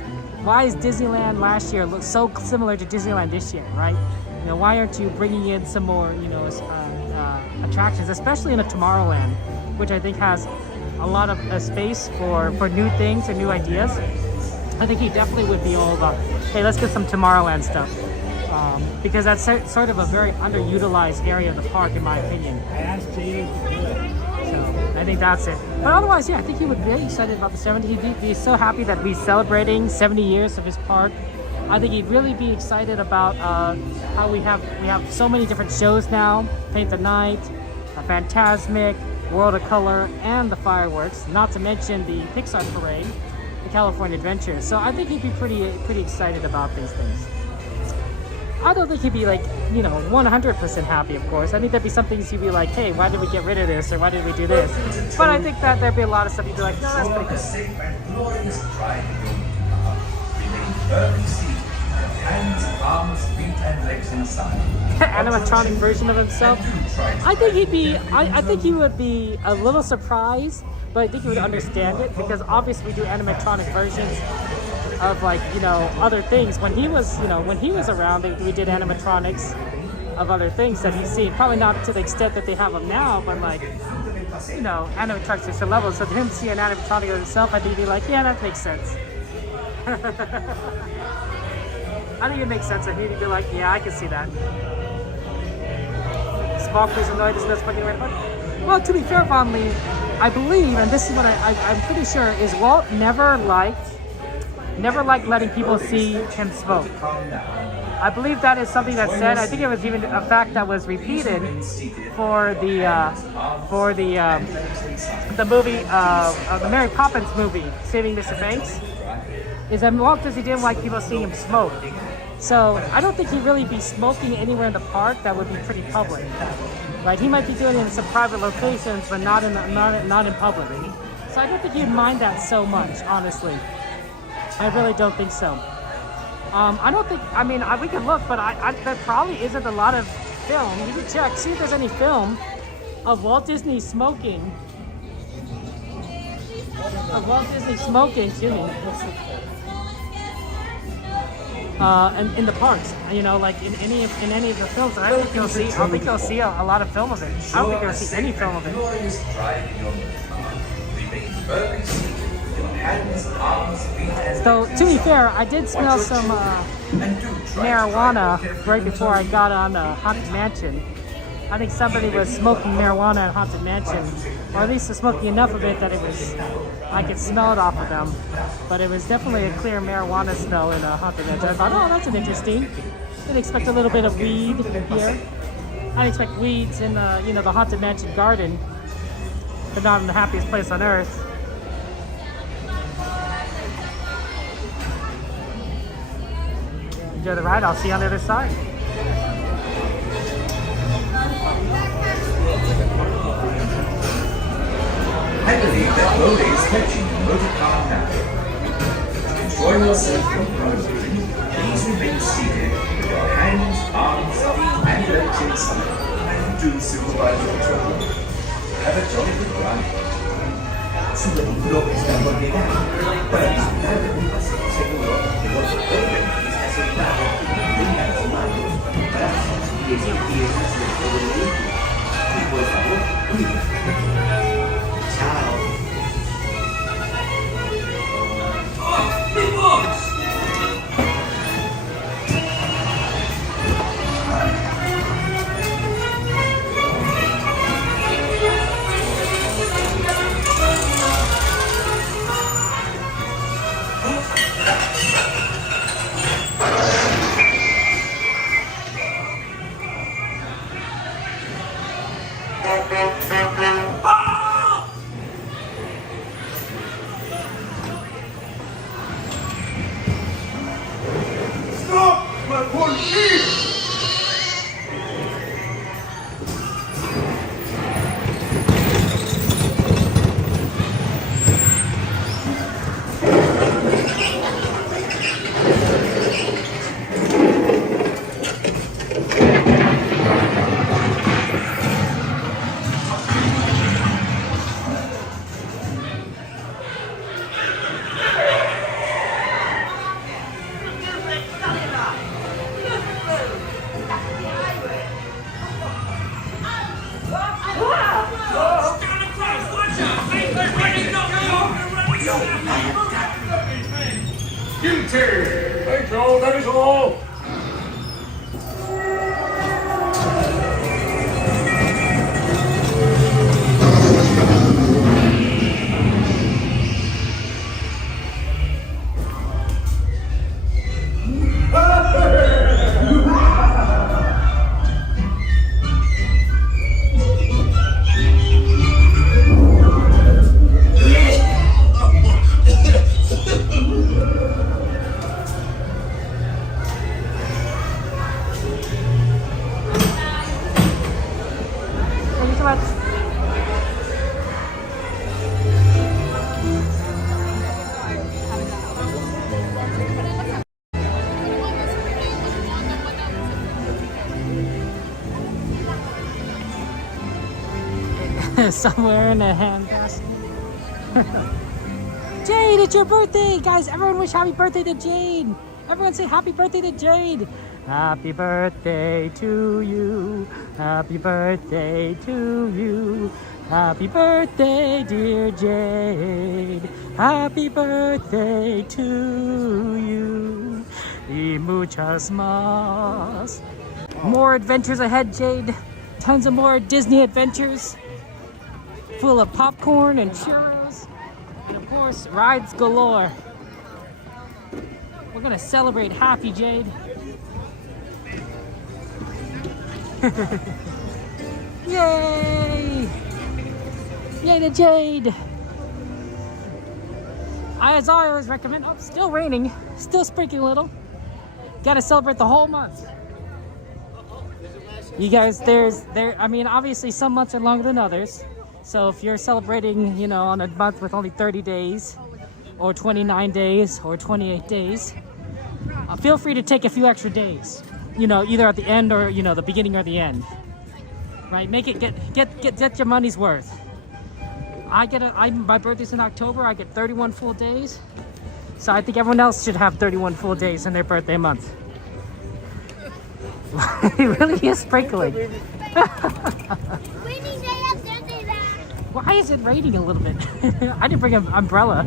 Disneyland last year look so similar to Disneyland this year, right? You know, why aren't you bringing in some more, you know, attractions, especially in a Tomorrowland, which I think has a lot of space for new things and new ideas. I think he definitely would be all about, hey, let's get some Tomorrowland stuff. Because that's sort of a very underutilized area of the park, in my opinion. So I think that's it. But otherwise, yeah, I think he would be really excited about the 70s. He'd be so happy that we're celebrating 70 years of his park. I think he'd really be excited about how we have so many different shows now. Paint the Night, Fantasmic, World of Color, and the fireworks. Not to mention the Pixar Parade, the California Adventure. So I think he'd be pretty excited about these things. I don't think he'd be like, you know, 100% happy, of course. I think there'd be some things he'd be like, hey, why did we get rid of this, or why did we do this? But I think that there'd be a lot of stuff he'd be like, no, that's pretty good. Hands, arms, feet, and legs inside. Animatronic version of himself. I think I think he would be a little surprised, but I think he would understand it, because obviously we do animatronic versions of, like, you know, other things. When he was around, we did animatronics of other things that he's seen. Probably not to the extent that they have them now, but like, you know, animatronics to some level. So to him see an animatronic of himself, I think he'd be like, yeah, that makes sense. I think it makes sense that he'd be like, yeah, I can see that. Small crews annoyed us this fucking right. Well, to be fair, Von Lee, I believe, and this is what I'm pretty sure, is Walt never liked letting people see him smoke. I believe that is something that's said. I think it was even a fact that was repeated for the movie, the Mary Poppins movie, Saving Mr. Banks. Is that Walt Disney didn't like people seeing him smoke. So I don't think he'd really be smoking anywhere in the park that would be pretty public. Right? He might be doing it in some private locations, but not in public. So I don't think he'd mind that so much, honestly. I really don't think so. I don't think, I mean, we can look, but there probably isn't a lot of film. You can check, see if there's any film of Walt Disney smoking. Excuse me. And in the parks, you know, like in any of the films, I don't think you'll see a lot of film of it. I don't think you'll see any film of it. So, to be fair, I did smell some marijuana right before I got on Haunted Mansion. I think somebody was smoking marijuana at Haunted Mansion, or at least was smoking enough of it that I could smell it off of them. But it was definitely a clear marijuana smell in Haunted Mansion. I thought, oh, that's an interesting. Didn't expect a little bit of weed here. I didn't expect weeds in the Haunted Mansion garden, but not in the happiest place on earth. Enjoy the ride. I'll see you on the other side. I believe that road is catching the motor car now. To enjoy yourself from road, please remain seated with your hands, arms, feet, and legs inside. And do supervise your trouble. Have a jolly good ride. Sudah di blok sedang berbeda. Perhatikan lintas seguro de los órdenes de seguridad dengan humanos para seguir piezas de todo el tiempo. Y por favor, cuídate. Ciao. Oh, big box! por ti. Hey, Joe, that is all. Somewhere in a handbasket. Jade, it's your birthday! Guys, everyone wish happy birthday to Jade! Everyone say happy birthday to Jade! Happy birthday to you! Happy birthday to you! Happy birthday, dear Jade! Happy birthday to you! Y muchas más! More adventures ahead, Jade! Tons of more Disney adventures! Full of popcorn and churros, and of course, rides galore. We're gonna celebrate happy, Jade. Yay! Yay to Jade! As I always recommend, oh, still raining, still sprinkling a little. Gotta celebrate the whole month. You guys, I mean, obviously some months are longer than others. So if you're celebrating, you know, on a month with only 30 days, or 29 days, or 28 days, feel free to take a few extra days. You know, either at the end or, you know, the beginning or the end. Right? Make it get your money's worth. My birthday's in October. I get 31 full days. So I think everyone else should have 31 full days in their birthday month. It really is sprinkling. Why is it raining a little bit? I didn't bring an umbrella.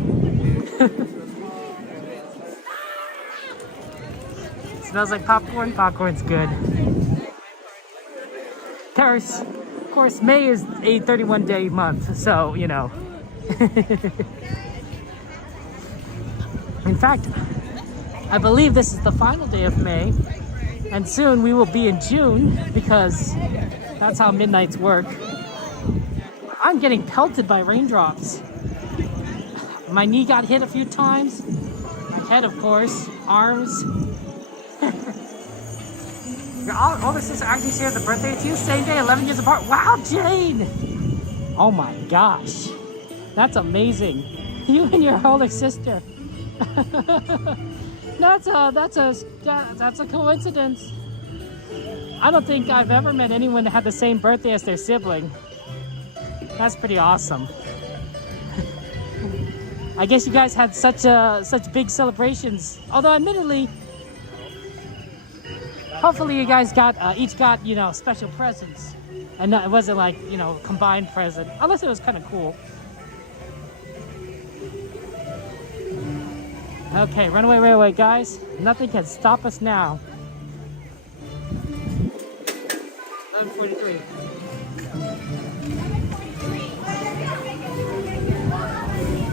It smells like popcorn. Popcorn's good. Of course, May is a 31-day month, so, you know. In fact, I believe this is the final day of May, and soon we will be in June, because that's how midnights work. I'm getting pelted by raindrops. My knee got hit a few times. My head, of course. Arms. Your older sister actually shares a birthday with you. Same day, 11 years apart. Wow, Jade! Oh my gosh. That's amazing. You and your older sister. That's a coincidence. I don't think I've ever met anyone that had the same birthday as their sibling. That's pretty awesome. I guess you guys had such big celebrations. Although, admittedly, hopefully you guys each got, you know, special presents, and it wasn't like, you know, combined present. Unless it was kind of cool. Okay, runaway railway, guys. Nothing can stop us now. 11:43.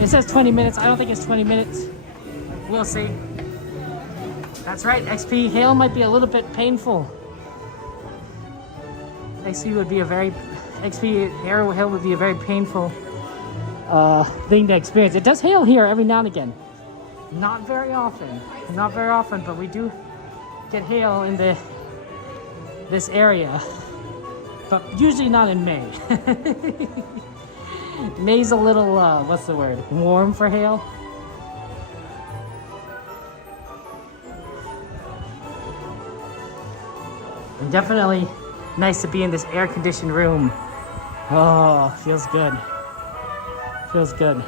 It says 20 minutes. I don't think it's 20 minutes. We'll see. That's right. XP hail might be a little bit painful. XP hail would be a very painful thing to experience. It does hail here every now and again. Not very often. Not very often, but we do get hail in this area, but usually not in May. May's a little, what's the word? Warm for hail. And definitely nice to be in this air-conditioned room. Oh, feels good. Feels good.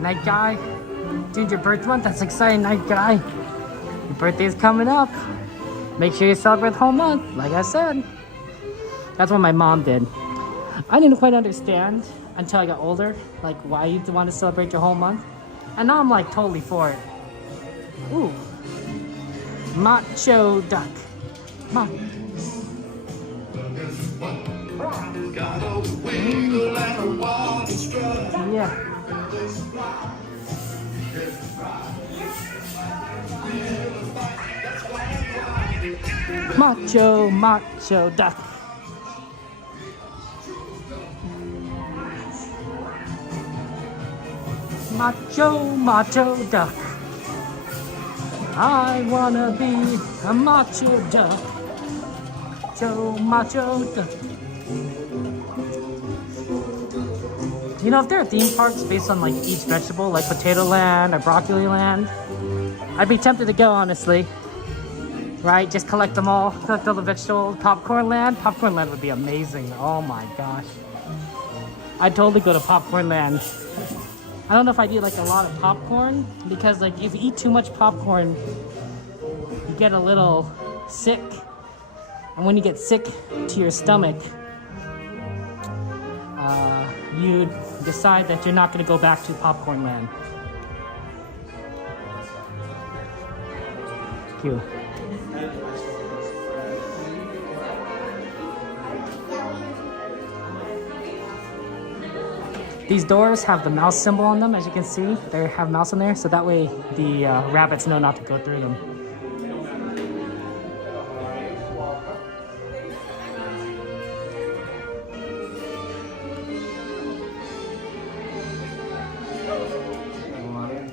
Night guy, dude, your birthday month, that's exciting, night guy. Your birthday's coming up. Make sure you celebrate the whole month, like I said. That's what my mom did. I didn't quite understand until I got older, like why you want to celebrate your whole month. And now I'm like totally for it. Ooh. Macho duck. Yeah. Macho duck. Macho duck. I wanna be a macho duck. Macho duck. You know, if there are theme parks based on like each vegetable, like Potato Land or Broccoli Land, I'd be tempted to go, honestly. Right? Just collect them all, collect all the vegetables. Popcorn Land? Popcorn Land would be amazing. Oh my gosh. I'd totally go to Popcorn Land. I don't know if I'd eat like a lot of popcorn, because like if you eat too much popcorn, you get a little sick. And when you get sick to your stomach, you decide that you're not going to go back to Popcorn Land. Cute. These doors have the mouse symbol on them, as you can see. They have mouse on there, so that way the rabbits know not to go through them.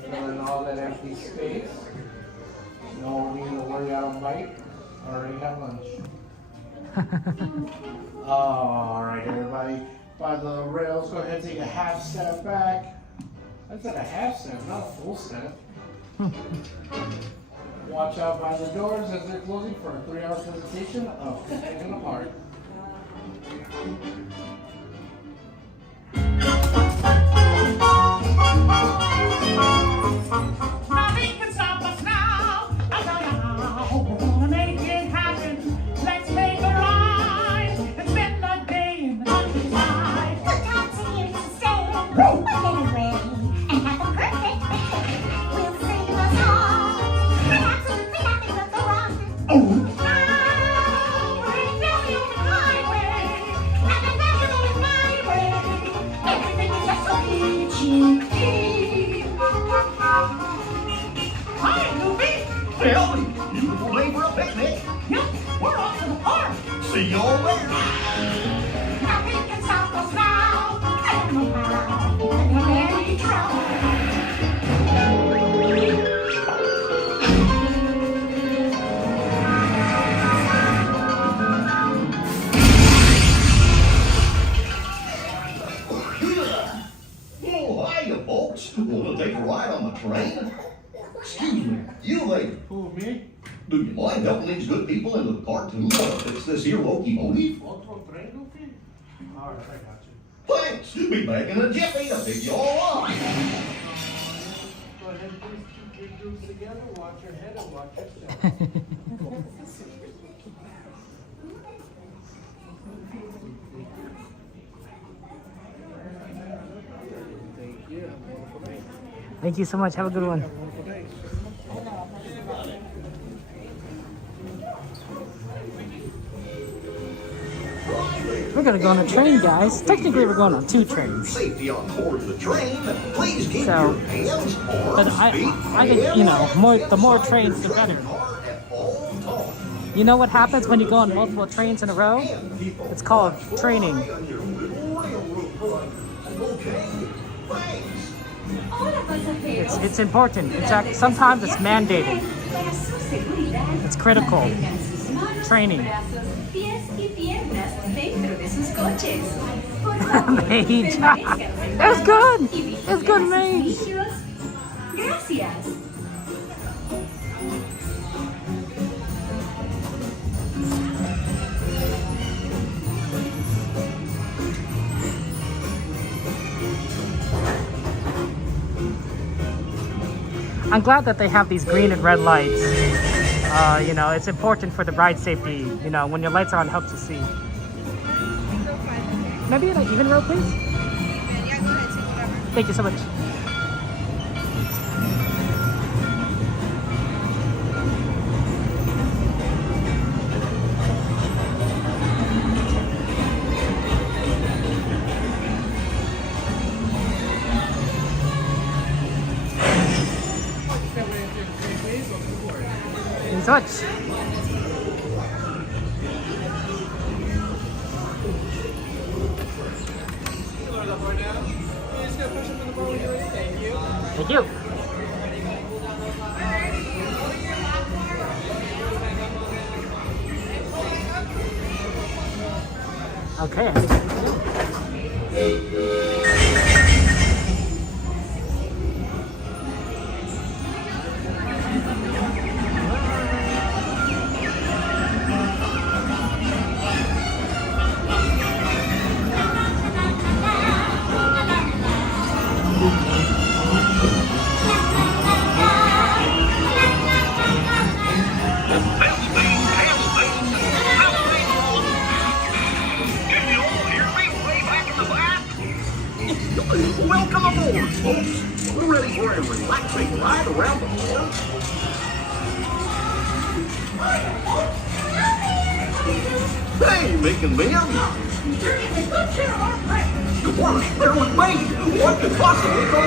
Filling all that empty space. No need to worry about a bite. Already have lunch. Alright, everybody. By the rails, go ahead and take a half step back. I said a half step, not a full step. Watch out by the doors as they're closing for a 3-hour presentation of taking apart. Nothing can stop us now. We're gonna make it happen. Let's make a ride and spend the day in the countryside. We'll talk to you to stay. We'll get away and have a perfect day. We'll sing a song and absolutely nothing will go wrong. We're enjoying the highway and the natural is my way. Everything is just so peachy. Hi, Goofy. Well, beautiful day for a picnic. Yep, we're off to the park. See you all there. Nothing can stop us now. I don't know how, but we're very try. Oh, hiya, folks. Want to take a ride on the train? Excuse me, you lady. Who, me? Do you mind helping these good people into the cartoon fix this here locomotive? Alright, I got you. Thanks. Be back in a jiffy to pick you all up. Go ahead, please keep your groups together. Watch your head and watch yourself. Thank you so much. Have a good one. We're gonna go on a train, guys. Technically, we're going on 2 trains. Safety on board the train. Please keep So, your hands but on I think, you know, the more trains, the better. at all times. You know what happens when you go on multiple trains in a row? It's called training. It's important. Sometimes it's mandated. It's critical. Training. Mage. It's good. It's good, Mage. Gracias. I'm glad that they have these green and red lights. You know, it's important for the ride safety. You know, when your lights are on, it helps you see. Maybe an even row, please? Yeah, go ahead, take whatever. Thank you so much. Thank you so much. Thank you. Okay. Welcome aboard, folks. We're ready for a relaxing ride around the park. Hey, Mick and Ben. Come on, there with me. What could possibly go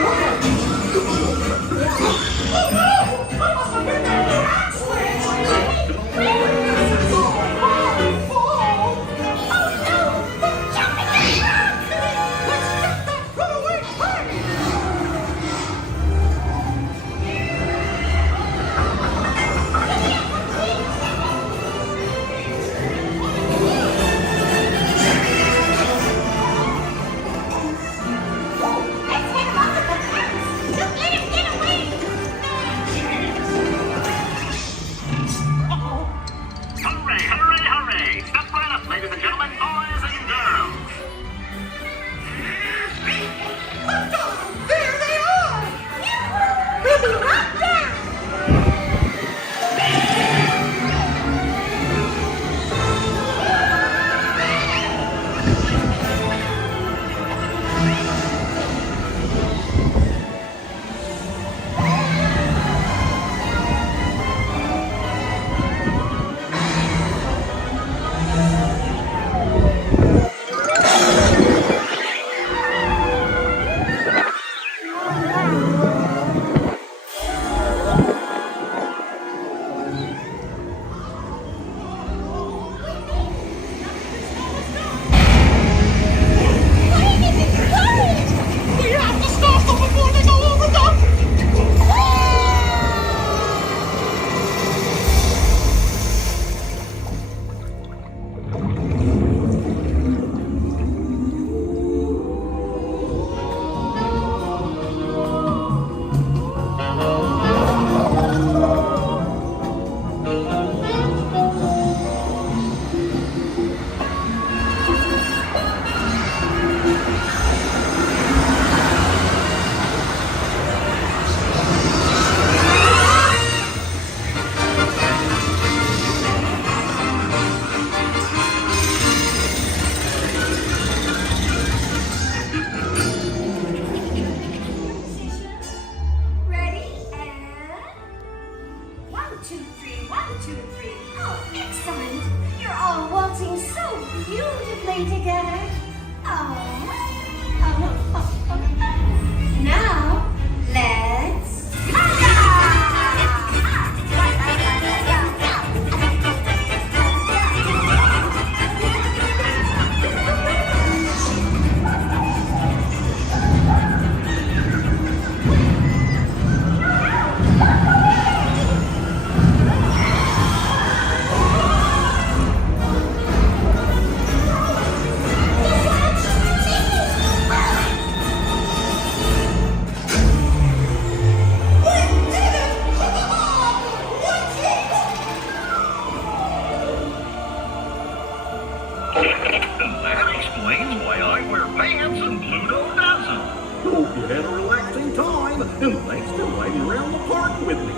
explains why I wear pants and Pluto doesn't. Hope you had a relaxing time, and thanks for riding around the park with me.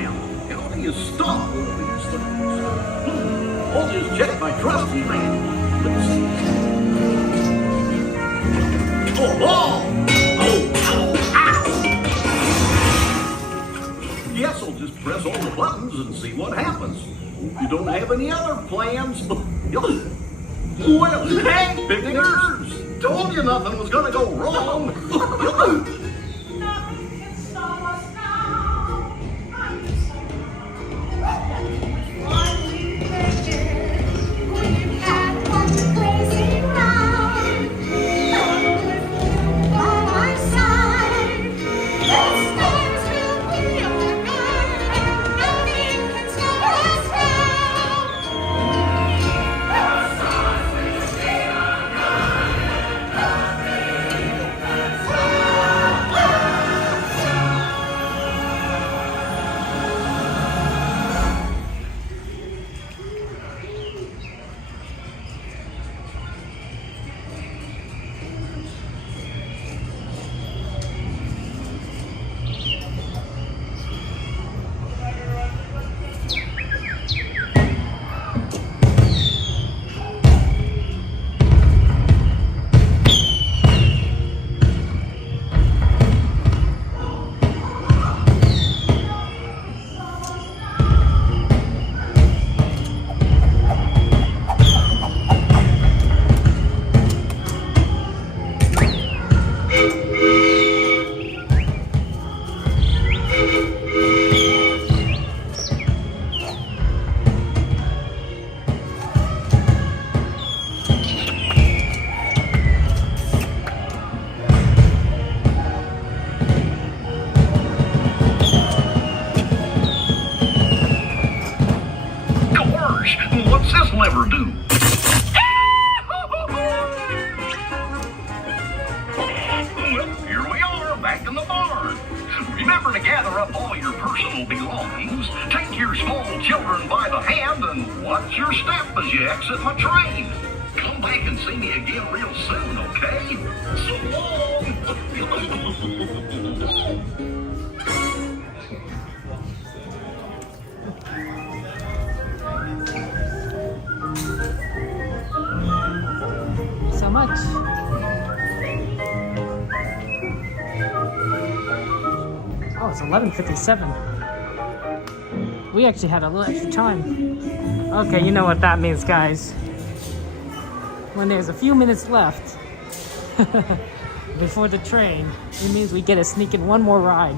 Now, how do you stop all these things? I'll just check my trusty man. Let's see. Guess I'll just press all the buttons and see what happens. Hope you don't have any other plans. Well, hey, fingers! Told you nothing was gonna go wrong. What's this lever do? Well, here we are, back in the barn. Remember to gather up all your personal belongings, take your small children by the hand, and watch your step as you exit my train. Come back and see me again real soon, okay? So long! So much. Oh, it's 11:57. We actually had a little extra time. Okay, you know what that means, guys. When there's a few minutes left before the train, it means we get to sneak in one more ride.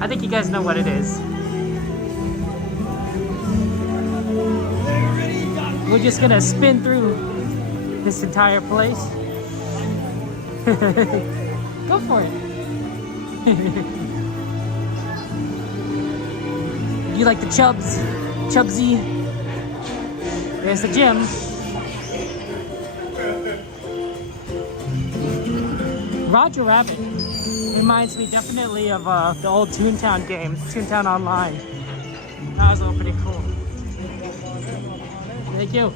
I think you guys know what it is. We're just gonna spin through this entire place. Go for it. You like the chubs? Chubsy. There's the gym. Roger Rabbit reminds me definitely of the old Toontown games, Toontown Online. That was all pretty cool. Thank you.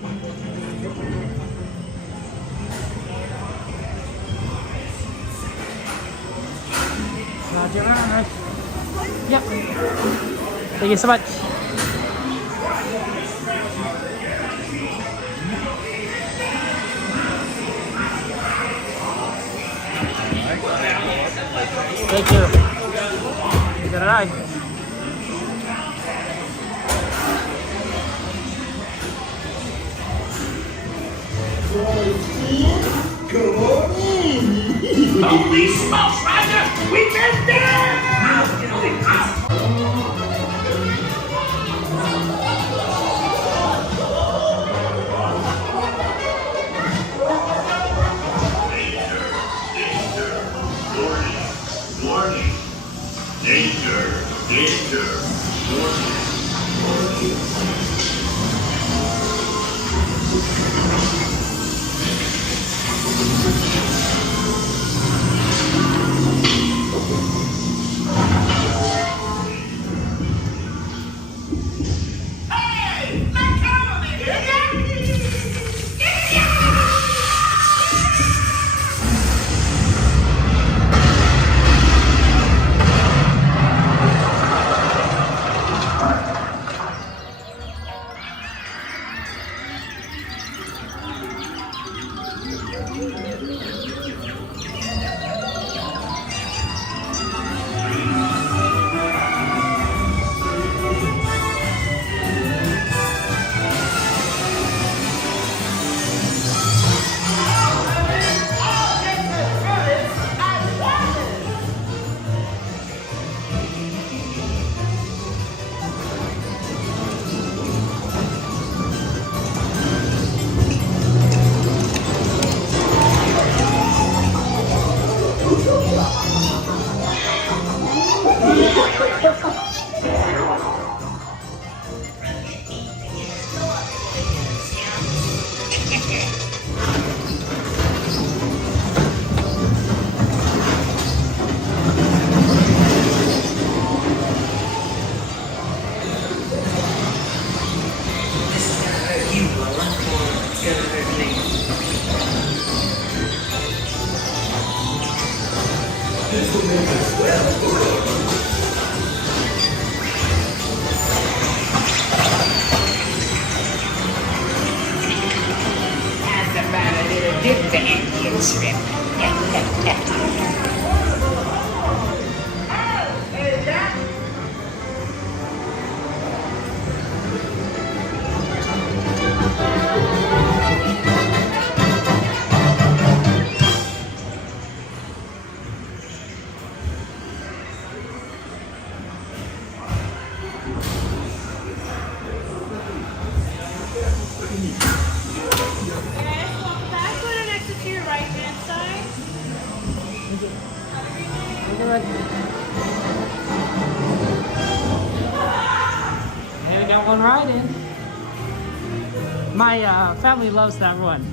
Roger, Roger. Yep. Thank you so much. Thank you. You got it right. Come on in. Holy smokes, Roger! We've been there! Warning! Danger! Danger! Warning! How's about a little dip for Indian shrimp? Hey, we got one ride in. My family loves that run.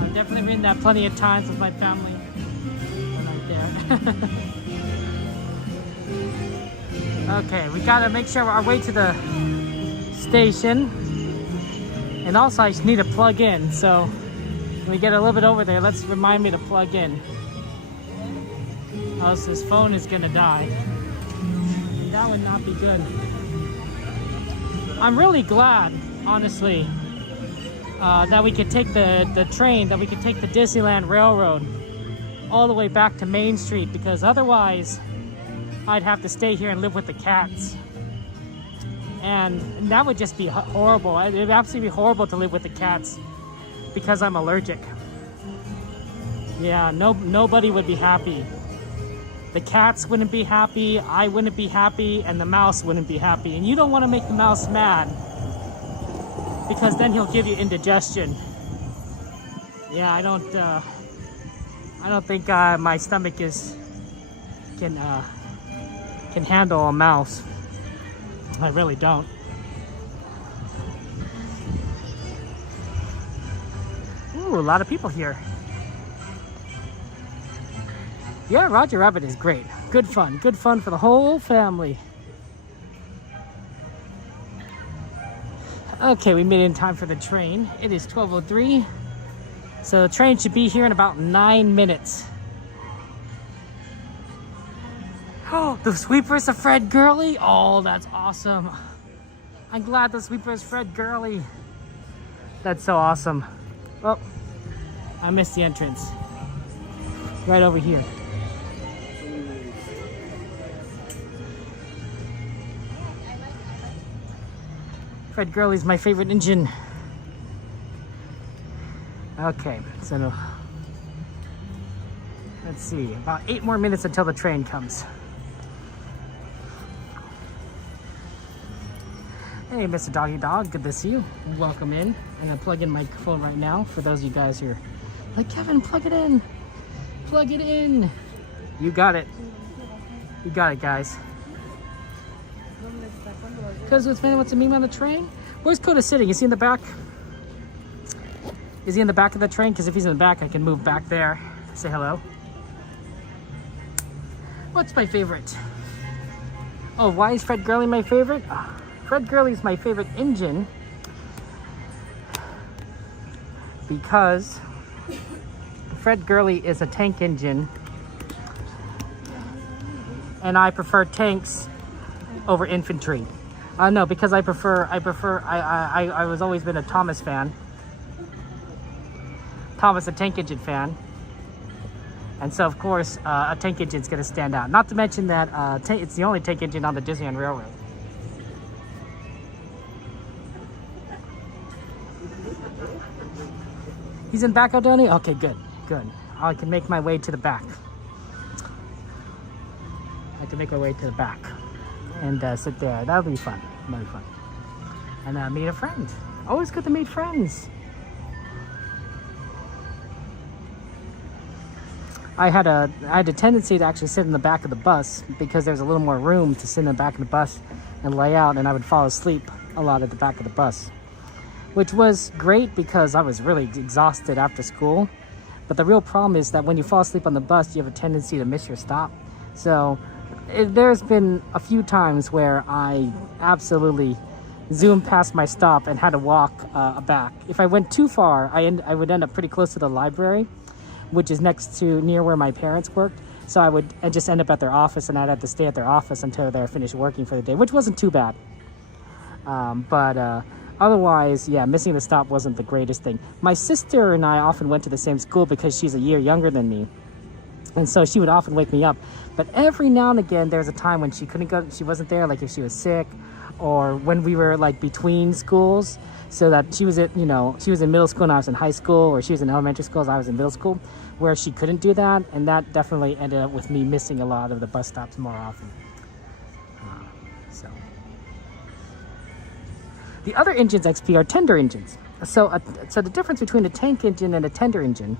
I've definitely ridden that plenty of times with my family. Right there. Okay, we gotta make sure our way to the station. And also I just need to plug in, so when we get a little bit over there, let's remind me to plug in. Else his phone is gonna die. That would not be good. I'm really glad, honestly, that we could take the train, that we could take the Disneyland Railroad all the way back to Main Street, because otherwise I'd have to stay here and live with the cats. And that would just be horrible. It would absolutely be horrible to live with the cats because I'm allergic. Yeah, nobody would be happy. The cats wouldn't be happy, I wouldn't be happy, and the mouse wouldn't be happy. And you don't want to make the mouse mad, because then he'll give you indigestion. Yeah, I don't think my stomach can handle a mouse. I really don't. Ooh, a lot of people here. Yeah, Roger Rabbit is great. Good fun for the whole family. Okay, we made it in time for the train. It is 12:03, so the train should be here in about 9 minutes. Oh, the sweepers of Fred Gurley. Oh, that's awesome. I'm glad the sweepers Fred Gurley. That's so awesome. Oh, I missed the entrance. Right over here. Fred Gurley's my favorite engine. Okay, so let's see, about 8 more minutes until the train comes. Hey, Mr. Doggy Dog, good to see you. Welcome in. I'm gonna plug in my phone right now for those of you guys who are like, Kevin, plug it in. Plug it in. You got it. You got it, guys. Because what's the meme on the train? Where's Coda sitting? Is he in the back? Is he in the back of the train? Because if he's in the back, I can move back there. Say hello. What's my favorite? Oh, why is Fred Gurley my favorite? Fred Gurley's my favorite engine because Fred Gurley is a tank engine, and I prefer tanks over infantry. No, because I was always been a Thomas fan. Thomas, a tank engine fan. And so, of course, a tank engine is going to stand out. Not to mention that it's the only tank engine on the Disneyland Railroad. He's in back out down here? Okay, good, good. I can make my way to the back. I can make my way to the back and sit there. That'll be fun. That'll be fun. And meet a friend. Always good to meet friends. I had a tendency to actually sit in the back of the bus because there's a little more room to sit in the back of the bus and lay out, and I would fall asleep a lot at the back of the bus, which was great because I was really exhausted after school. But the real problem is that when you fall asleep on the bus, you have a tendency to miss your stop. So there's been a few times where I absolutely zoomed past my stop and had to walk back. If I went too far, I would end up pretty close to the library, which is near where my parents worked. So I'd just end up at their office, and I'd have to stay at their office until they're finished working for the day, which wasn't too bad. But otherwise, yeah, missing the stop wasn't the greatest thing. My sister and I often went to the same school because she's a year younger than me. And so she would often wake me up. But every now and again, there was a time when she couldn't go, she wasn't there, like if she was sick, or when we were like between schools, so that she was she was in middle school and I was in high school, or she was in elementary school and I was in middle school, where she couldn't do that. And that definitely ended up with me missing a lot of the bus stops more often. The other engines XP are tender engines. So the difference between a tank engine and a tender engine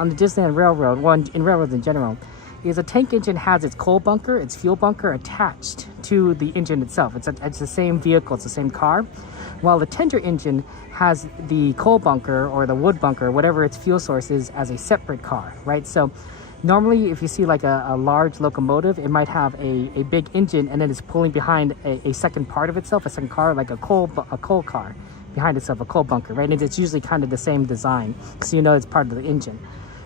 on the Disneyland Railroad, well, in railroads in general, is a tank engine has its coal bunker, its fuel bunker attached to the engine itself. It's the same vehicle, it's the same car. While the tender engine has the coal bunker or the wood bunker, whatever its fuel source is, as a separate car, right? So normally, if you see like a large locomotive, it might have a big engine and then it's pulling behind a second part of itself, a second car, like a coal car behind itself, a coal bunker, right? And it's usually kind of the same design, so you know it's part of the engine,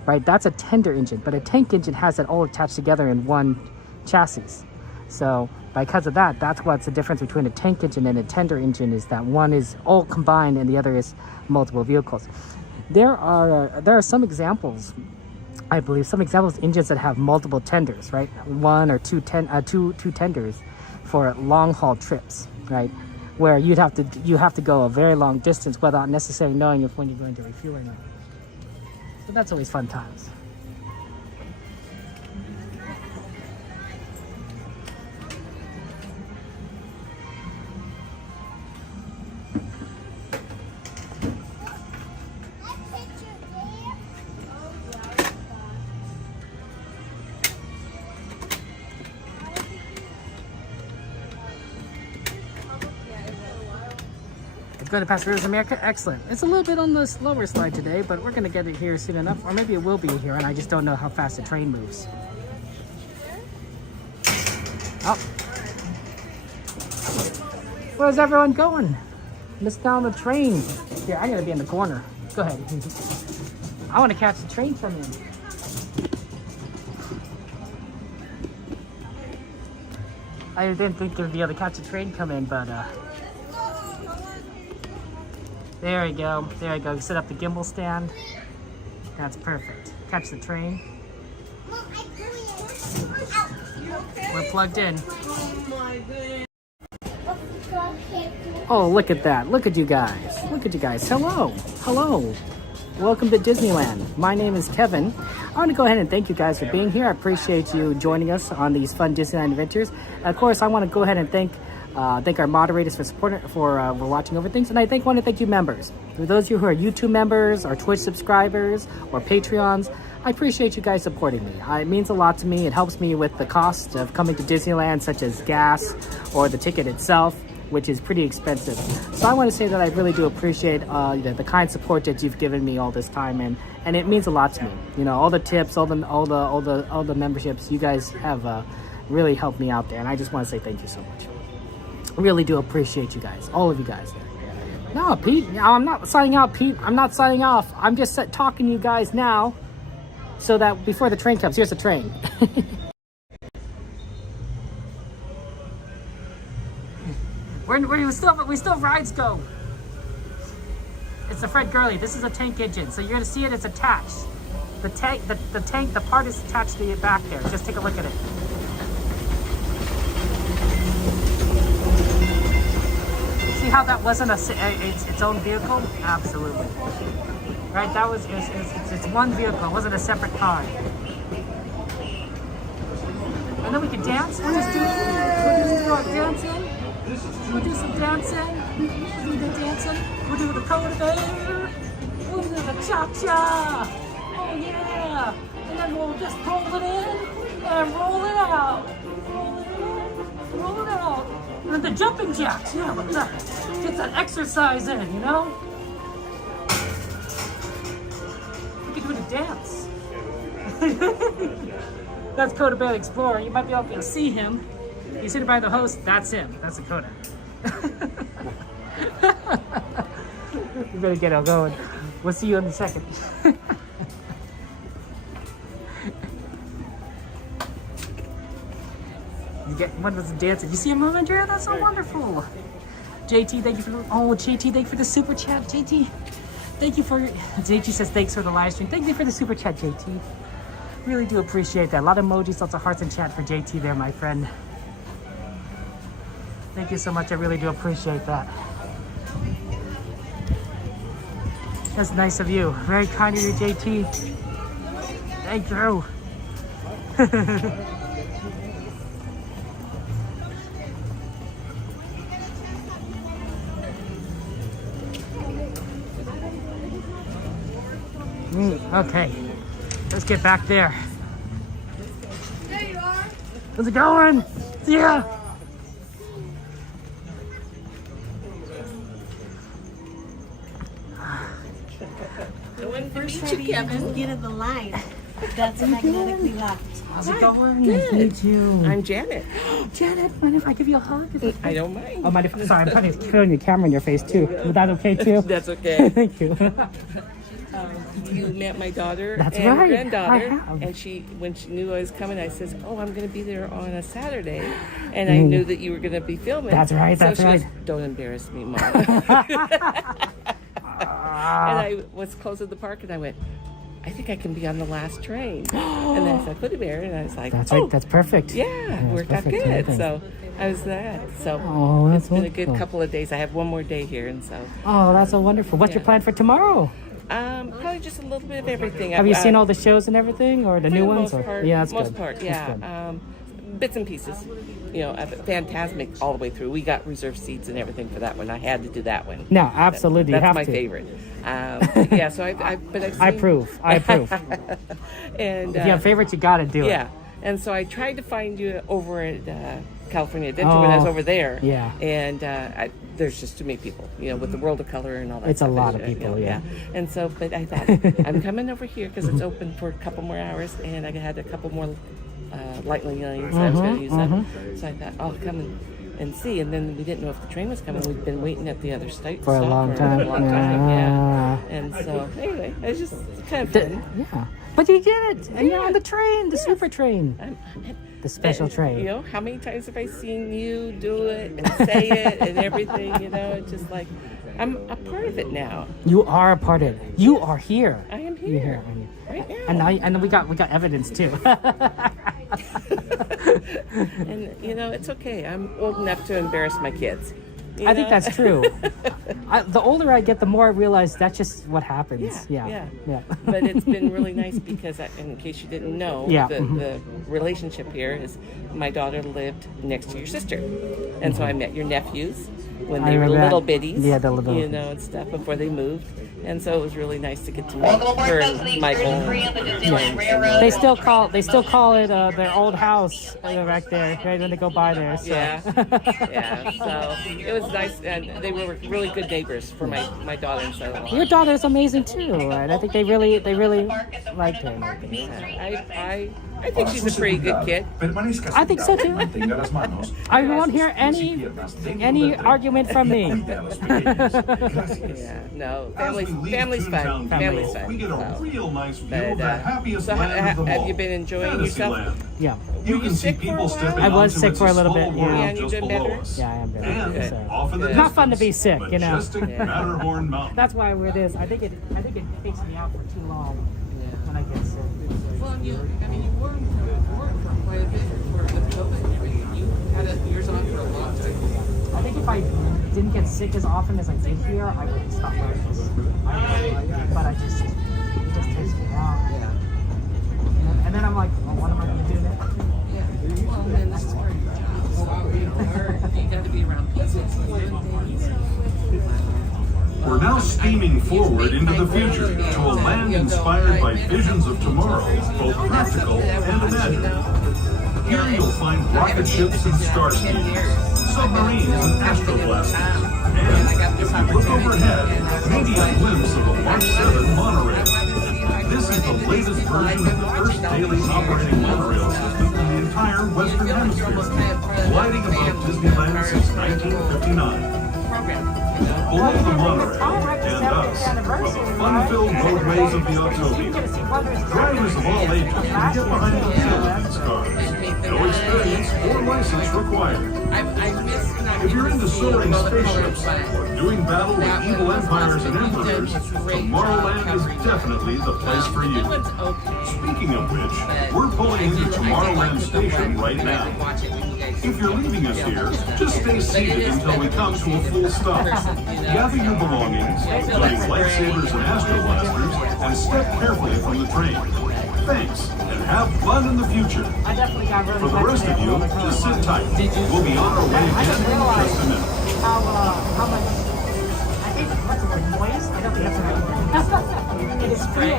right? That's a tender engine, but a tank engine has it all attached together in one chassis. So because of that, that's what's the difference between a tank engine and a tender engine, is that one is all combined and the other is multiple vehicles. There are some examples, I believe, some examples of engines that have multiple tenders, right? One or two tenders for long haul trips, right? Where you have to go a very long distance without necessarily knowing if when you're going to refuel or not. So that's always fun times. It's going to pass Rivers of America? Excellent. It's a little bit on the slower slide today, but we're going to get it here soon enough. Or maybe it will be here, and I just don't know how fast the train moves. Oh. Where's everyone going? Missed down the train. Here, I'm going to be in the corner. Go ahead. I want to catch the train from you. I didn't think there'd be able to catch a train come in, but there we go. There we go. Set up the gimbal stand. That's perfect. Catch the train. We're plugged in. Oh, look at that. Look at you guys. Look at you guys. Hello. Hello. Welcome to Disneyland. My name is Kevin. I want to go ahead and thank you guys for being here. I appreciate you joining us on these fun Disneyland adventures. Of course, I want to go ahead and thank our moderators for supporting, for watching over things, and I want to thank you members. For those of you who are YouTube members, or Twitch subscribers, or Patreons, I appreciate you guys supporting me. It means a lot to me. It helps me with the cost of coming to Disneyland, such as gas or the ticket itself, which is pretty expensive. So I want to say that I really do appreciate the kind support that you've given me all this time, and it means a lot to me. You know, all the tips, all the memberships, you guys have really helped me out there, and I just want to say thank you so much. Really do appreciate you guys, all of you guys. No, Pete, I'm not signing out, Pete. I'm not signing off. I'm just talking to you guys now, so that before the train comes, here's the train. we still have rides go. It's the Fred Gurley. This is a tank engine, so you're gonna see it. It's attached. The part is attached to the back there. Just take a look at it. See how that wasn't its own vehicle? Absolutely. Right, that was it's one vehicle. It wasn't a separate car. And then we can dance. We'll just do dancing. We'll do some dancing. We'll do the dancing. We'll do the coda bear. We'll do the cha-cha. Oh yeah. And then we'll just roll it in and roll it out. Roll it in, roll it out. And then the jumping jacks. Yeah, what's that? Get that exercise in, you know? We can do the dance. That's Coda Bear Explorer. You might be able to see him. You see it by the host, that's him. That's Dakota. You better get it going. We'll see you in a second. One was dancing. You see him, Mom Andrea? That's so wonderful. JT, thank you for the, JT, thank you for the super chat. JT, thank you for, JT says thanks for the live stream. Thank you for the super chat, JT. Really do appreciate that. A lot of emojis, lots of hearts in chat for JT there, my friend. Thank you so much. I really do appreciate that. That's nice of you. Very kind of you, JT. Thank you. Okay, let's get back there. There you are. How's it going? Yeah. First time you just get in the line. That's magnetically locked. How's it going? Good. Nice to meet you. I'm Janet. Janet, mind if I give you a hug? I don't mind. Oh, mind if, sorry, I'm putting the camera in your face too. Is that okay too? That's okay. Thank you. You met my daughter That's and right. granddaughter, I have. and when she knew I was coming, I said, "Oh, I'm going to be there on a Saturday," and I knew that you were going to be filming. That's right. That's so she right. goes, "Don't embarrass me, Mom." And I was closing the park, and I went, "I think I can be on the last train." And then I said, "Put it there," and I was like, That's "Oh, right. That's perfect. yeah, worked out perfect. good." Amazing. So I was that. So Oh, that's it's been a good wonderful. couple of days. I have one more day here, and so Oh, that's so wonderful. What's your plan for tomorrow? probably just a little bit of everything. Have you seen all the shows and everything, or the for new the ones? most Or? part, Yeah, that's most good. part, That's yeah. good. Bits and pieces. You know, Fantasmic all the way through. We got reserved seats and everything for that one. I had to do that one. No, absolutely, you That's have my to. favorite. Yeah, so I've seen... I approve. I approve. And If you have favorites, you got to do it. yeah, and so I tried to find you over at California Adventure when I was over there. Yeah. And there's just too many people, you know, with the World of Color and all that It's a stuff. lot of You know, people, yeah. And so, but I thought, I'm coming over here because it's open for a couple more hours, and I had a couple more lightning lanes I was going to use up. So I thought, I'll come and see. And then we didn't know if the train was coming. We'd been waiting at the other state For a stop long for time. a long time, yeah. And so, anyway, it was just kind of fun. Yeah. But you did it. And you're on the train, the super train. The special train. You know, how many times have I seen you do it and say it and everything, you know? It's just like, I'm a part of it now. You are a part of it. You are here. I am You're here. aren't you? Right now. And now, and we got evidence too. And, you know, it's okay. I'm old enough to embarrass my kids. You I think know? that's true. The older I get, the more I realize that's just what happens. Yeah. But it's been really nice because, in case you didn't know, Yeah. the relationship here is my daughter lived next to your sister. And so I met your nephews when I they were remember little that. bitties. Yeah, the little- You know, and stuff before they moved. And so it was really nice to get to meet her and Michael. They still call it their old house back there, right, when they go by there. So. Yeah. Yeah. So it was nice, and they were really good neighbors for my daughter and son-in-law. Your daughter's amazing too, right? I think they really liked her. I think she's a pretty good kid. I think so too. I won't hear any argument from me. Yeah, no, family's fun. Family's fun. We get a real nice view of the But, happiest so land of them have all, you been enjoying yourself? Fantasyland. Yeah. You can see people stepping I was onto sick its for a little small bit. world Yeah. And you just doing below better? us. Yeah, I am better. And So. off in the Not fun to be distance, sick, you know. majestic Matterhorn Mountain. That's why it is. I think it takes me out for too long when I get sick. Well, you were for quite a bit for the COVID and everything. You had yours on for a long time. I think if I didn't get sick as often as I did here, I would stop wearing this. But it just takes me out. Yeah. And then I'm like, well, what am I going to do next? Yeah. Well, then this is where you got to be around people and doing things. We're now steaming forward into the future to a land inspired by visions of tomorrow, both practical and imagined. Here you'll find rocket ships and starscapes, submarines and astroblasters, and, if you look overhead, maybe a glimpse of a Mark 7 monorail. This is the latest version of the first daily operating monorail system in the entire Western Hemisphere, gliding above Disneyland since 1959. Below the monorail, and us, us from the fun-filled roadways of the Autobia. Drivers of all ages can get behind the wheel of these cars. No experience or license required. If you're into soaring spaceships or doing battle with evil empires and emperors, Tomorrowland is definitely the place for you. Speaking of which, we're pulling into Tomorrowland Station right now. If you're leaving us here, just stay seated until we come to a full stop. Gather your belongings, including lightsabers and astro blasters, and step carefully from the train. Thanks, and have fun in the future. For the rest of you, just sit tight. We'll be on our way again in just a minute. How much? I think what's the word? Noise? I don't think that's right. It is free.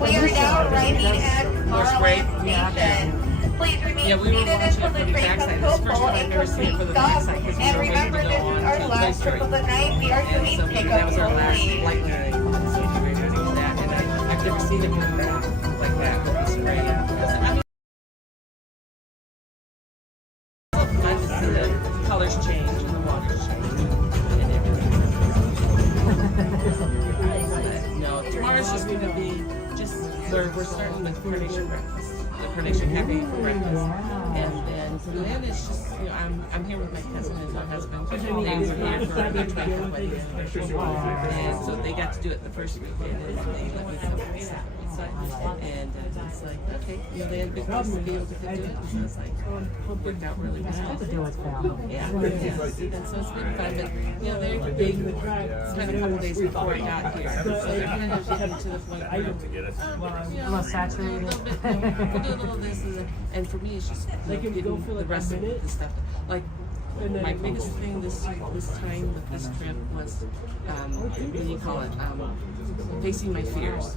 We are now arriving at Tomorrowland Station. Please remain seated until the train comes to a full and complete stop. And remember, this is our last trip of the night. We are doing pickup only. I've never seen it come back like that with the spray. I mean, I just see the colors change and the waters change and everything. No, tomorrow's just going to be we're starting with Carnation breakfast. The Carnation Cafe for breakfast. And then it's just, I'm here with my cousin and my husband. They were here for their 25th wedding anniversary. And so they got to do it the first weekend and they let me come on Saturday. And it's like, okay, they had a big place to be able to do it. So it's like, worked out really well. To do with family. Yeah. And so it's been fun. But, they're big. It's kind of a couple days before I got here. So they're kind of getting to the point where, a little saturated. We'll do a little this and for me, it's just getting the rest of the stuff. Like, my biggest thing this time with this trip was, what do you call it? Facing my fears.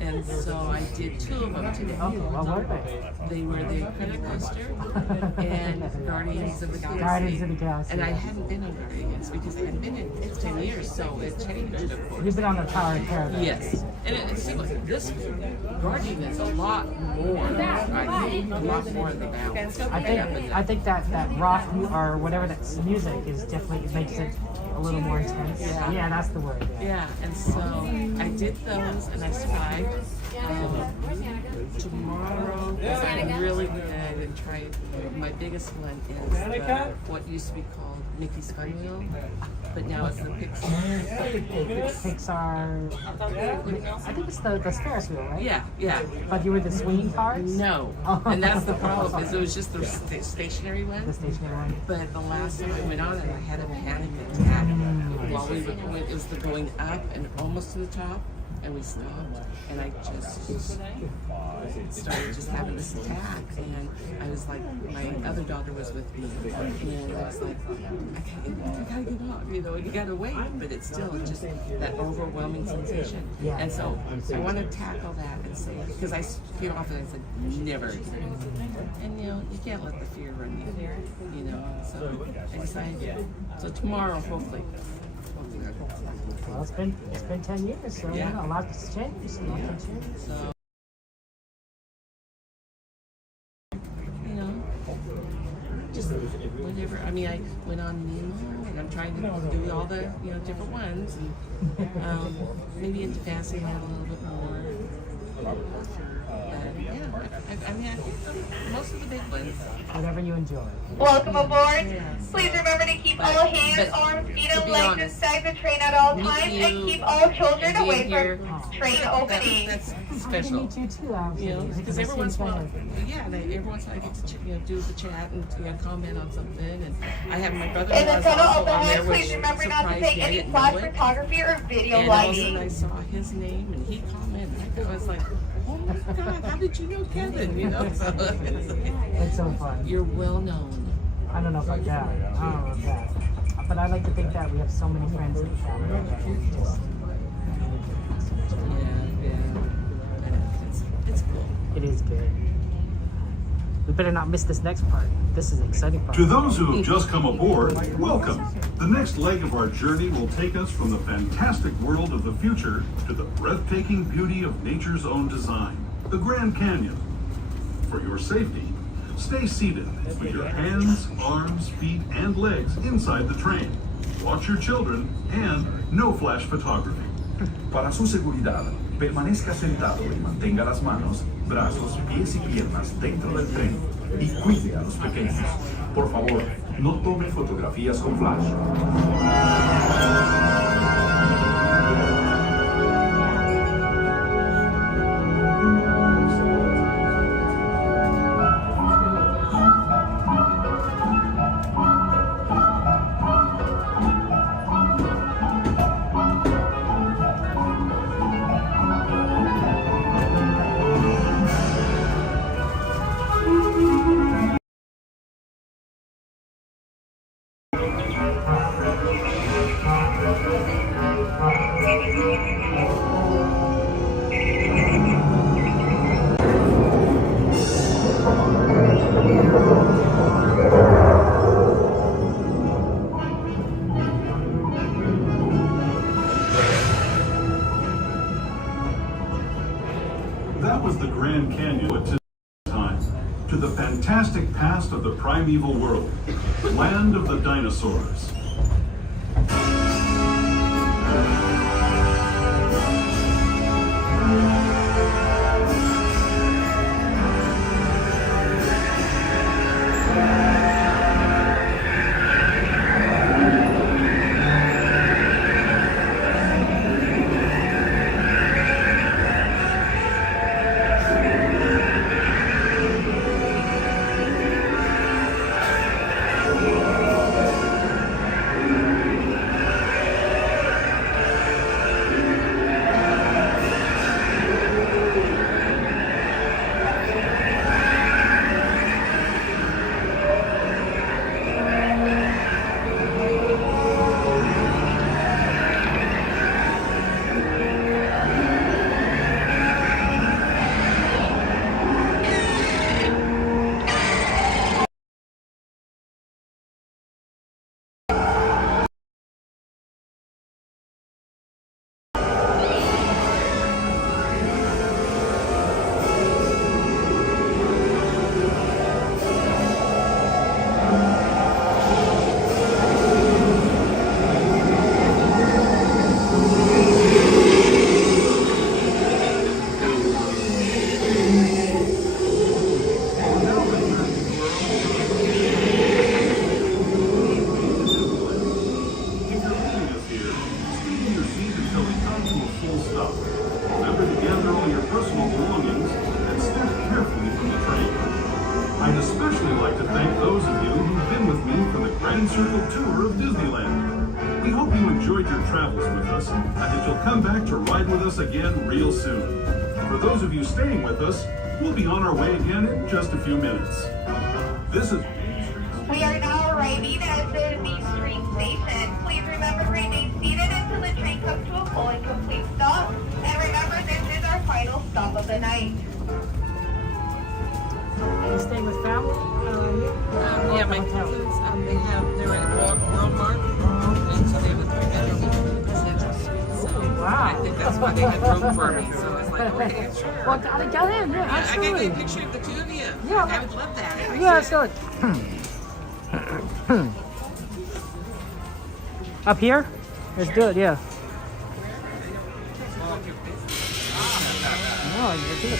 And so I did 2 of them today. What were they? They were the Credit Coaster and Guardians of the Galaxy. Guardians of the Galaxy. And I hadn't been on Guardians because I hadn't been in 10 years, so it changed, of course. You've been on the Tower of Terror. Yes. And it seemed like this Guardian is a lot more. I think a lot more than that. I think that rock or whatever that's music is definitely makes it a little more intense. Yeah, that's the word. Yeah, and so I did those and I survived. Tomorrow is really good and try. My biggest one is what used to be called Mickey's Fun Wheel, but now it's the Pixar. I think it's the Ferris wheel, right? Yeah. But you were the swinging cars? No, and that's the problem. Is it was just the stationary one. The stationary one. But the last time I went on it, I had a panic attack while we were going. It was the going up and almost to the top. And we stopped, and I just started just having this attack, and I was like, my other daughter was with me, and I was like, I gotta get off, you gotta wait, but it's still just that overwhelming sensation. And so I want to tackle that and say, because I came off and I said, never again. And you can't let the fear run you, so I decided, so tomorrow, hopefully. Well, it's been 10 years, so a lot has changed. So, just whenever. I mean, I went on Nemo, and I'm trying to do all the different ones, and maybe into Fantasyland a little bit more. I mean, I think most of the big ones. Whatever you enjoy. Welcome aboard. Please remember to keep all hands, arms, feet, and legs inside the train at all times, and keep all children away from train openings. That's special. Me too, because every once in a while, I get to do the chat and comment on something, and I have my brother. In the tunnel of the heart, please remember not to take any flash photography or video lighting. And all of a sudden, I saw his name, and he commented. I was like, oh my God, how did you know Kevin? So it's so fun. You're well known. I don't know about that. But I like to think that we have so many friends and family that just. It's cool. It is good. We better not miss this next part. This is an exciting part. To those who have just come aboard, welcome. The next leg of our journey will take us from the fantastic world of the future to the breathtaking beauty of nature's own design, the Grand Canyon. For your safety, stay seated with your hands, arms, feet, and legs inside the train. watch your children, and no flash photography. Para su seguridad, permanezca sentado y mantenga las manos, brazos, pies y piernas dentro del tren y cuide a los pequeños. Por favor, no tome fotografías con flash. That was the Grand Canyon at time, to the fantastic past of the primeval world, land of the dinosaurs. I'd especially like to thank those of you who've been with me for the Grand Circle Tour of Disneyland. We hope you enjoyed your travels with us and that you'll come back to ride with us again real soon. For those of you staying with us, we'll be on our way again in just a few minutes. This is We are now arriving at the Main Street station. Please remember to remain seated until the train comes to a full and complete stop. And remember, this is our final stop of the night. You staying with family? Yeah, my cousins, they're at Walmart, and so they would so wow. I think that's why they had room for me. So I was like, okay, sure. Well, get in, yeah, absolutely. I can get a picture of the two of you. Yeah, I would love that. Yeah, so up here? Let's do it, yeah. No, you're good.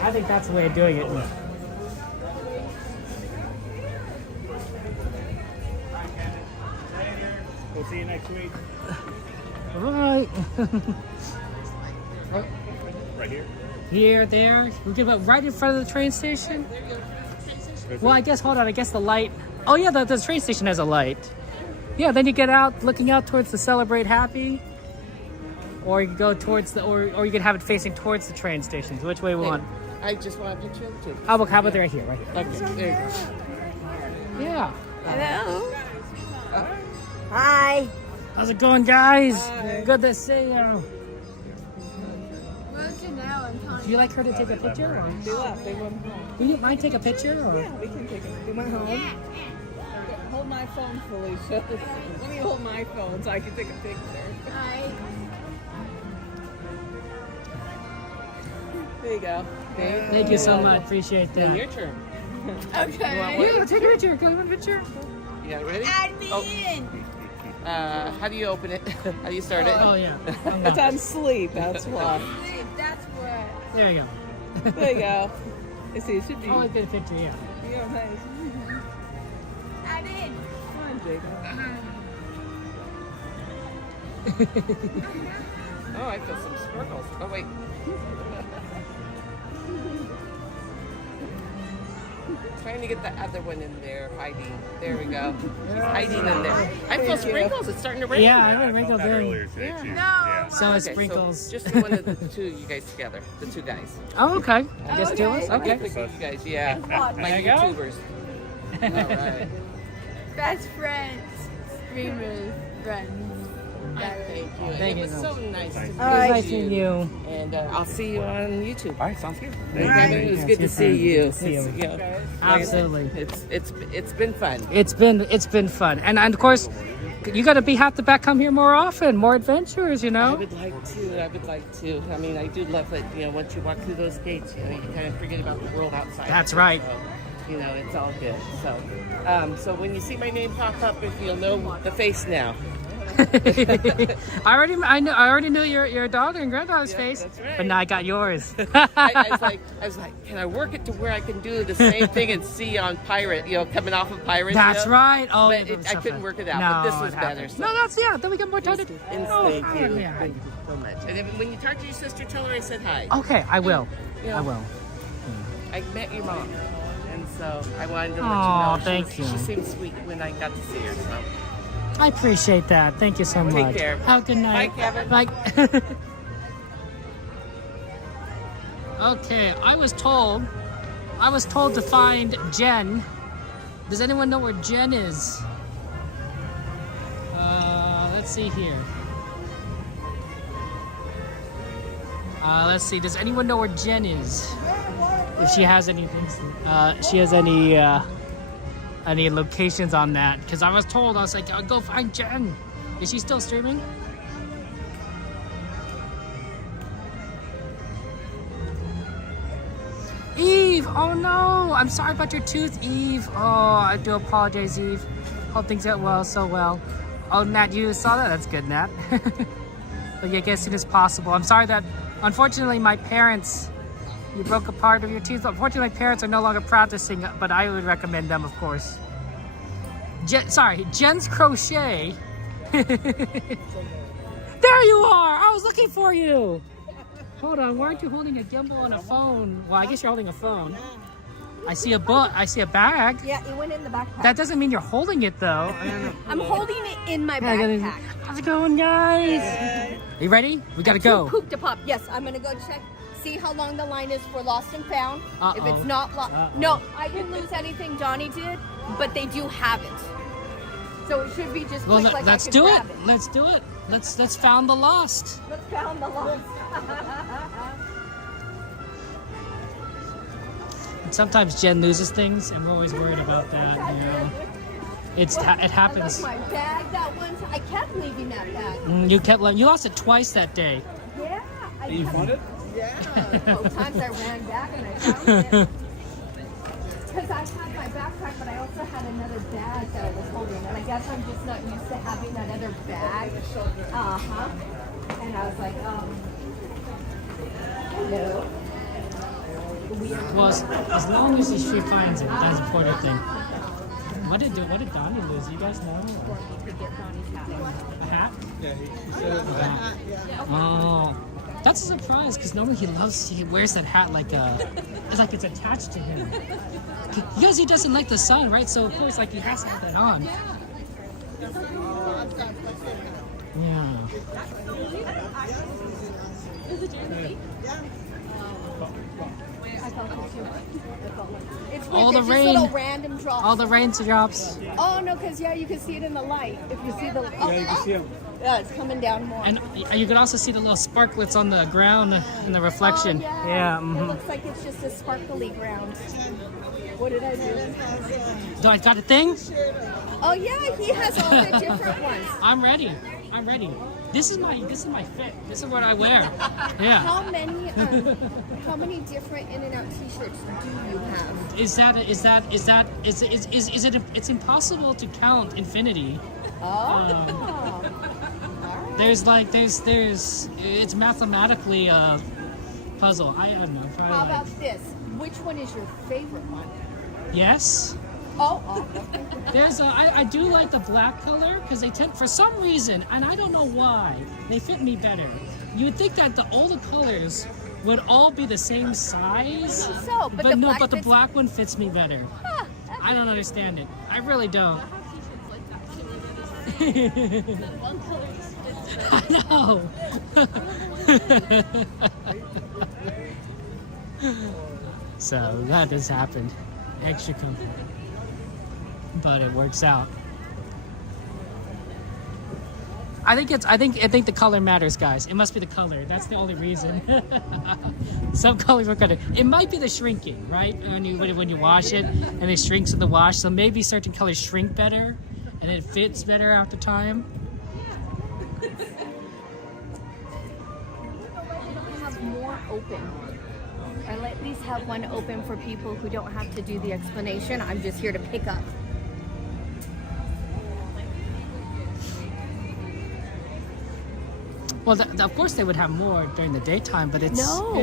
I think that's the way of doing it. We'll see you next week. Right. Right here? Here, there. We can go right in front of the train station. Well, I guess, hold on, I guess the light. Oh yeah, the train station has a light. Yeah, then you get out, looking out towards the Celebrate Happy. Or you can go towards the, or you can have it facing towards the train stations. Which way we want? I just want a picture of the two. How about right here, right here? Okay, there you go. Yeah. Hello. Hi. How's it going, guys? Hi. Good to see you. Where's Janelle and Tanya? Do you like her to take a picture? Or? They left. They went home. Will you mind take a picture? Or? Yeah, we can take it. They went home. Hold my phone, Felicia. Let me hold my phone so I can take a picture. Hi. There you go. Thank you so much. Appreciate that. Your turn. Okay. Yeah, take a picture. Go one picture. Yeah, ready? Add me in. How do you open it? How do you start it? Oh, yeah. It's on sleep, that's why. Sleep, that's what. There you go. There you go. Let's see, it should be. Oh, good picture, yeah. Yeah, nice. Add in. Come on, Jacob. Oh, I feel some sparkles. Oh, wait. Trying to get the other one in there, hiding. There we go. She's hiding in there. I feel sprinkles. It's starting to rain. Yeah, I got wrinkled in. Earlier today, too. No. So it's Okay, sprinkles. So just one of the two you guys together. The two guys. Oh, okay. I guess two of us? Okay. Okay. You guys, yeah. My There you go. YouTubers. All right. Best friends. Streamers. Friends. Thank you. Thank It was you. so nice to meet Nice to meet you. And I'll see you on YouTube. All right, sounds good. It was good to see you. Absolutely. It's been fun. It's been fun. And of course, you got to have to come here more often, more adventures, you I know? would like to. I mean, I do love that, once you walk through those gates, you kind of forget about the world outside. That's right. So, it's all good. So when you see my name pop up, you'll know the face now. I already knew your daughter and granddaughter's face, that's right. but now I got yours. I was like, can I work it to where I can do the same thing and see on Pirate, coming off of Pirate? That's right. Oh, but I couldn't work it out, but this was better. So. No, then we got more time to do. Thank you. Yeah. Thank you so much. And then when you talk to your sister, tell her I said hi. Okay, I will. Yeah. I will. I met your mom, and so I wanted to let Aw, you know. thank you. She seemed sweet when I got to see her. So. I appreciate that. Thank you so much. Take care. Have a good night. Bye, Kevin. Bye. Okay, I was told to find Jen. Does anyone know where Jen is? Let's see here. Let's see. Does anyone know where Jen is? If she has anything, any locations on that? Because I was told, I was like, I'll go find Jen. Is she still streaming? Eve, oh no, I'm sorry about your tooth, Eve. Oh, I do apologize, Eve. Hope things get so well. Oh, Nat, you saw that? That's good, Nat. But yeah, get as soon as possible. I'm sorry that, unfortunately, my parents, you broke a part of your tooth. Unfortunately, my parents are no longer practicing, but I would recommend them, of course. Jen's Crochet. There you are! I was looking for you! Hold on, why aren't you holding a gimbal on a phone? Well, I guess you're holding a phone. I see a book. I see a bag. Yeah, it went in the backpack. That doesn't mean you're holding it, though. I'm holding it in my backpack. How's it going, guys? Are you ready? We gotta go. Poop to pop. Yes, I'm gonna go check. See how long the line is for lost and found. If it's not lost, no, I didn't lose anything. Johnny did, but they do have it. So it should be just quick, like let's I could do it. grab it. Let's do it. Let's found the lost. Let's found the lost. And sometimes Jen loses things, and we're always worried about that. You know, it happens. I left my bag that one time. I kept leaving that bag. You lost it twice that day. Yeah. You found it? Yeah. Both times I ran back and I found it. Because I had my backpack, but I also had another bag that I was holding. And I guess I'm just not used to having that other bag. Uh-huh. And I was like, hello. Well, as long as she finds it, that's the important thing. What did Donnie lose? You guys know? A hat? Yeah, he said it was a hat. Yeah. Oh, that's a surprise because normally he wears that hat like it's like it's attached to him. Because he doesn't like the sun, right? So of course, like he has to have that on. Yeah. It's weird. All the They're just rain. little random drops. All the rain drops. Oh no, because you can see it in the light. If you see the Yeah, you can see 'em. Yeah, it's coming down more. And you can also see the little sparklets on the ground in the reflection. Oh, Yeah. It looks like it's just a sparkly ground. What did I do? Do I got a thing? Oh yeah, he has all the different ones. I'm ready. I'm ready. This is my fit. This is what I wear. Yeah. How many different In-N-Out T-shirts do you have? It's impossible to count infinity. Oh. There's it's mathematically a puzzle. I don't know. How about this? Which one is your favorite one? Yes. Oh. I do like the black color because they tend, for some reason, and I don't know why, they fit me better. You would think that all the colors would all be the same size, but the black one fits me better. Huh, I don't understand it. I really don't. I know. So that has happened. Extra comfort. But it works out. I think the color matters, guys. It must be the color. That's the only reason. Some colors look better. It might be the shrinking, right? When you wash it and it shrinks in the wash. So maybe certain colors shrink better and it fits better after time. Have more open. Or at least have one open for people who don't have to do the explanation. I'm just here to pick up. Well, of course they would have more during the daytime, but it's...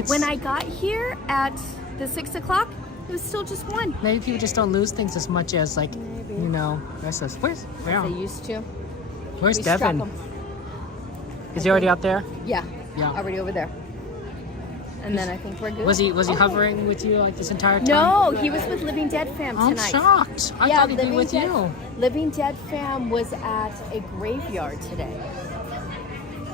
When I got here at the 6 o'clock, it was still just one. Maybe people just don't lose things as much as, like, you know... Where's They used to. Where's We strap Devin? 'em. Is he already out there? Yeah. Yeah. Already over there. And then I think we're good. Was he hovering with you like this entire time? No, he was with Living Dead Fam tonight. I'm shocked. I thought he'd be with you. Living Dead Fam was at a graveyard today.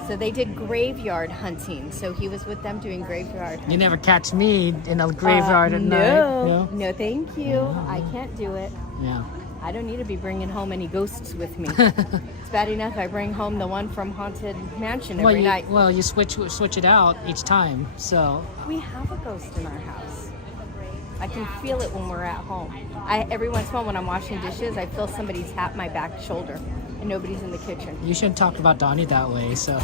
So they did graveyard hunting. So he was with them doing graveyard hunting. You never catch me in a graveyard at night. No, thank you. I can't do it. Yeah. I don't need to be bringing home any ghosts with me. It's bad enough I bring home the one from Haunted Mansion every night. Well, you switch it out each time, so... We have a ghost in our house. I can feel it when we're at home. Every once in a while when I'm washing dishes, I feel somebody tap my back shoulder, and nobody's in the kitchen. You shouldn't talk about Donnie that way, so...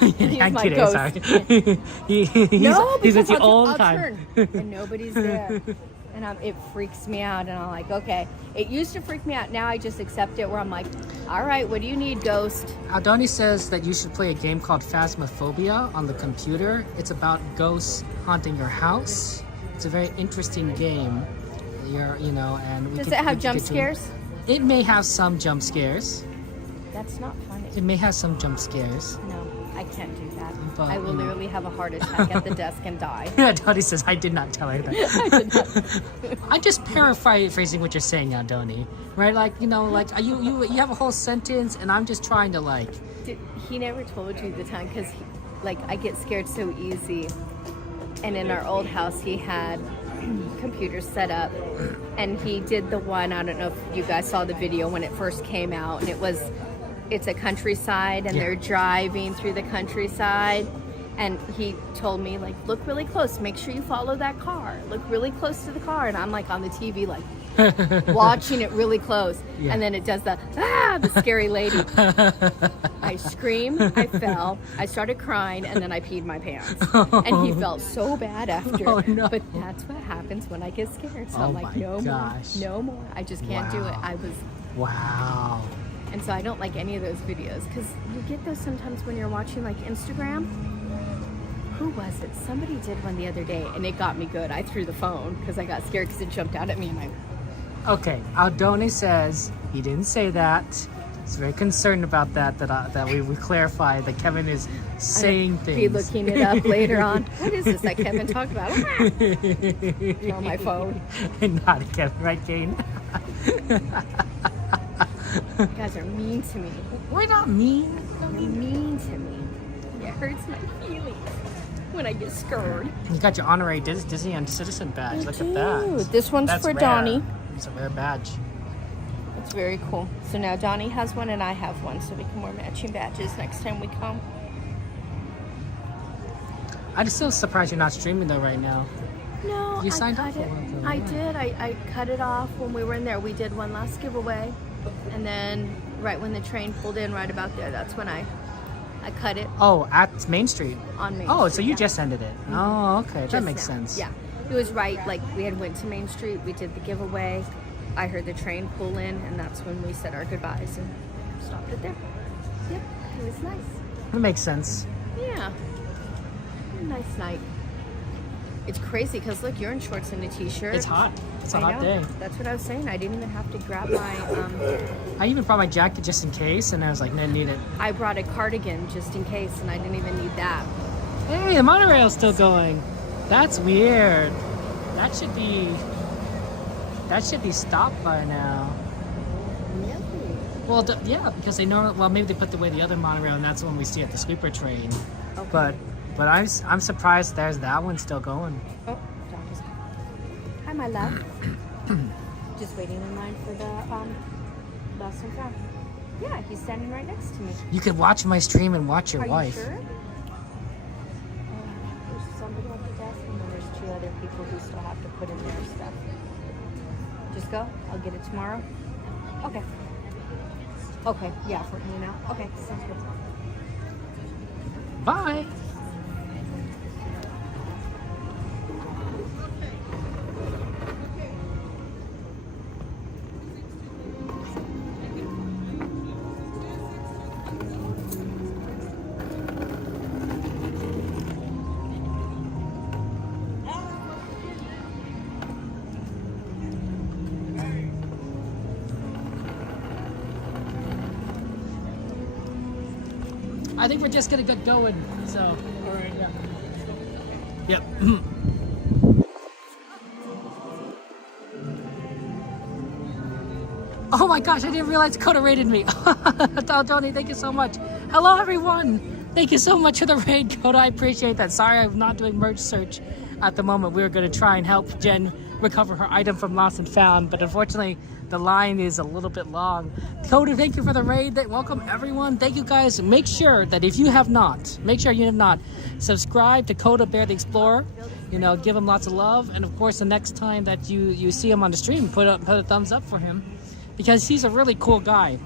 He's I'm my kidding, ghost. sorry. he's with you all the time. Turn, and nobody's there. And it freaks me out, and I'm like, okay. It used to freak me out. Now I just accept it, where I'm like, all right, what do you need, ghost? Aldoni says that you should play a game called Phasmophobia on the computer. It's about ghosts haunting your house. It's a very interesting game. Does it have jump scares? It may have some jump scares. That's not funny. It may have some jump scares. No, I can't do that. But, I will literally have a heart attack at the desk and die. Aldoni says, I did not tell her that. I'm just paraphrasing what you're saying, Aldoni. Right? Like, you have a whole sentence, and I'm just trying to, like... He never told you the time, because, I get scared so easy. And in our old house, he had computers set up, and he did the one, I don't know if you guys saw the video when it first came out, and it's a countryside, and they're driving through the countryside, and he told me, look really close, make sure you follow that car, look really close to the car, and I'm on the TV watching it really close, and then it does the scary lady. I screamed, I fell, I started crying, and then I peed my pants, and he felt so bad after. But that's what happens when I get scared. So I'm like, no more, I just can't do it. Wow. And so I don't like any of those videos, because you get those sometimes when you're watching Instagram. Who was it? Somebody did one the other day, and it got me good. I threw the phone because I got scared because it jumped out at me, and Okay, Aldoni says he didn't say that. He's very concerned about that we clarify that Kevin is saying things. Be looking it up later on. What is this that Kevin talked about? On my phone. Not Kevin, right, Kane? You guys are mean to me. We're not mean. You're mean to me. It hurts my feelings when I get scared. You got your honorary Disneyland citizen badge. Look at that. This one's for rare. Donnie. It's a rare badge. It's very cool. So now Donnie has one and I have one, so we can wear matching badges next time we come. I'm still surprised you're not streaming though right now. No, you signed I up for one though, I did. I cut it off when we were in there. We did one last giveaway, and then right when the train pulled in, right about there. That's when I cut it. Oh, at Main Street. On Main Oh, Street, so you yeah. just ended it. Oh, okay, that Just makes now. sense. Yeah, it was right. Like we had went to Main Street, we did the giveaway. I heard the train pull in, and that's when we said our goodbyes and stopped it there. Yep, it was nice. That makes sense. Yeah, nice night. It's crazy because look, you're in shorts and a t-shirt. It's hot. It's a I hot know. day. That's what I was saying. I didn't even have to grab my. I even brought my jacket just in case, and I was like, no, I need it. I brought a cardigan just in case, and I didn't even need that. Hey, the monorail's still going. That's weird. That should be stopped by now. Really? Well, yeah, because they know. Well, maybe they put away the other monorail, and that's the one we see at the sweeper train. Okay. But I'm surprised there's that one still going. Oh, John just. Hi, my love. Just waiting in line for the lost and found. Yeah, he's standing right next to me. You could watch my stream and watch your Are wife. you sure? There's somebody at the desk, and then there's 2 other people who still have to put in their stuff. Just go. I'll get it tomorrow. Okay. Okay. Yeah, for you now. Okay, sounds good. Bye. I think we're just gonna get going. So, all right, yeah. Yep. Oh my gosh, I didn't realize Coda raided me. Tony, thank you so much. Hello, everyone. Thank you so much for the raid, Coda. I appreciate that. Sorry, I'm not doing merge search at the moment. We were going to try and help Jen recover her item from Lost and Found, but unfortunately, the line is a little bit long. Coda, thank you for the raid. Welcome, everyone. Thank you, guys. Make sure that if you have not, subscribe to Coda Bear the Explorer. You know, give him lots of love. And of course, the next time that you see him on the stream, put a thumbs up for him, because he's a really cool guy.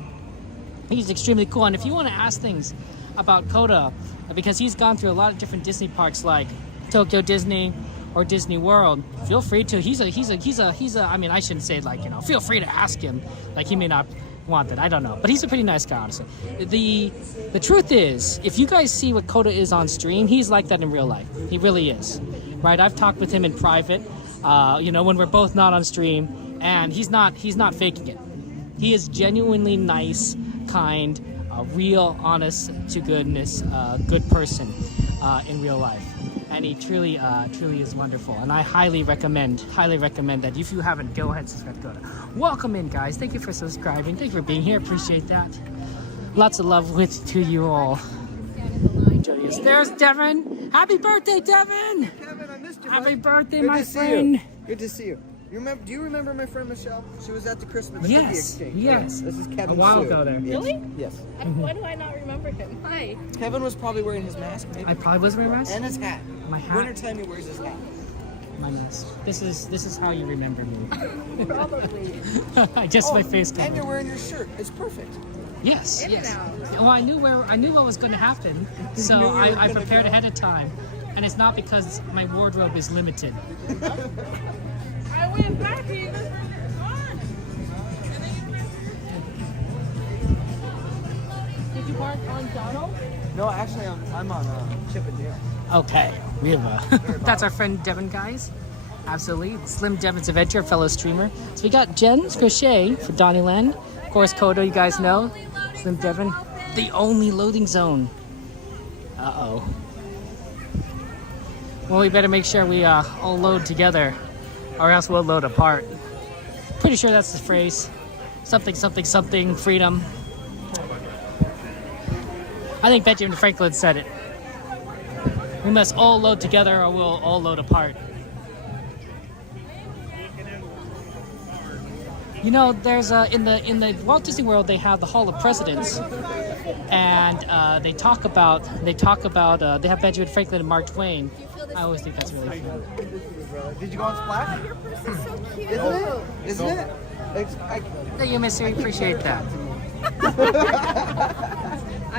He's extremely cool. And if you want to ask things about Coda, because he's gone through a lot of different Disney parks like Tokyo Disney or Disney World, feel free to. He's a. I mean, I shouldn't say like, you know, feel free to ask him. Like, he may not want that. I don't know, but he's a pretty nice guy, honestly. The truth is, if you guys see what Coda is on stream, he's like that in real life. He really is, right? I've talked with him in private. You know, when we're both not on stream, and he's not faking it. He is genuinely nice, kind, real, honest to goodness, good person in real life. And he truly is wonderful. And I highly recommend that if you haven't, go ahead and subscribe to Coda. Welcome in, guys. Thank you for subscribing. Thank you for being here. Appreciate that. Lots of love to you all. There's Devin. Happy birthday, Devin. Kevin, I missed you. Happy birthday, Good my to see friend. you. Good to see you. Do you remember my friend Michelle? She was at the Christmas cookie Yes, exchange. yes. This is Kevin. A while Sue. ago there. Yes. Really? Yes. Why do I not remember him? Hi. Kevin was probably wearing his mask. Maybe. I probably was wearing my mask. And his hat. My hat. Wintertime he wears his hat. My mask. This is how you remember me. Probably. Just my face. And you're wearing your shirt. It's perfect. Yes, yes. Well, I knew what was going to happen, so I prepared ahead of time, and it's not because my wardrobe is limited. I went back to you. Did you park on Donald? No, actually, I'm on Chip and Dale. Okay, we have that's our friend Devin, guys. Absolutely, Slim Devin's Adventure, fellow streamer. So we got Jen's Crochet for Disneyland. Of course, Coda, you guys know. Slim Devin, the only loading zone. Uh-oh. Well, we better make sure we all load together, or else we'll load apart. Pretty sure that's the phrase. Something, something, something, freedom. I think Benjamin Franklin said it. We must all load together, or we'll all load apart. You know, there's in the Walt Disney World they have the Hall of Presidents, and they talk about they have Benjamin Franklin and Mark Twain. I always think that's really fun. Did you go on Splash? Your purse is so cute. Isn't it? Isn't it? Thank you, Miss. We appreciate that.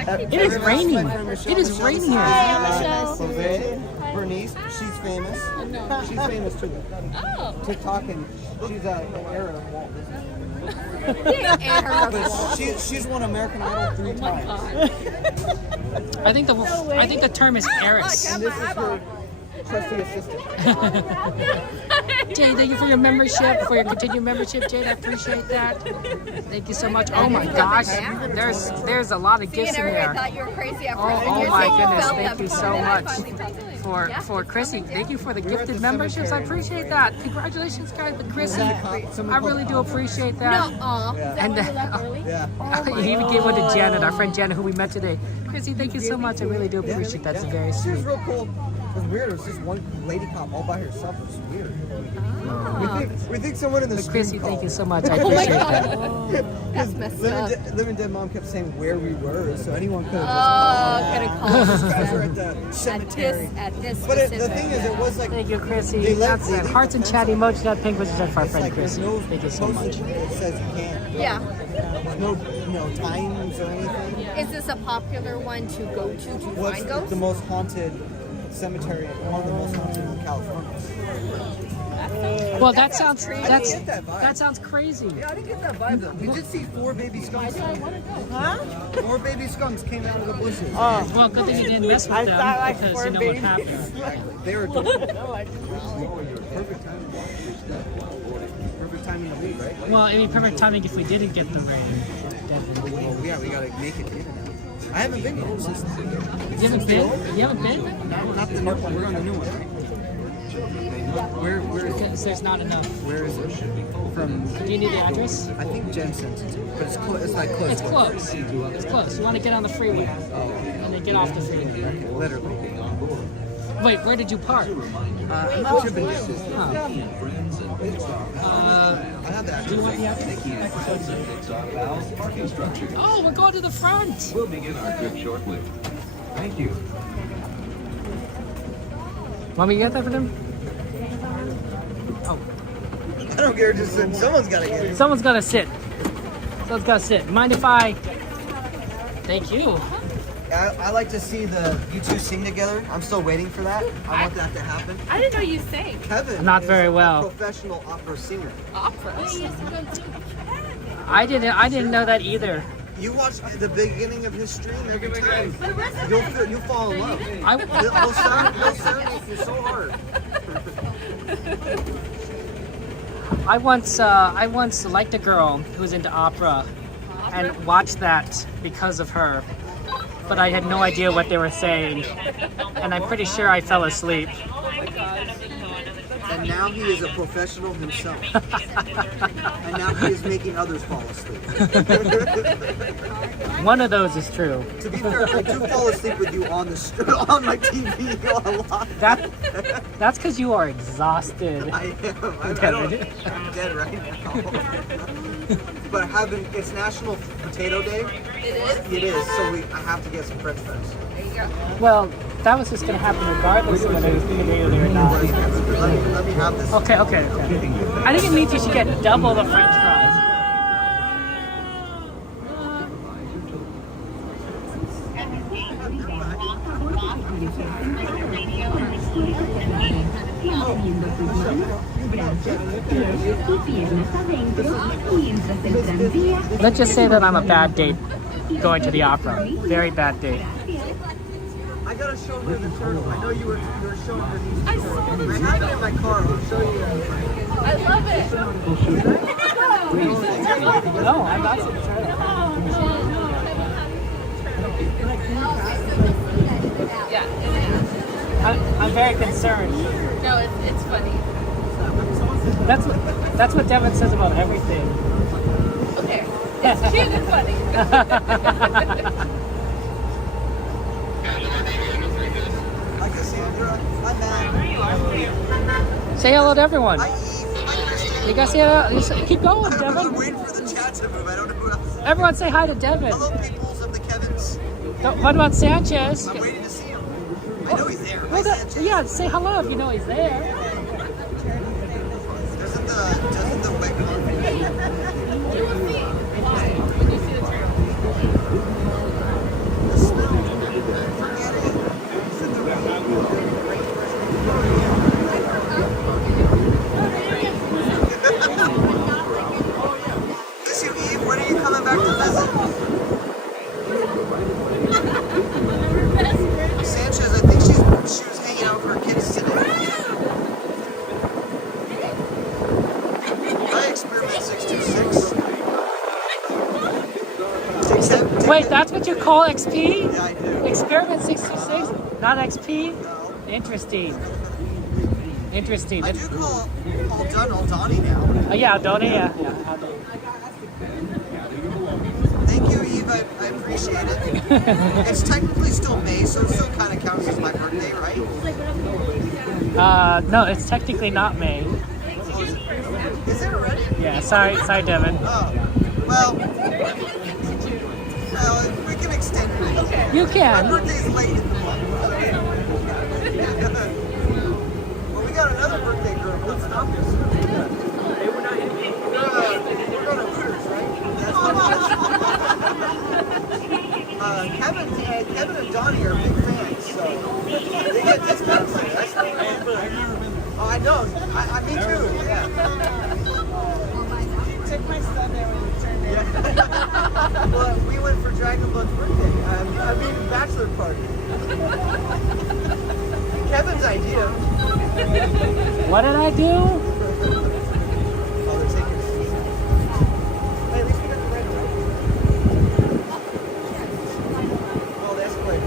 It is raining. It is raining here. Jose, Bernice, she's famous. She's famous too. Oh. TikTok, and she's an heir of Walt Disney. But she's won American Idol 3 times. I think the term is heiress. And this is her trusty assistant. Jade, thank you for your membership, for your continued membership, Jade. I appreciate that. Thank you so much. Oh my gosh, there's a lot of gifts in there. Oh my goodness, thank you so much for Chrissy. Thank you for the gifted memberships. I appreciate that. Congratulations, guys, with Chrissy. I really do appreciate that. And you even gave one to Janet, our friend Janet, who we met today. Chrissy, thank you so much. I really do appreciate that. That's very She was sweet. real cool. It was weird. It was just one lady cop all by herself. It was weird. We think someone in the street Chrissy, called. thank you so much. I appreciate that. That's messed up. Living Dead Mom kept saying where we were, so anyone could have called. These guys were at the cemetery. At this But the thing is, it was like... Thank you, Chrissy. That's it. Hearts and chat emoji. That pink was just for our friend Chrissy. Thank you so much. It says you can't. Yeah. There's no times or anything. Is this a popular one to go to What's find ghosts? the most haunted cemetery? One of the most haunted in California. Well, that sounds I didn't get that vibe. that sounds crazy. Yeah, I didn't get that vibe though. We did see 4 baby skunks. Huh? 4 baby skunks came out of the bushes. Oh, well, good thing you didn't mess with them because you know what happened. They were perfect time. Perfect timing to leave, right? Well, it'd be perfect timing if we didn't get the rain. Well, yeah, we gotta make it in. I haven't been yet. You haven't been? You haven't been? Not the new one. We're on the new one, right? Where is it? Because there's not enough. Where is it? From? Do you need the address? I think Jen sent it to me, but it's like close. It's close. It's close. You want to get on the freeway and then get off the freeway. Literally. Wait, where did you park? I'm tripping. I have that. Do you want the address? Oh, we're going to the front. We'll begin our trip shortly. Thank you. Want me to get that for them? I don't care. Just someone's gotta get it. Someone's got to sit. Someone's got to sit. Mind if I... Thank you. I like to see you two sing together. I'm still waiting for that. I want that to happen. I didn't know you sang. Kevin Not is very well. a professional opera singer. Opera? I didn't know that either. You watch the beginning of his stream every time. You'll fall in love. He'll serenade you so hard. I once liked a girl who was into opera and watched that because of her. But I had no idea what they were saying. And I'm pretty sure I fell asleep. And now he is a professional himself. And now he is making others fall asleep. One of those is true. To be fair, I do fall asleep with you on my TV a lot. That's because you are exhausted. I am. I'm dead right now. But it's National Potato Day. It is? It is, so I have to get some French fries. There you go. Well, that was just going to happen regardless of whether it was potato day or not. Let me have this. Okay. I think it means you should get double the French fries. Let's just say that I'm a bad date going to the opera. Very bad date. I gotta show her the turtle. I know you were showing her these. I saw them. I have it in my car. I'll show you that. I love it. No, I'm not seeing the turtle. Yeah. I'm very concerned. No, it's funny. That's what Devin says about everything. Okay. It's cute and funny. Hi, Cassandra. Hi, Matt. Say hello to everyone. You guys say hello. Keep going, Devin. I'm waiting for the chat to move. I don't know who else. Everyone say hi to Devin. Hello, peoples of the Kevins. What about Sanchez? I'm waiting to see him. I know he's there. Yeah, say hello if you know he's there. Doesn't the wet You will see. Why? When you see the turtle. 666. Wait, that's what you call XP? Yeah, I do. Experiment 626, not XP? Interesting. Interesting. I do call Donnie now. Oh, yeah, Donnie, yeah. Thank you, Eve. I appreciate it. It's technically still May, so it still kind of counts as my birthday, right? No, it's technically not May. Is it already? Yeah, sorry, Devin. Oh, well, we can extend it. Okay. You can. My birthday's late in the month. Well, we got another birthday girl. Let's stop this. Hey, we're not eating. We're going to Hooters, right? Kevin and Donnie are big fans, so they get discounts. Oh, I know. Me too. Yeah. Took my son there when we turned in. Well, we went for Dragon Blood's birthday. I mean, bachelor party. Kevin's idea. What did I do? Oh, they're taking it. Hey, at least we got the right way. Oh, the escalator.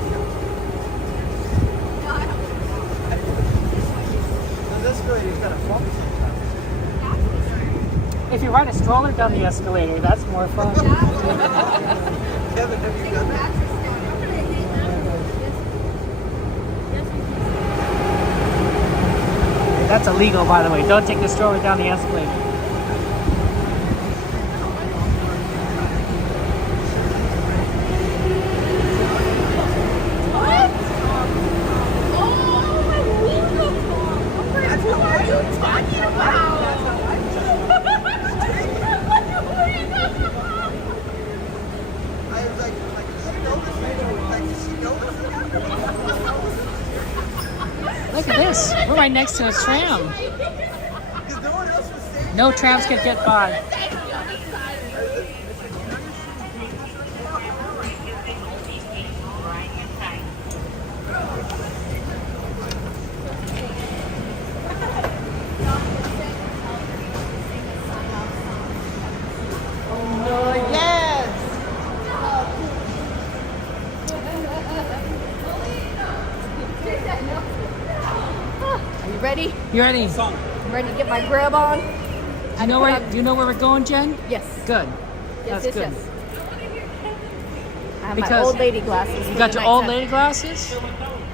The escalator's got a flop sometimes. If you ride a stroller down the escalator, that's more fun. Kevin, have you done that? That's illegal, by the way. Don't take the stroller down the escalator. Look at this. We're right next to a tram. No trams can get by. Are you ready? You ready? I'm ready to get my grub on. Do you know where we're going, Jen? Yes. Good. Yes, That's yes, good. yes. I have Because my old lady glasses. You for got the your old nighttime. lady glasses?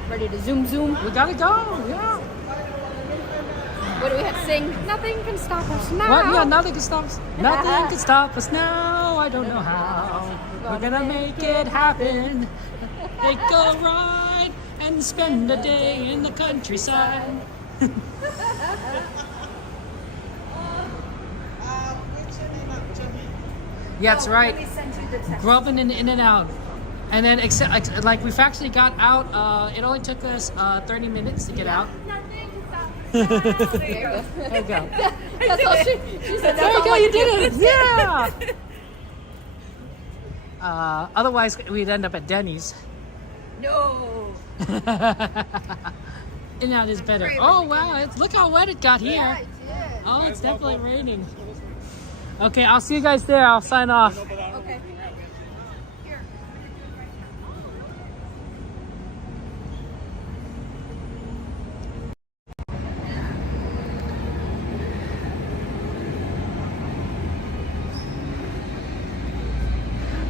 Ready to zoom. We gotta go. Yeah. What do we have to sing? Nothing can stop us now. What? Yeah, nothing can stop us. Nothing can stop us now. I don't know how. We're gonna make it happen. Take a ride and spend a day in the countryside. Yeah, that's right. Grubbing in and out. And then, like, we've actually got out, it only took us 30 minutes to get out. There you go. There you go. That's all she said. There you go, you did it. Yeah. Otherwise, we'd end up at Denny's. No. In and out is better. Oh, wow. Look how wet it got here. Yeah, it did. Oh, it's definitely raining. Okay, I'll see you guys there. I'll sign off. Okay.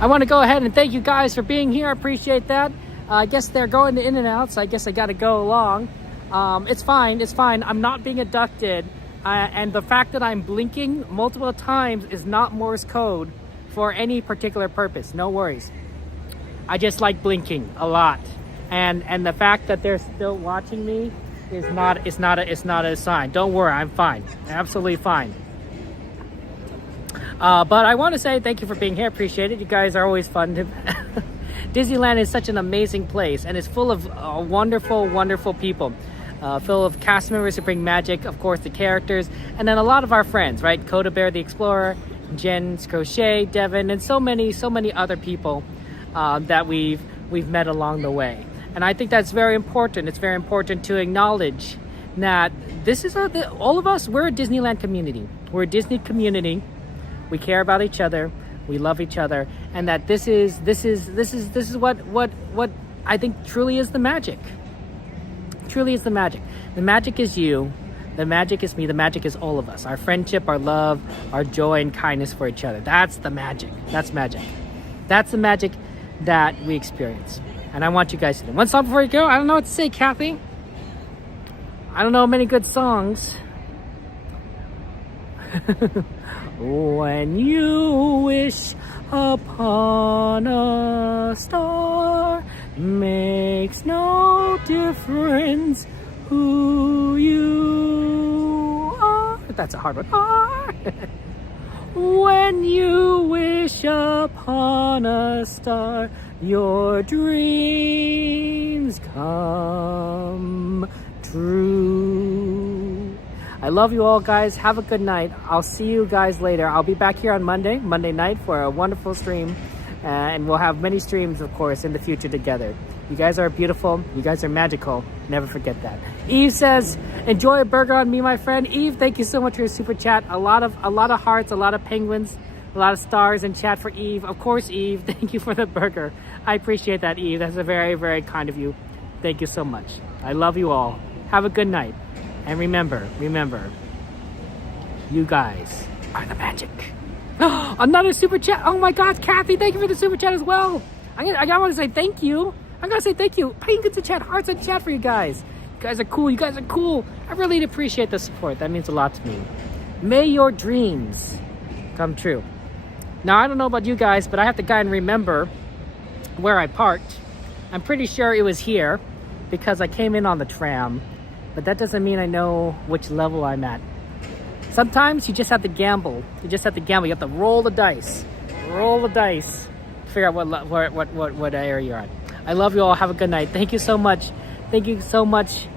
I want to go ahead and thank you guys for being here. I appreciate that. I guess they're going to In-N-Out, so I guess I got to go along. It's fine. It's fine. I'm not being abducted. And the fact that I'm blinking multiple times is not Morse code for any particular purpose. No worries. I just like blinking a lot. And the fact that they're still watching me is not a sign. Don't worry. I'm fine. Absolutely fine. But I want to say thank you for being here. Appreciate it. You guys are always fun. Disneyland is such an amazing place, and it's full of wonderful, wonderful people. Full of cast members who bring magic, of course, the characters, and then a lot of our friends, right? Coda Bear the Explorer, Jen's Crochet, Devin, and so many other people that we've met along the way. And I think that's very important. It's very important to acknowledge that this is all of us. We're a Disneyland community. We're a Disney community. We care about each other. we love each other, and that this is what I think truly is the magic. Truly is the magic. The magic is you. The magic is me. The magic is all of us. Our friendship, our love, our joy and kindness for each other. That's the magic. That's magic. That's the magic that we experience. And I want you guys to know. One song before you go. I don't know what to say, Kathy. I don't know many good songs. When you wish upon a star, makes no difference who you are. That's a hard one. Are. When you wish upon a star, your dreams come true. I love you all, guys. Have a good night. I'll see you guys later. I'll be back here on Monday night for a wonderful stream. And we'll have many streams, of course, in the future together. You guys are beautiful. You guys are magical. Never forget that. Eve says, enjoy a burger on me, my friend. Eve, thank you so much for your super chat. A lot of hearts, a lot of penguins, a lot of stars in chat for Eve. Of course, Eve, thank you for the burger. I appreciate that, Eve. That's a very, very kind of you. Thank you so much. I love you all. Have a good night. And remember, you guys are the magic. Another super chat. Oh my God, Kathy, thank you for the super chat as well. I want to say thank you. I'm going to say thank you. Penguins in chat, hearts in chat for you guys. You guys are cool. You guys are cool. I really appreciate the support. That means a lot to me. May your dreams come true. Now, I don't know about you guys, but I have to kind of remember where I parked. I'm pretty sure it was here because I came in on the tram, but that doesn't mean I know which level I'm at. Sometimes you just have to gamble. You just have to gamble. You have to roll the dice. Roll the dice to figure out what area you're at. I love you all. Have a good night. Thank you so much. Thank you so much.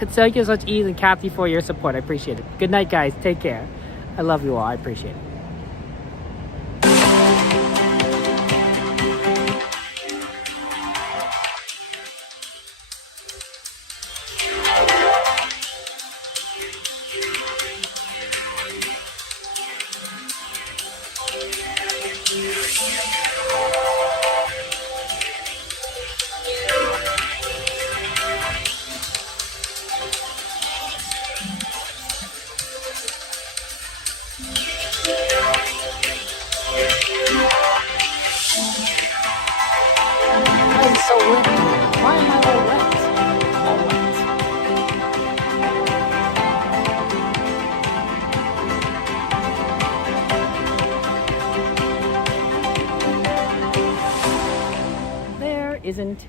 Thank you so much, Eve and Kathy, for your support. I appreciate it. Good night, guys. Take care. I love you all. I appreciate it.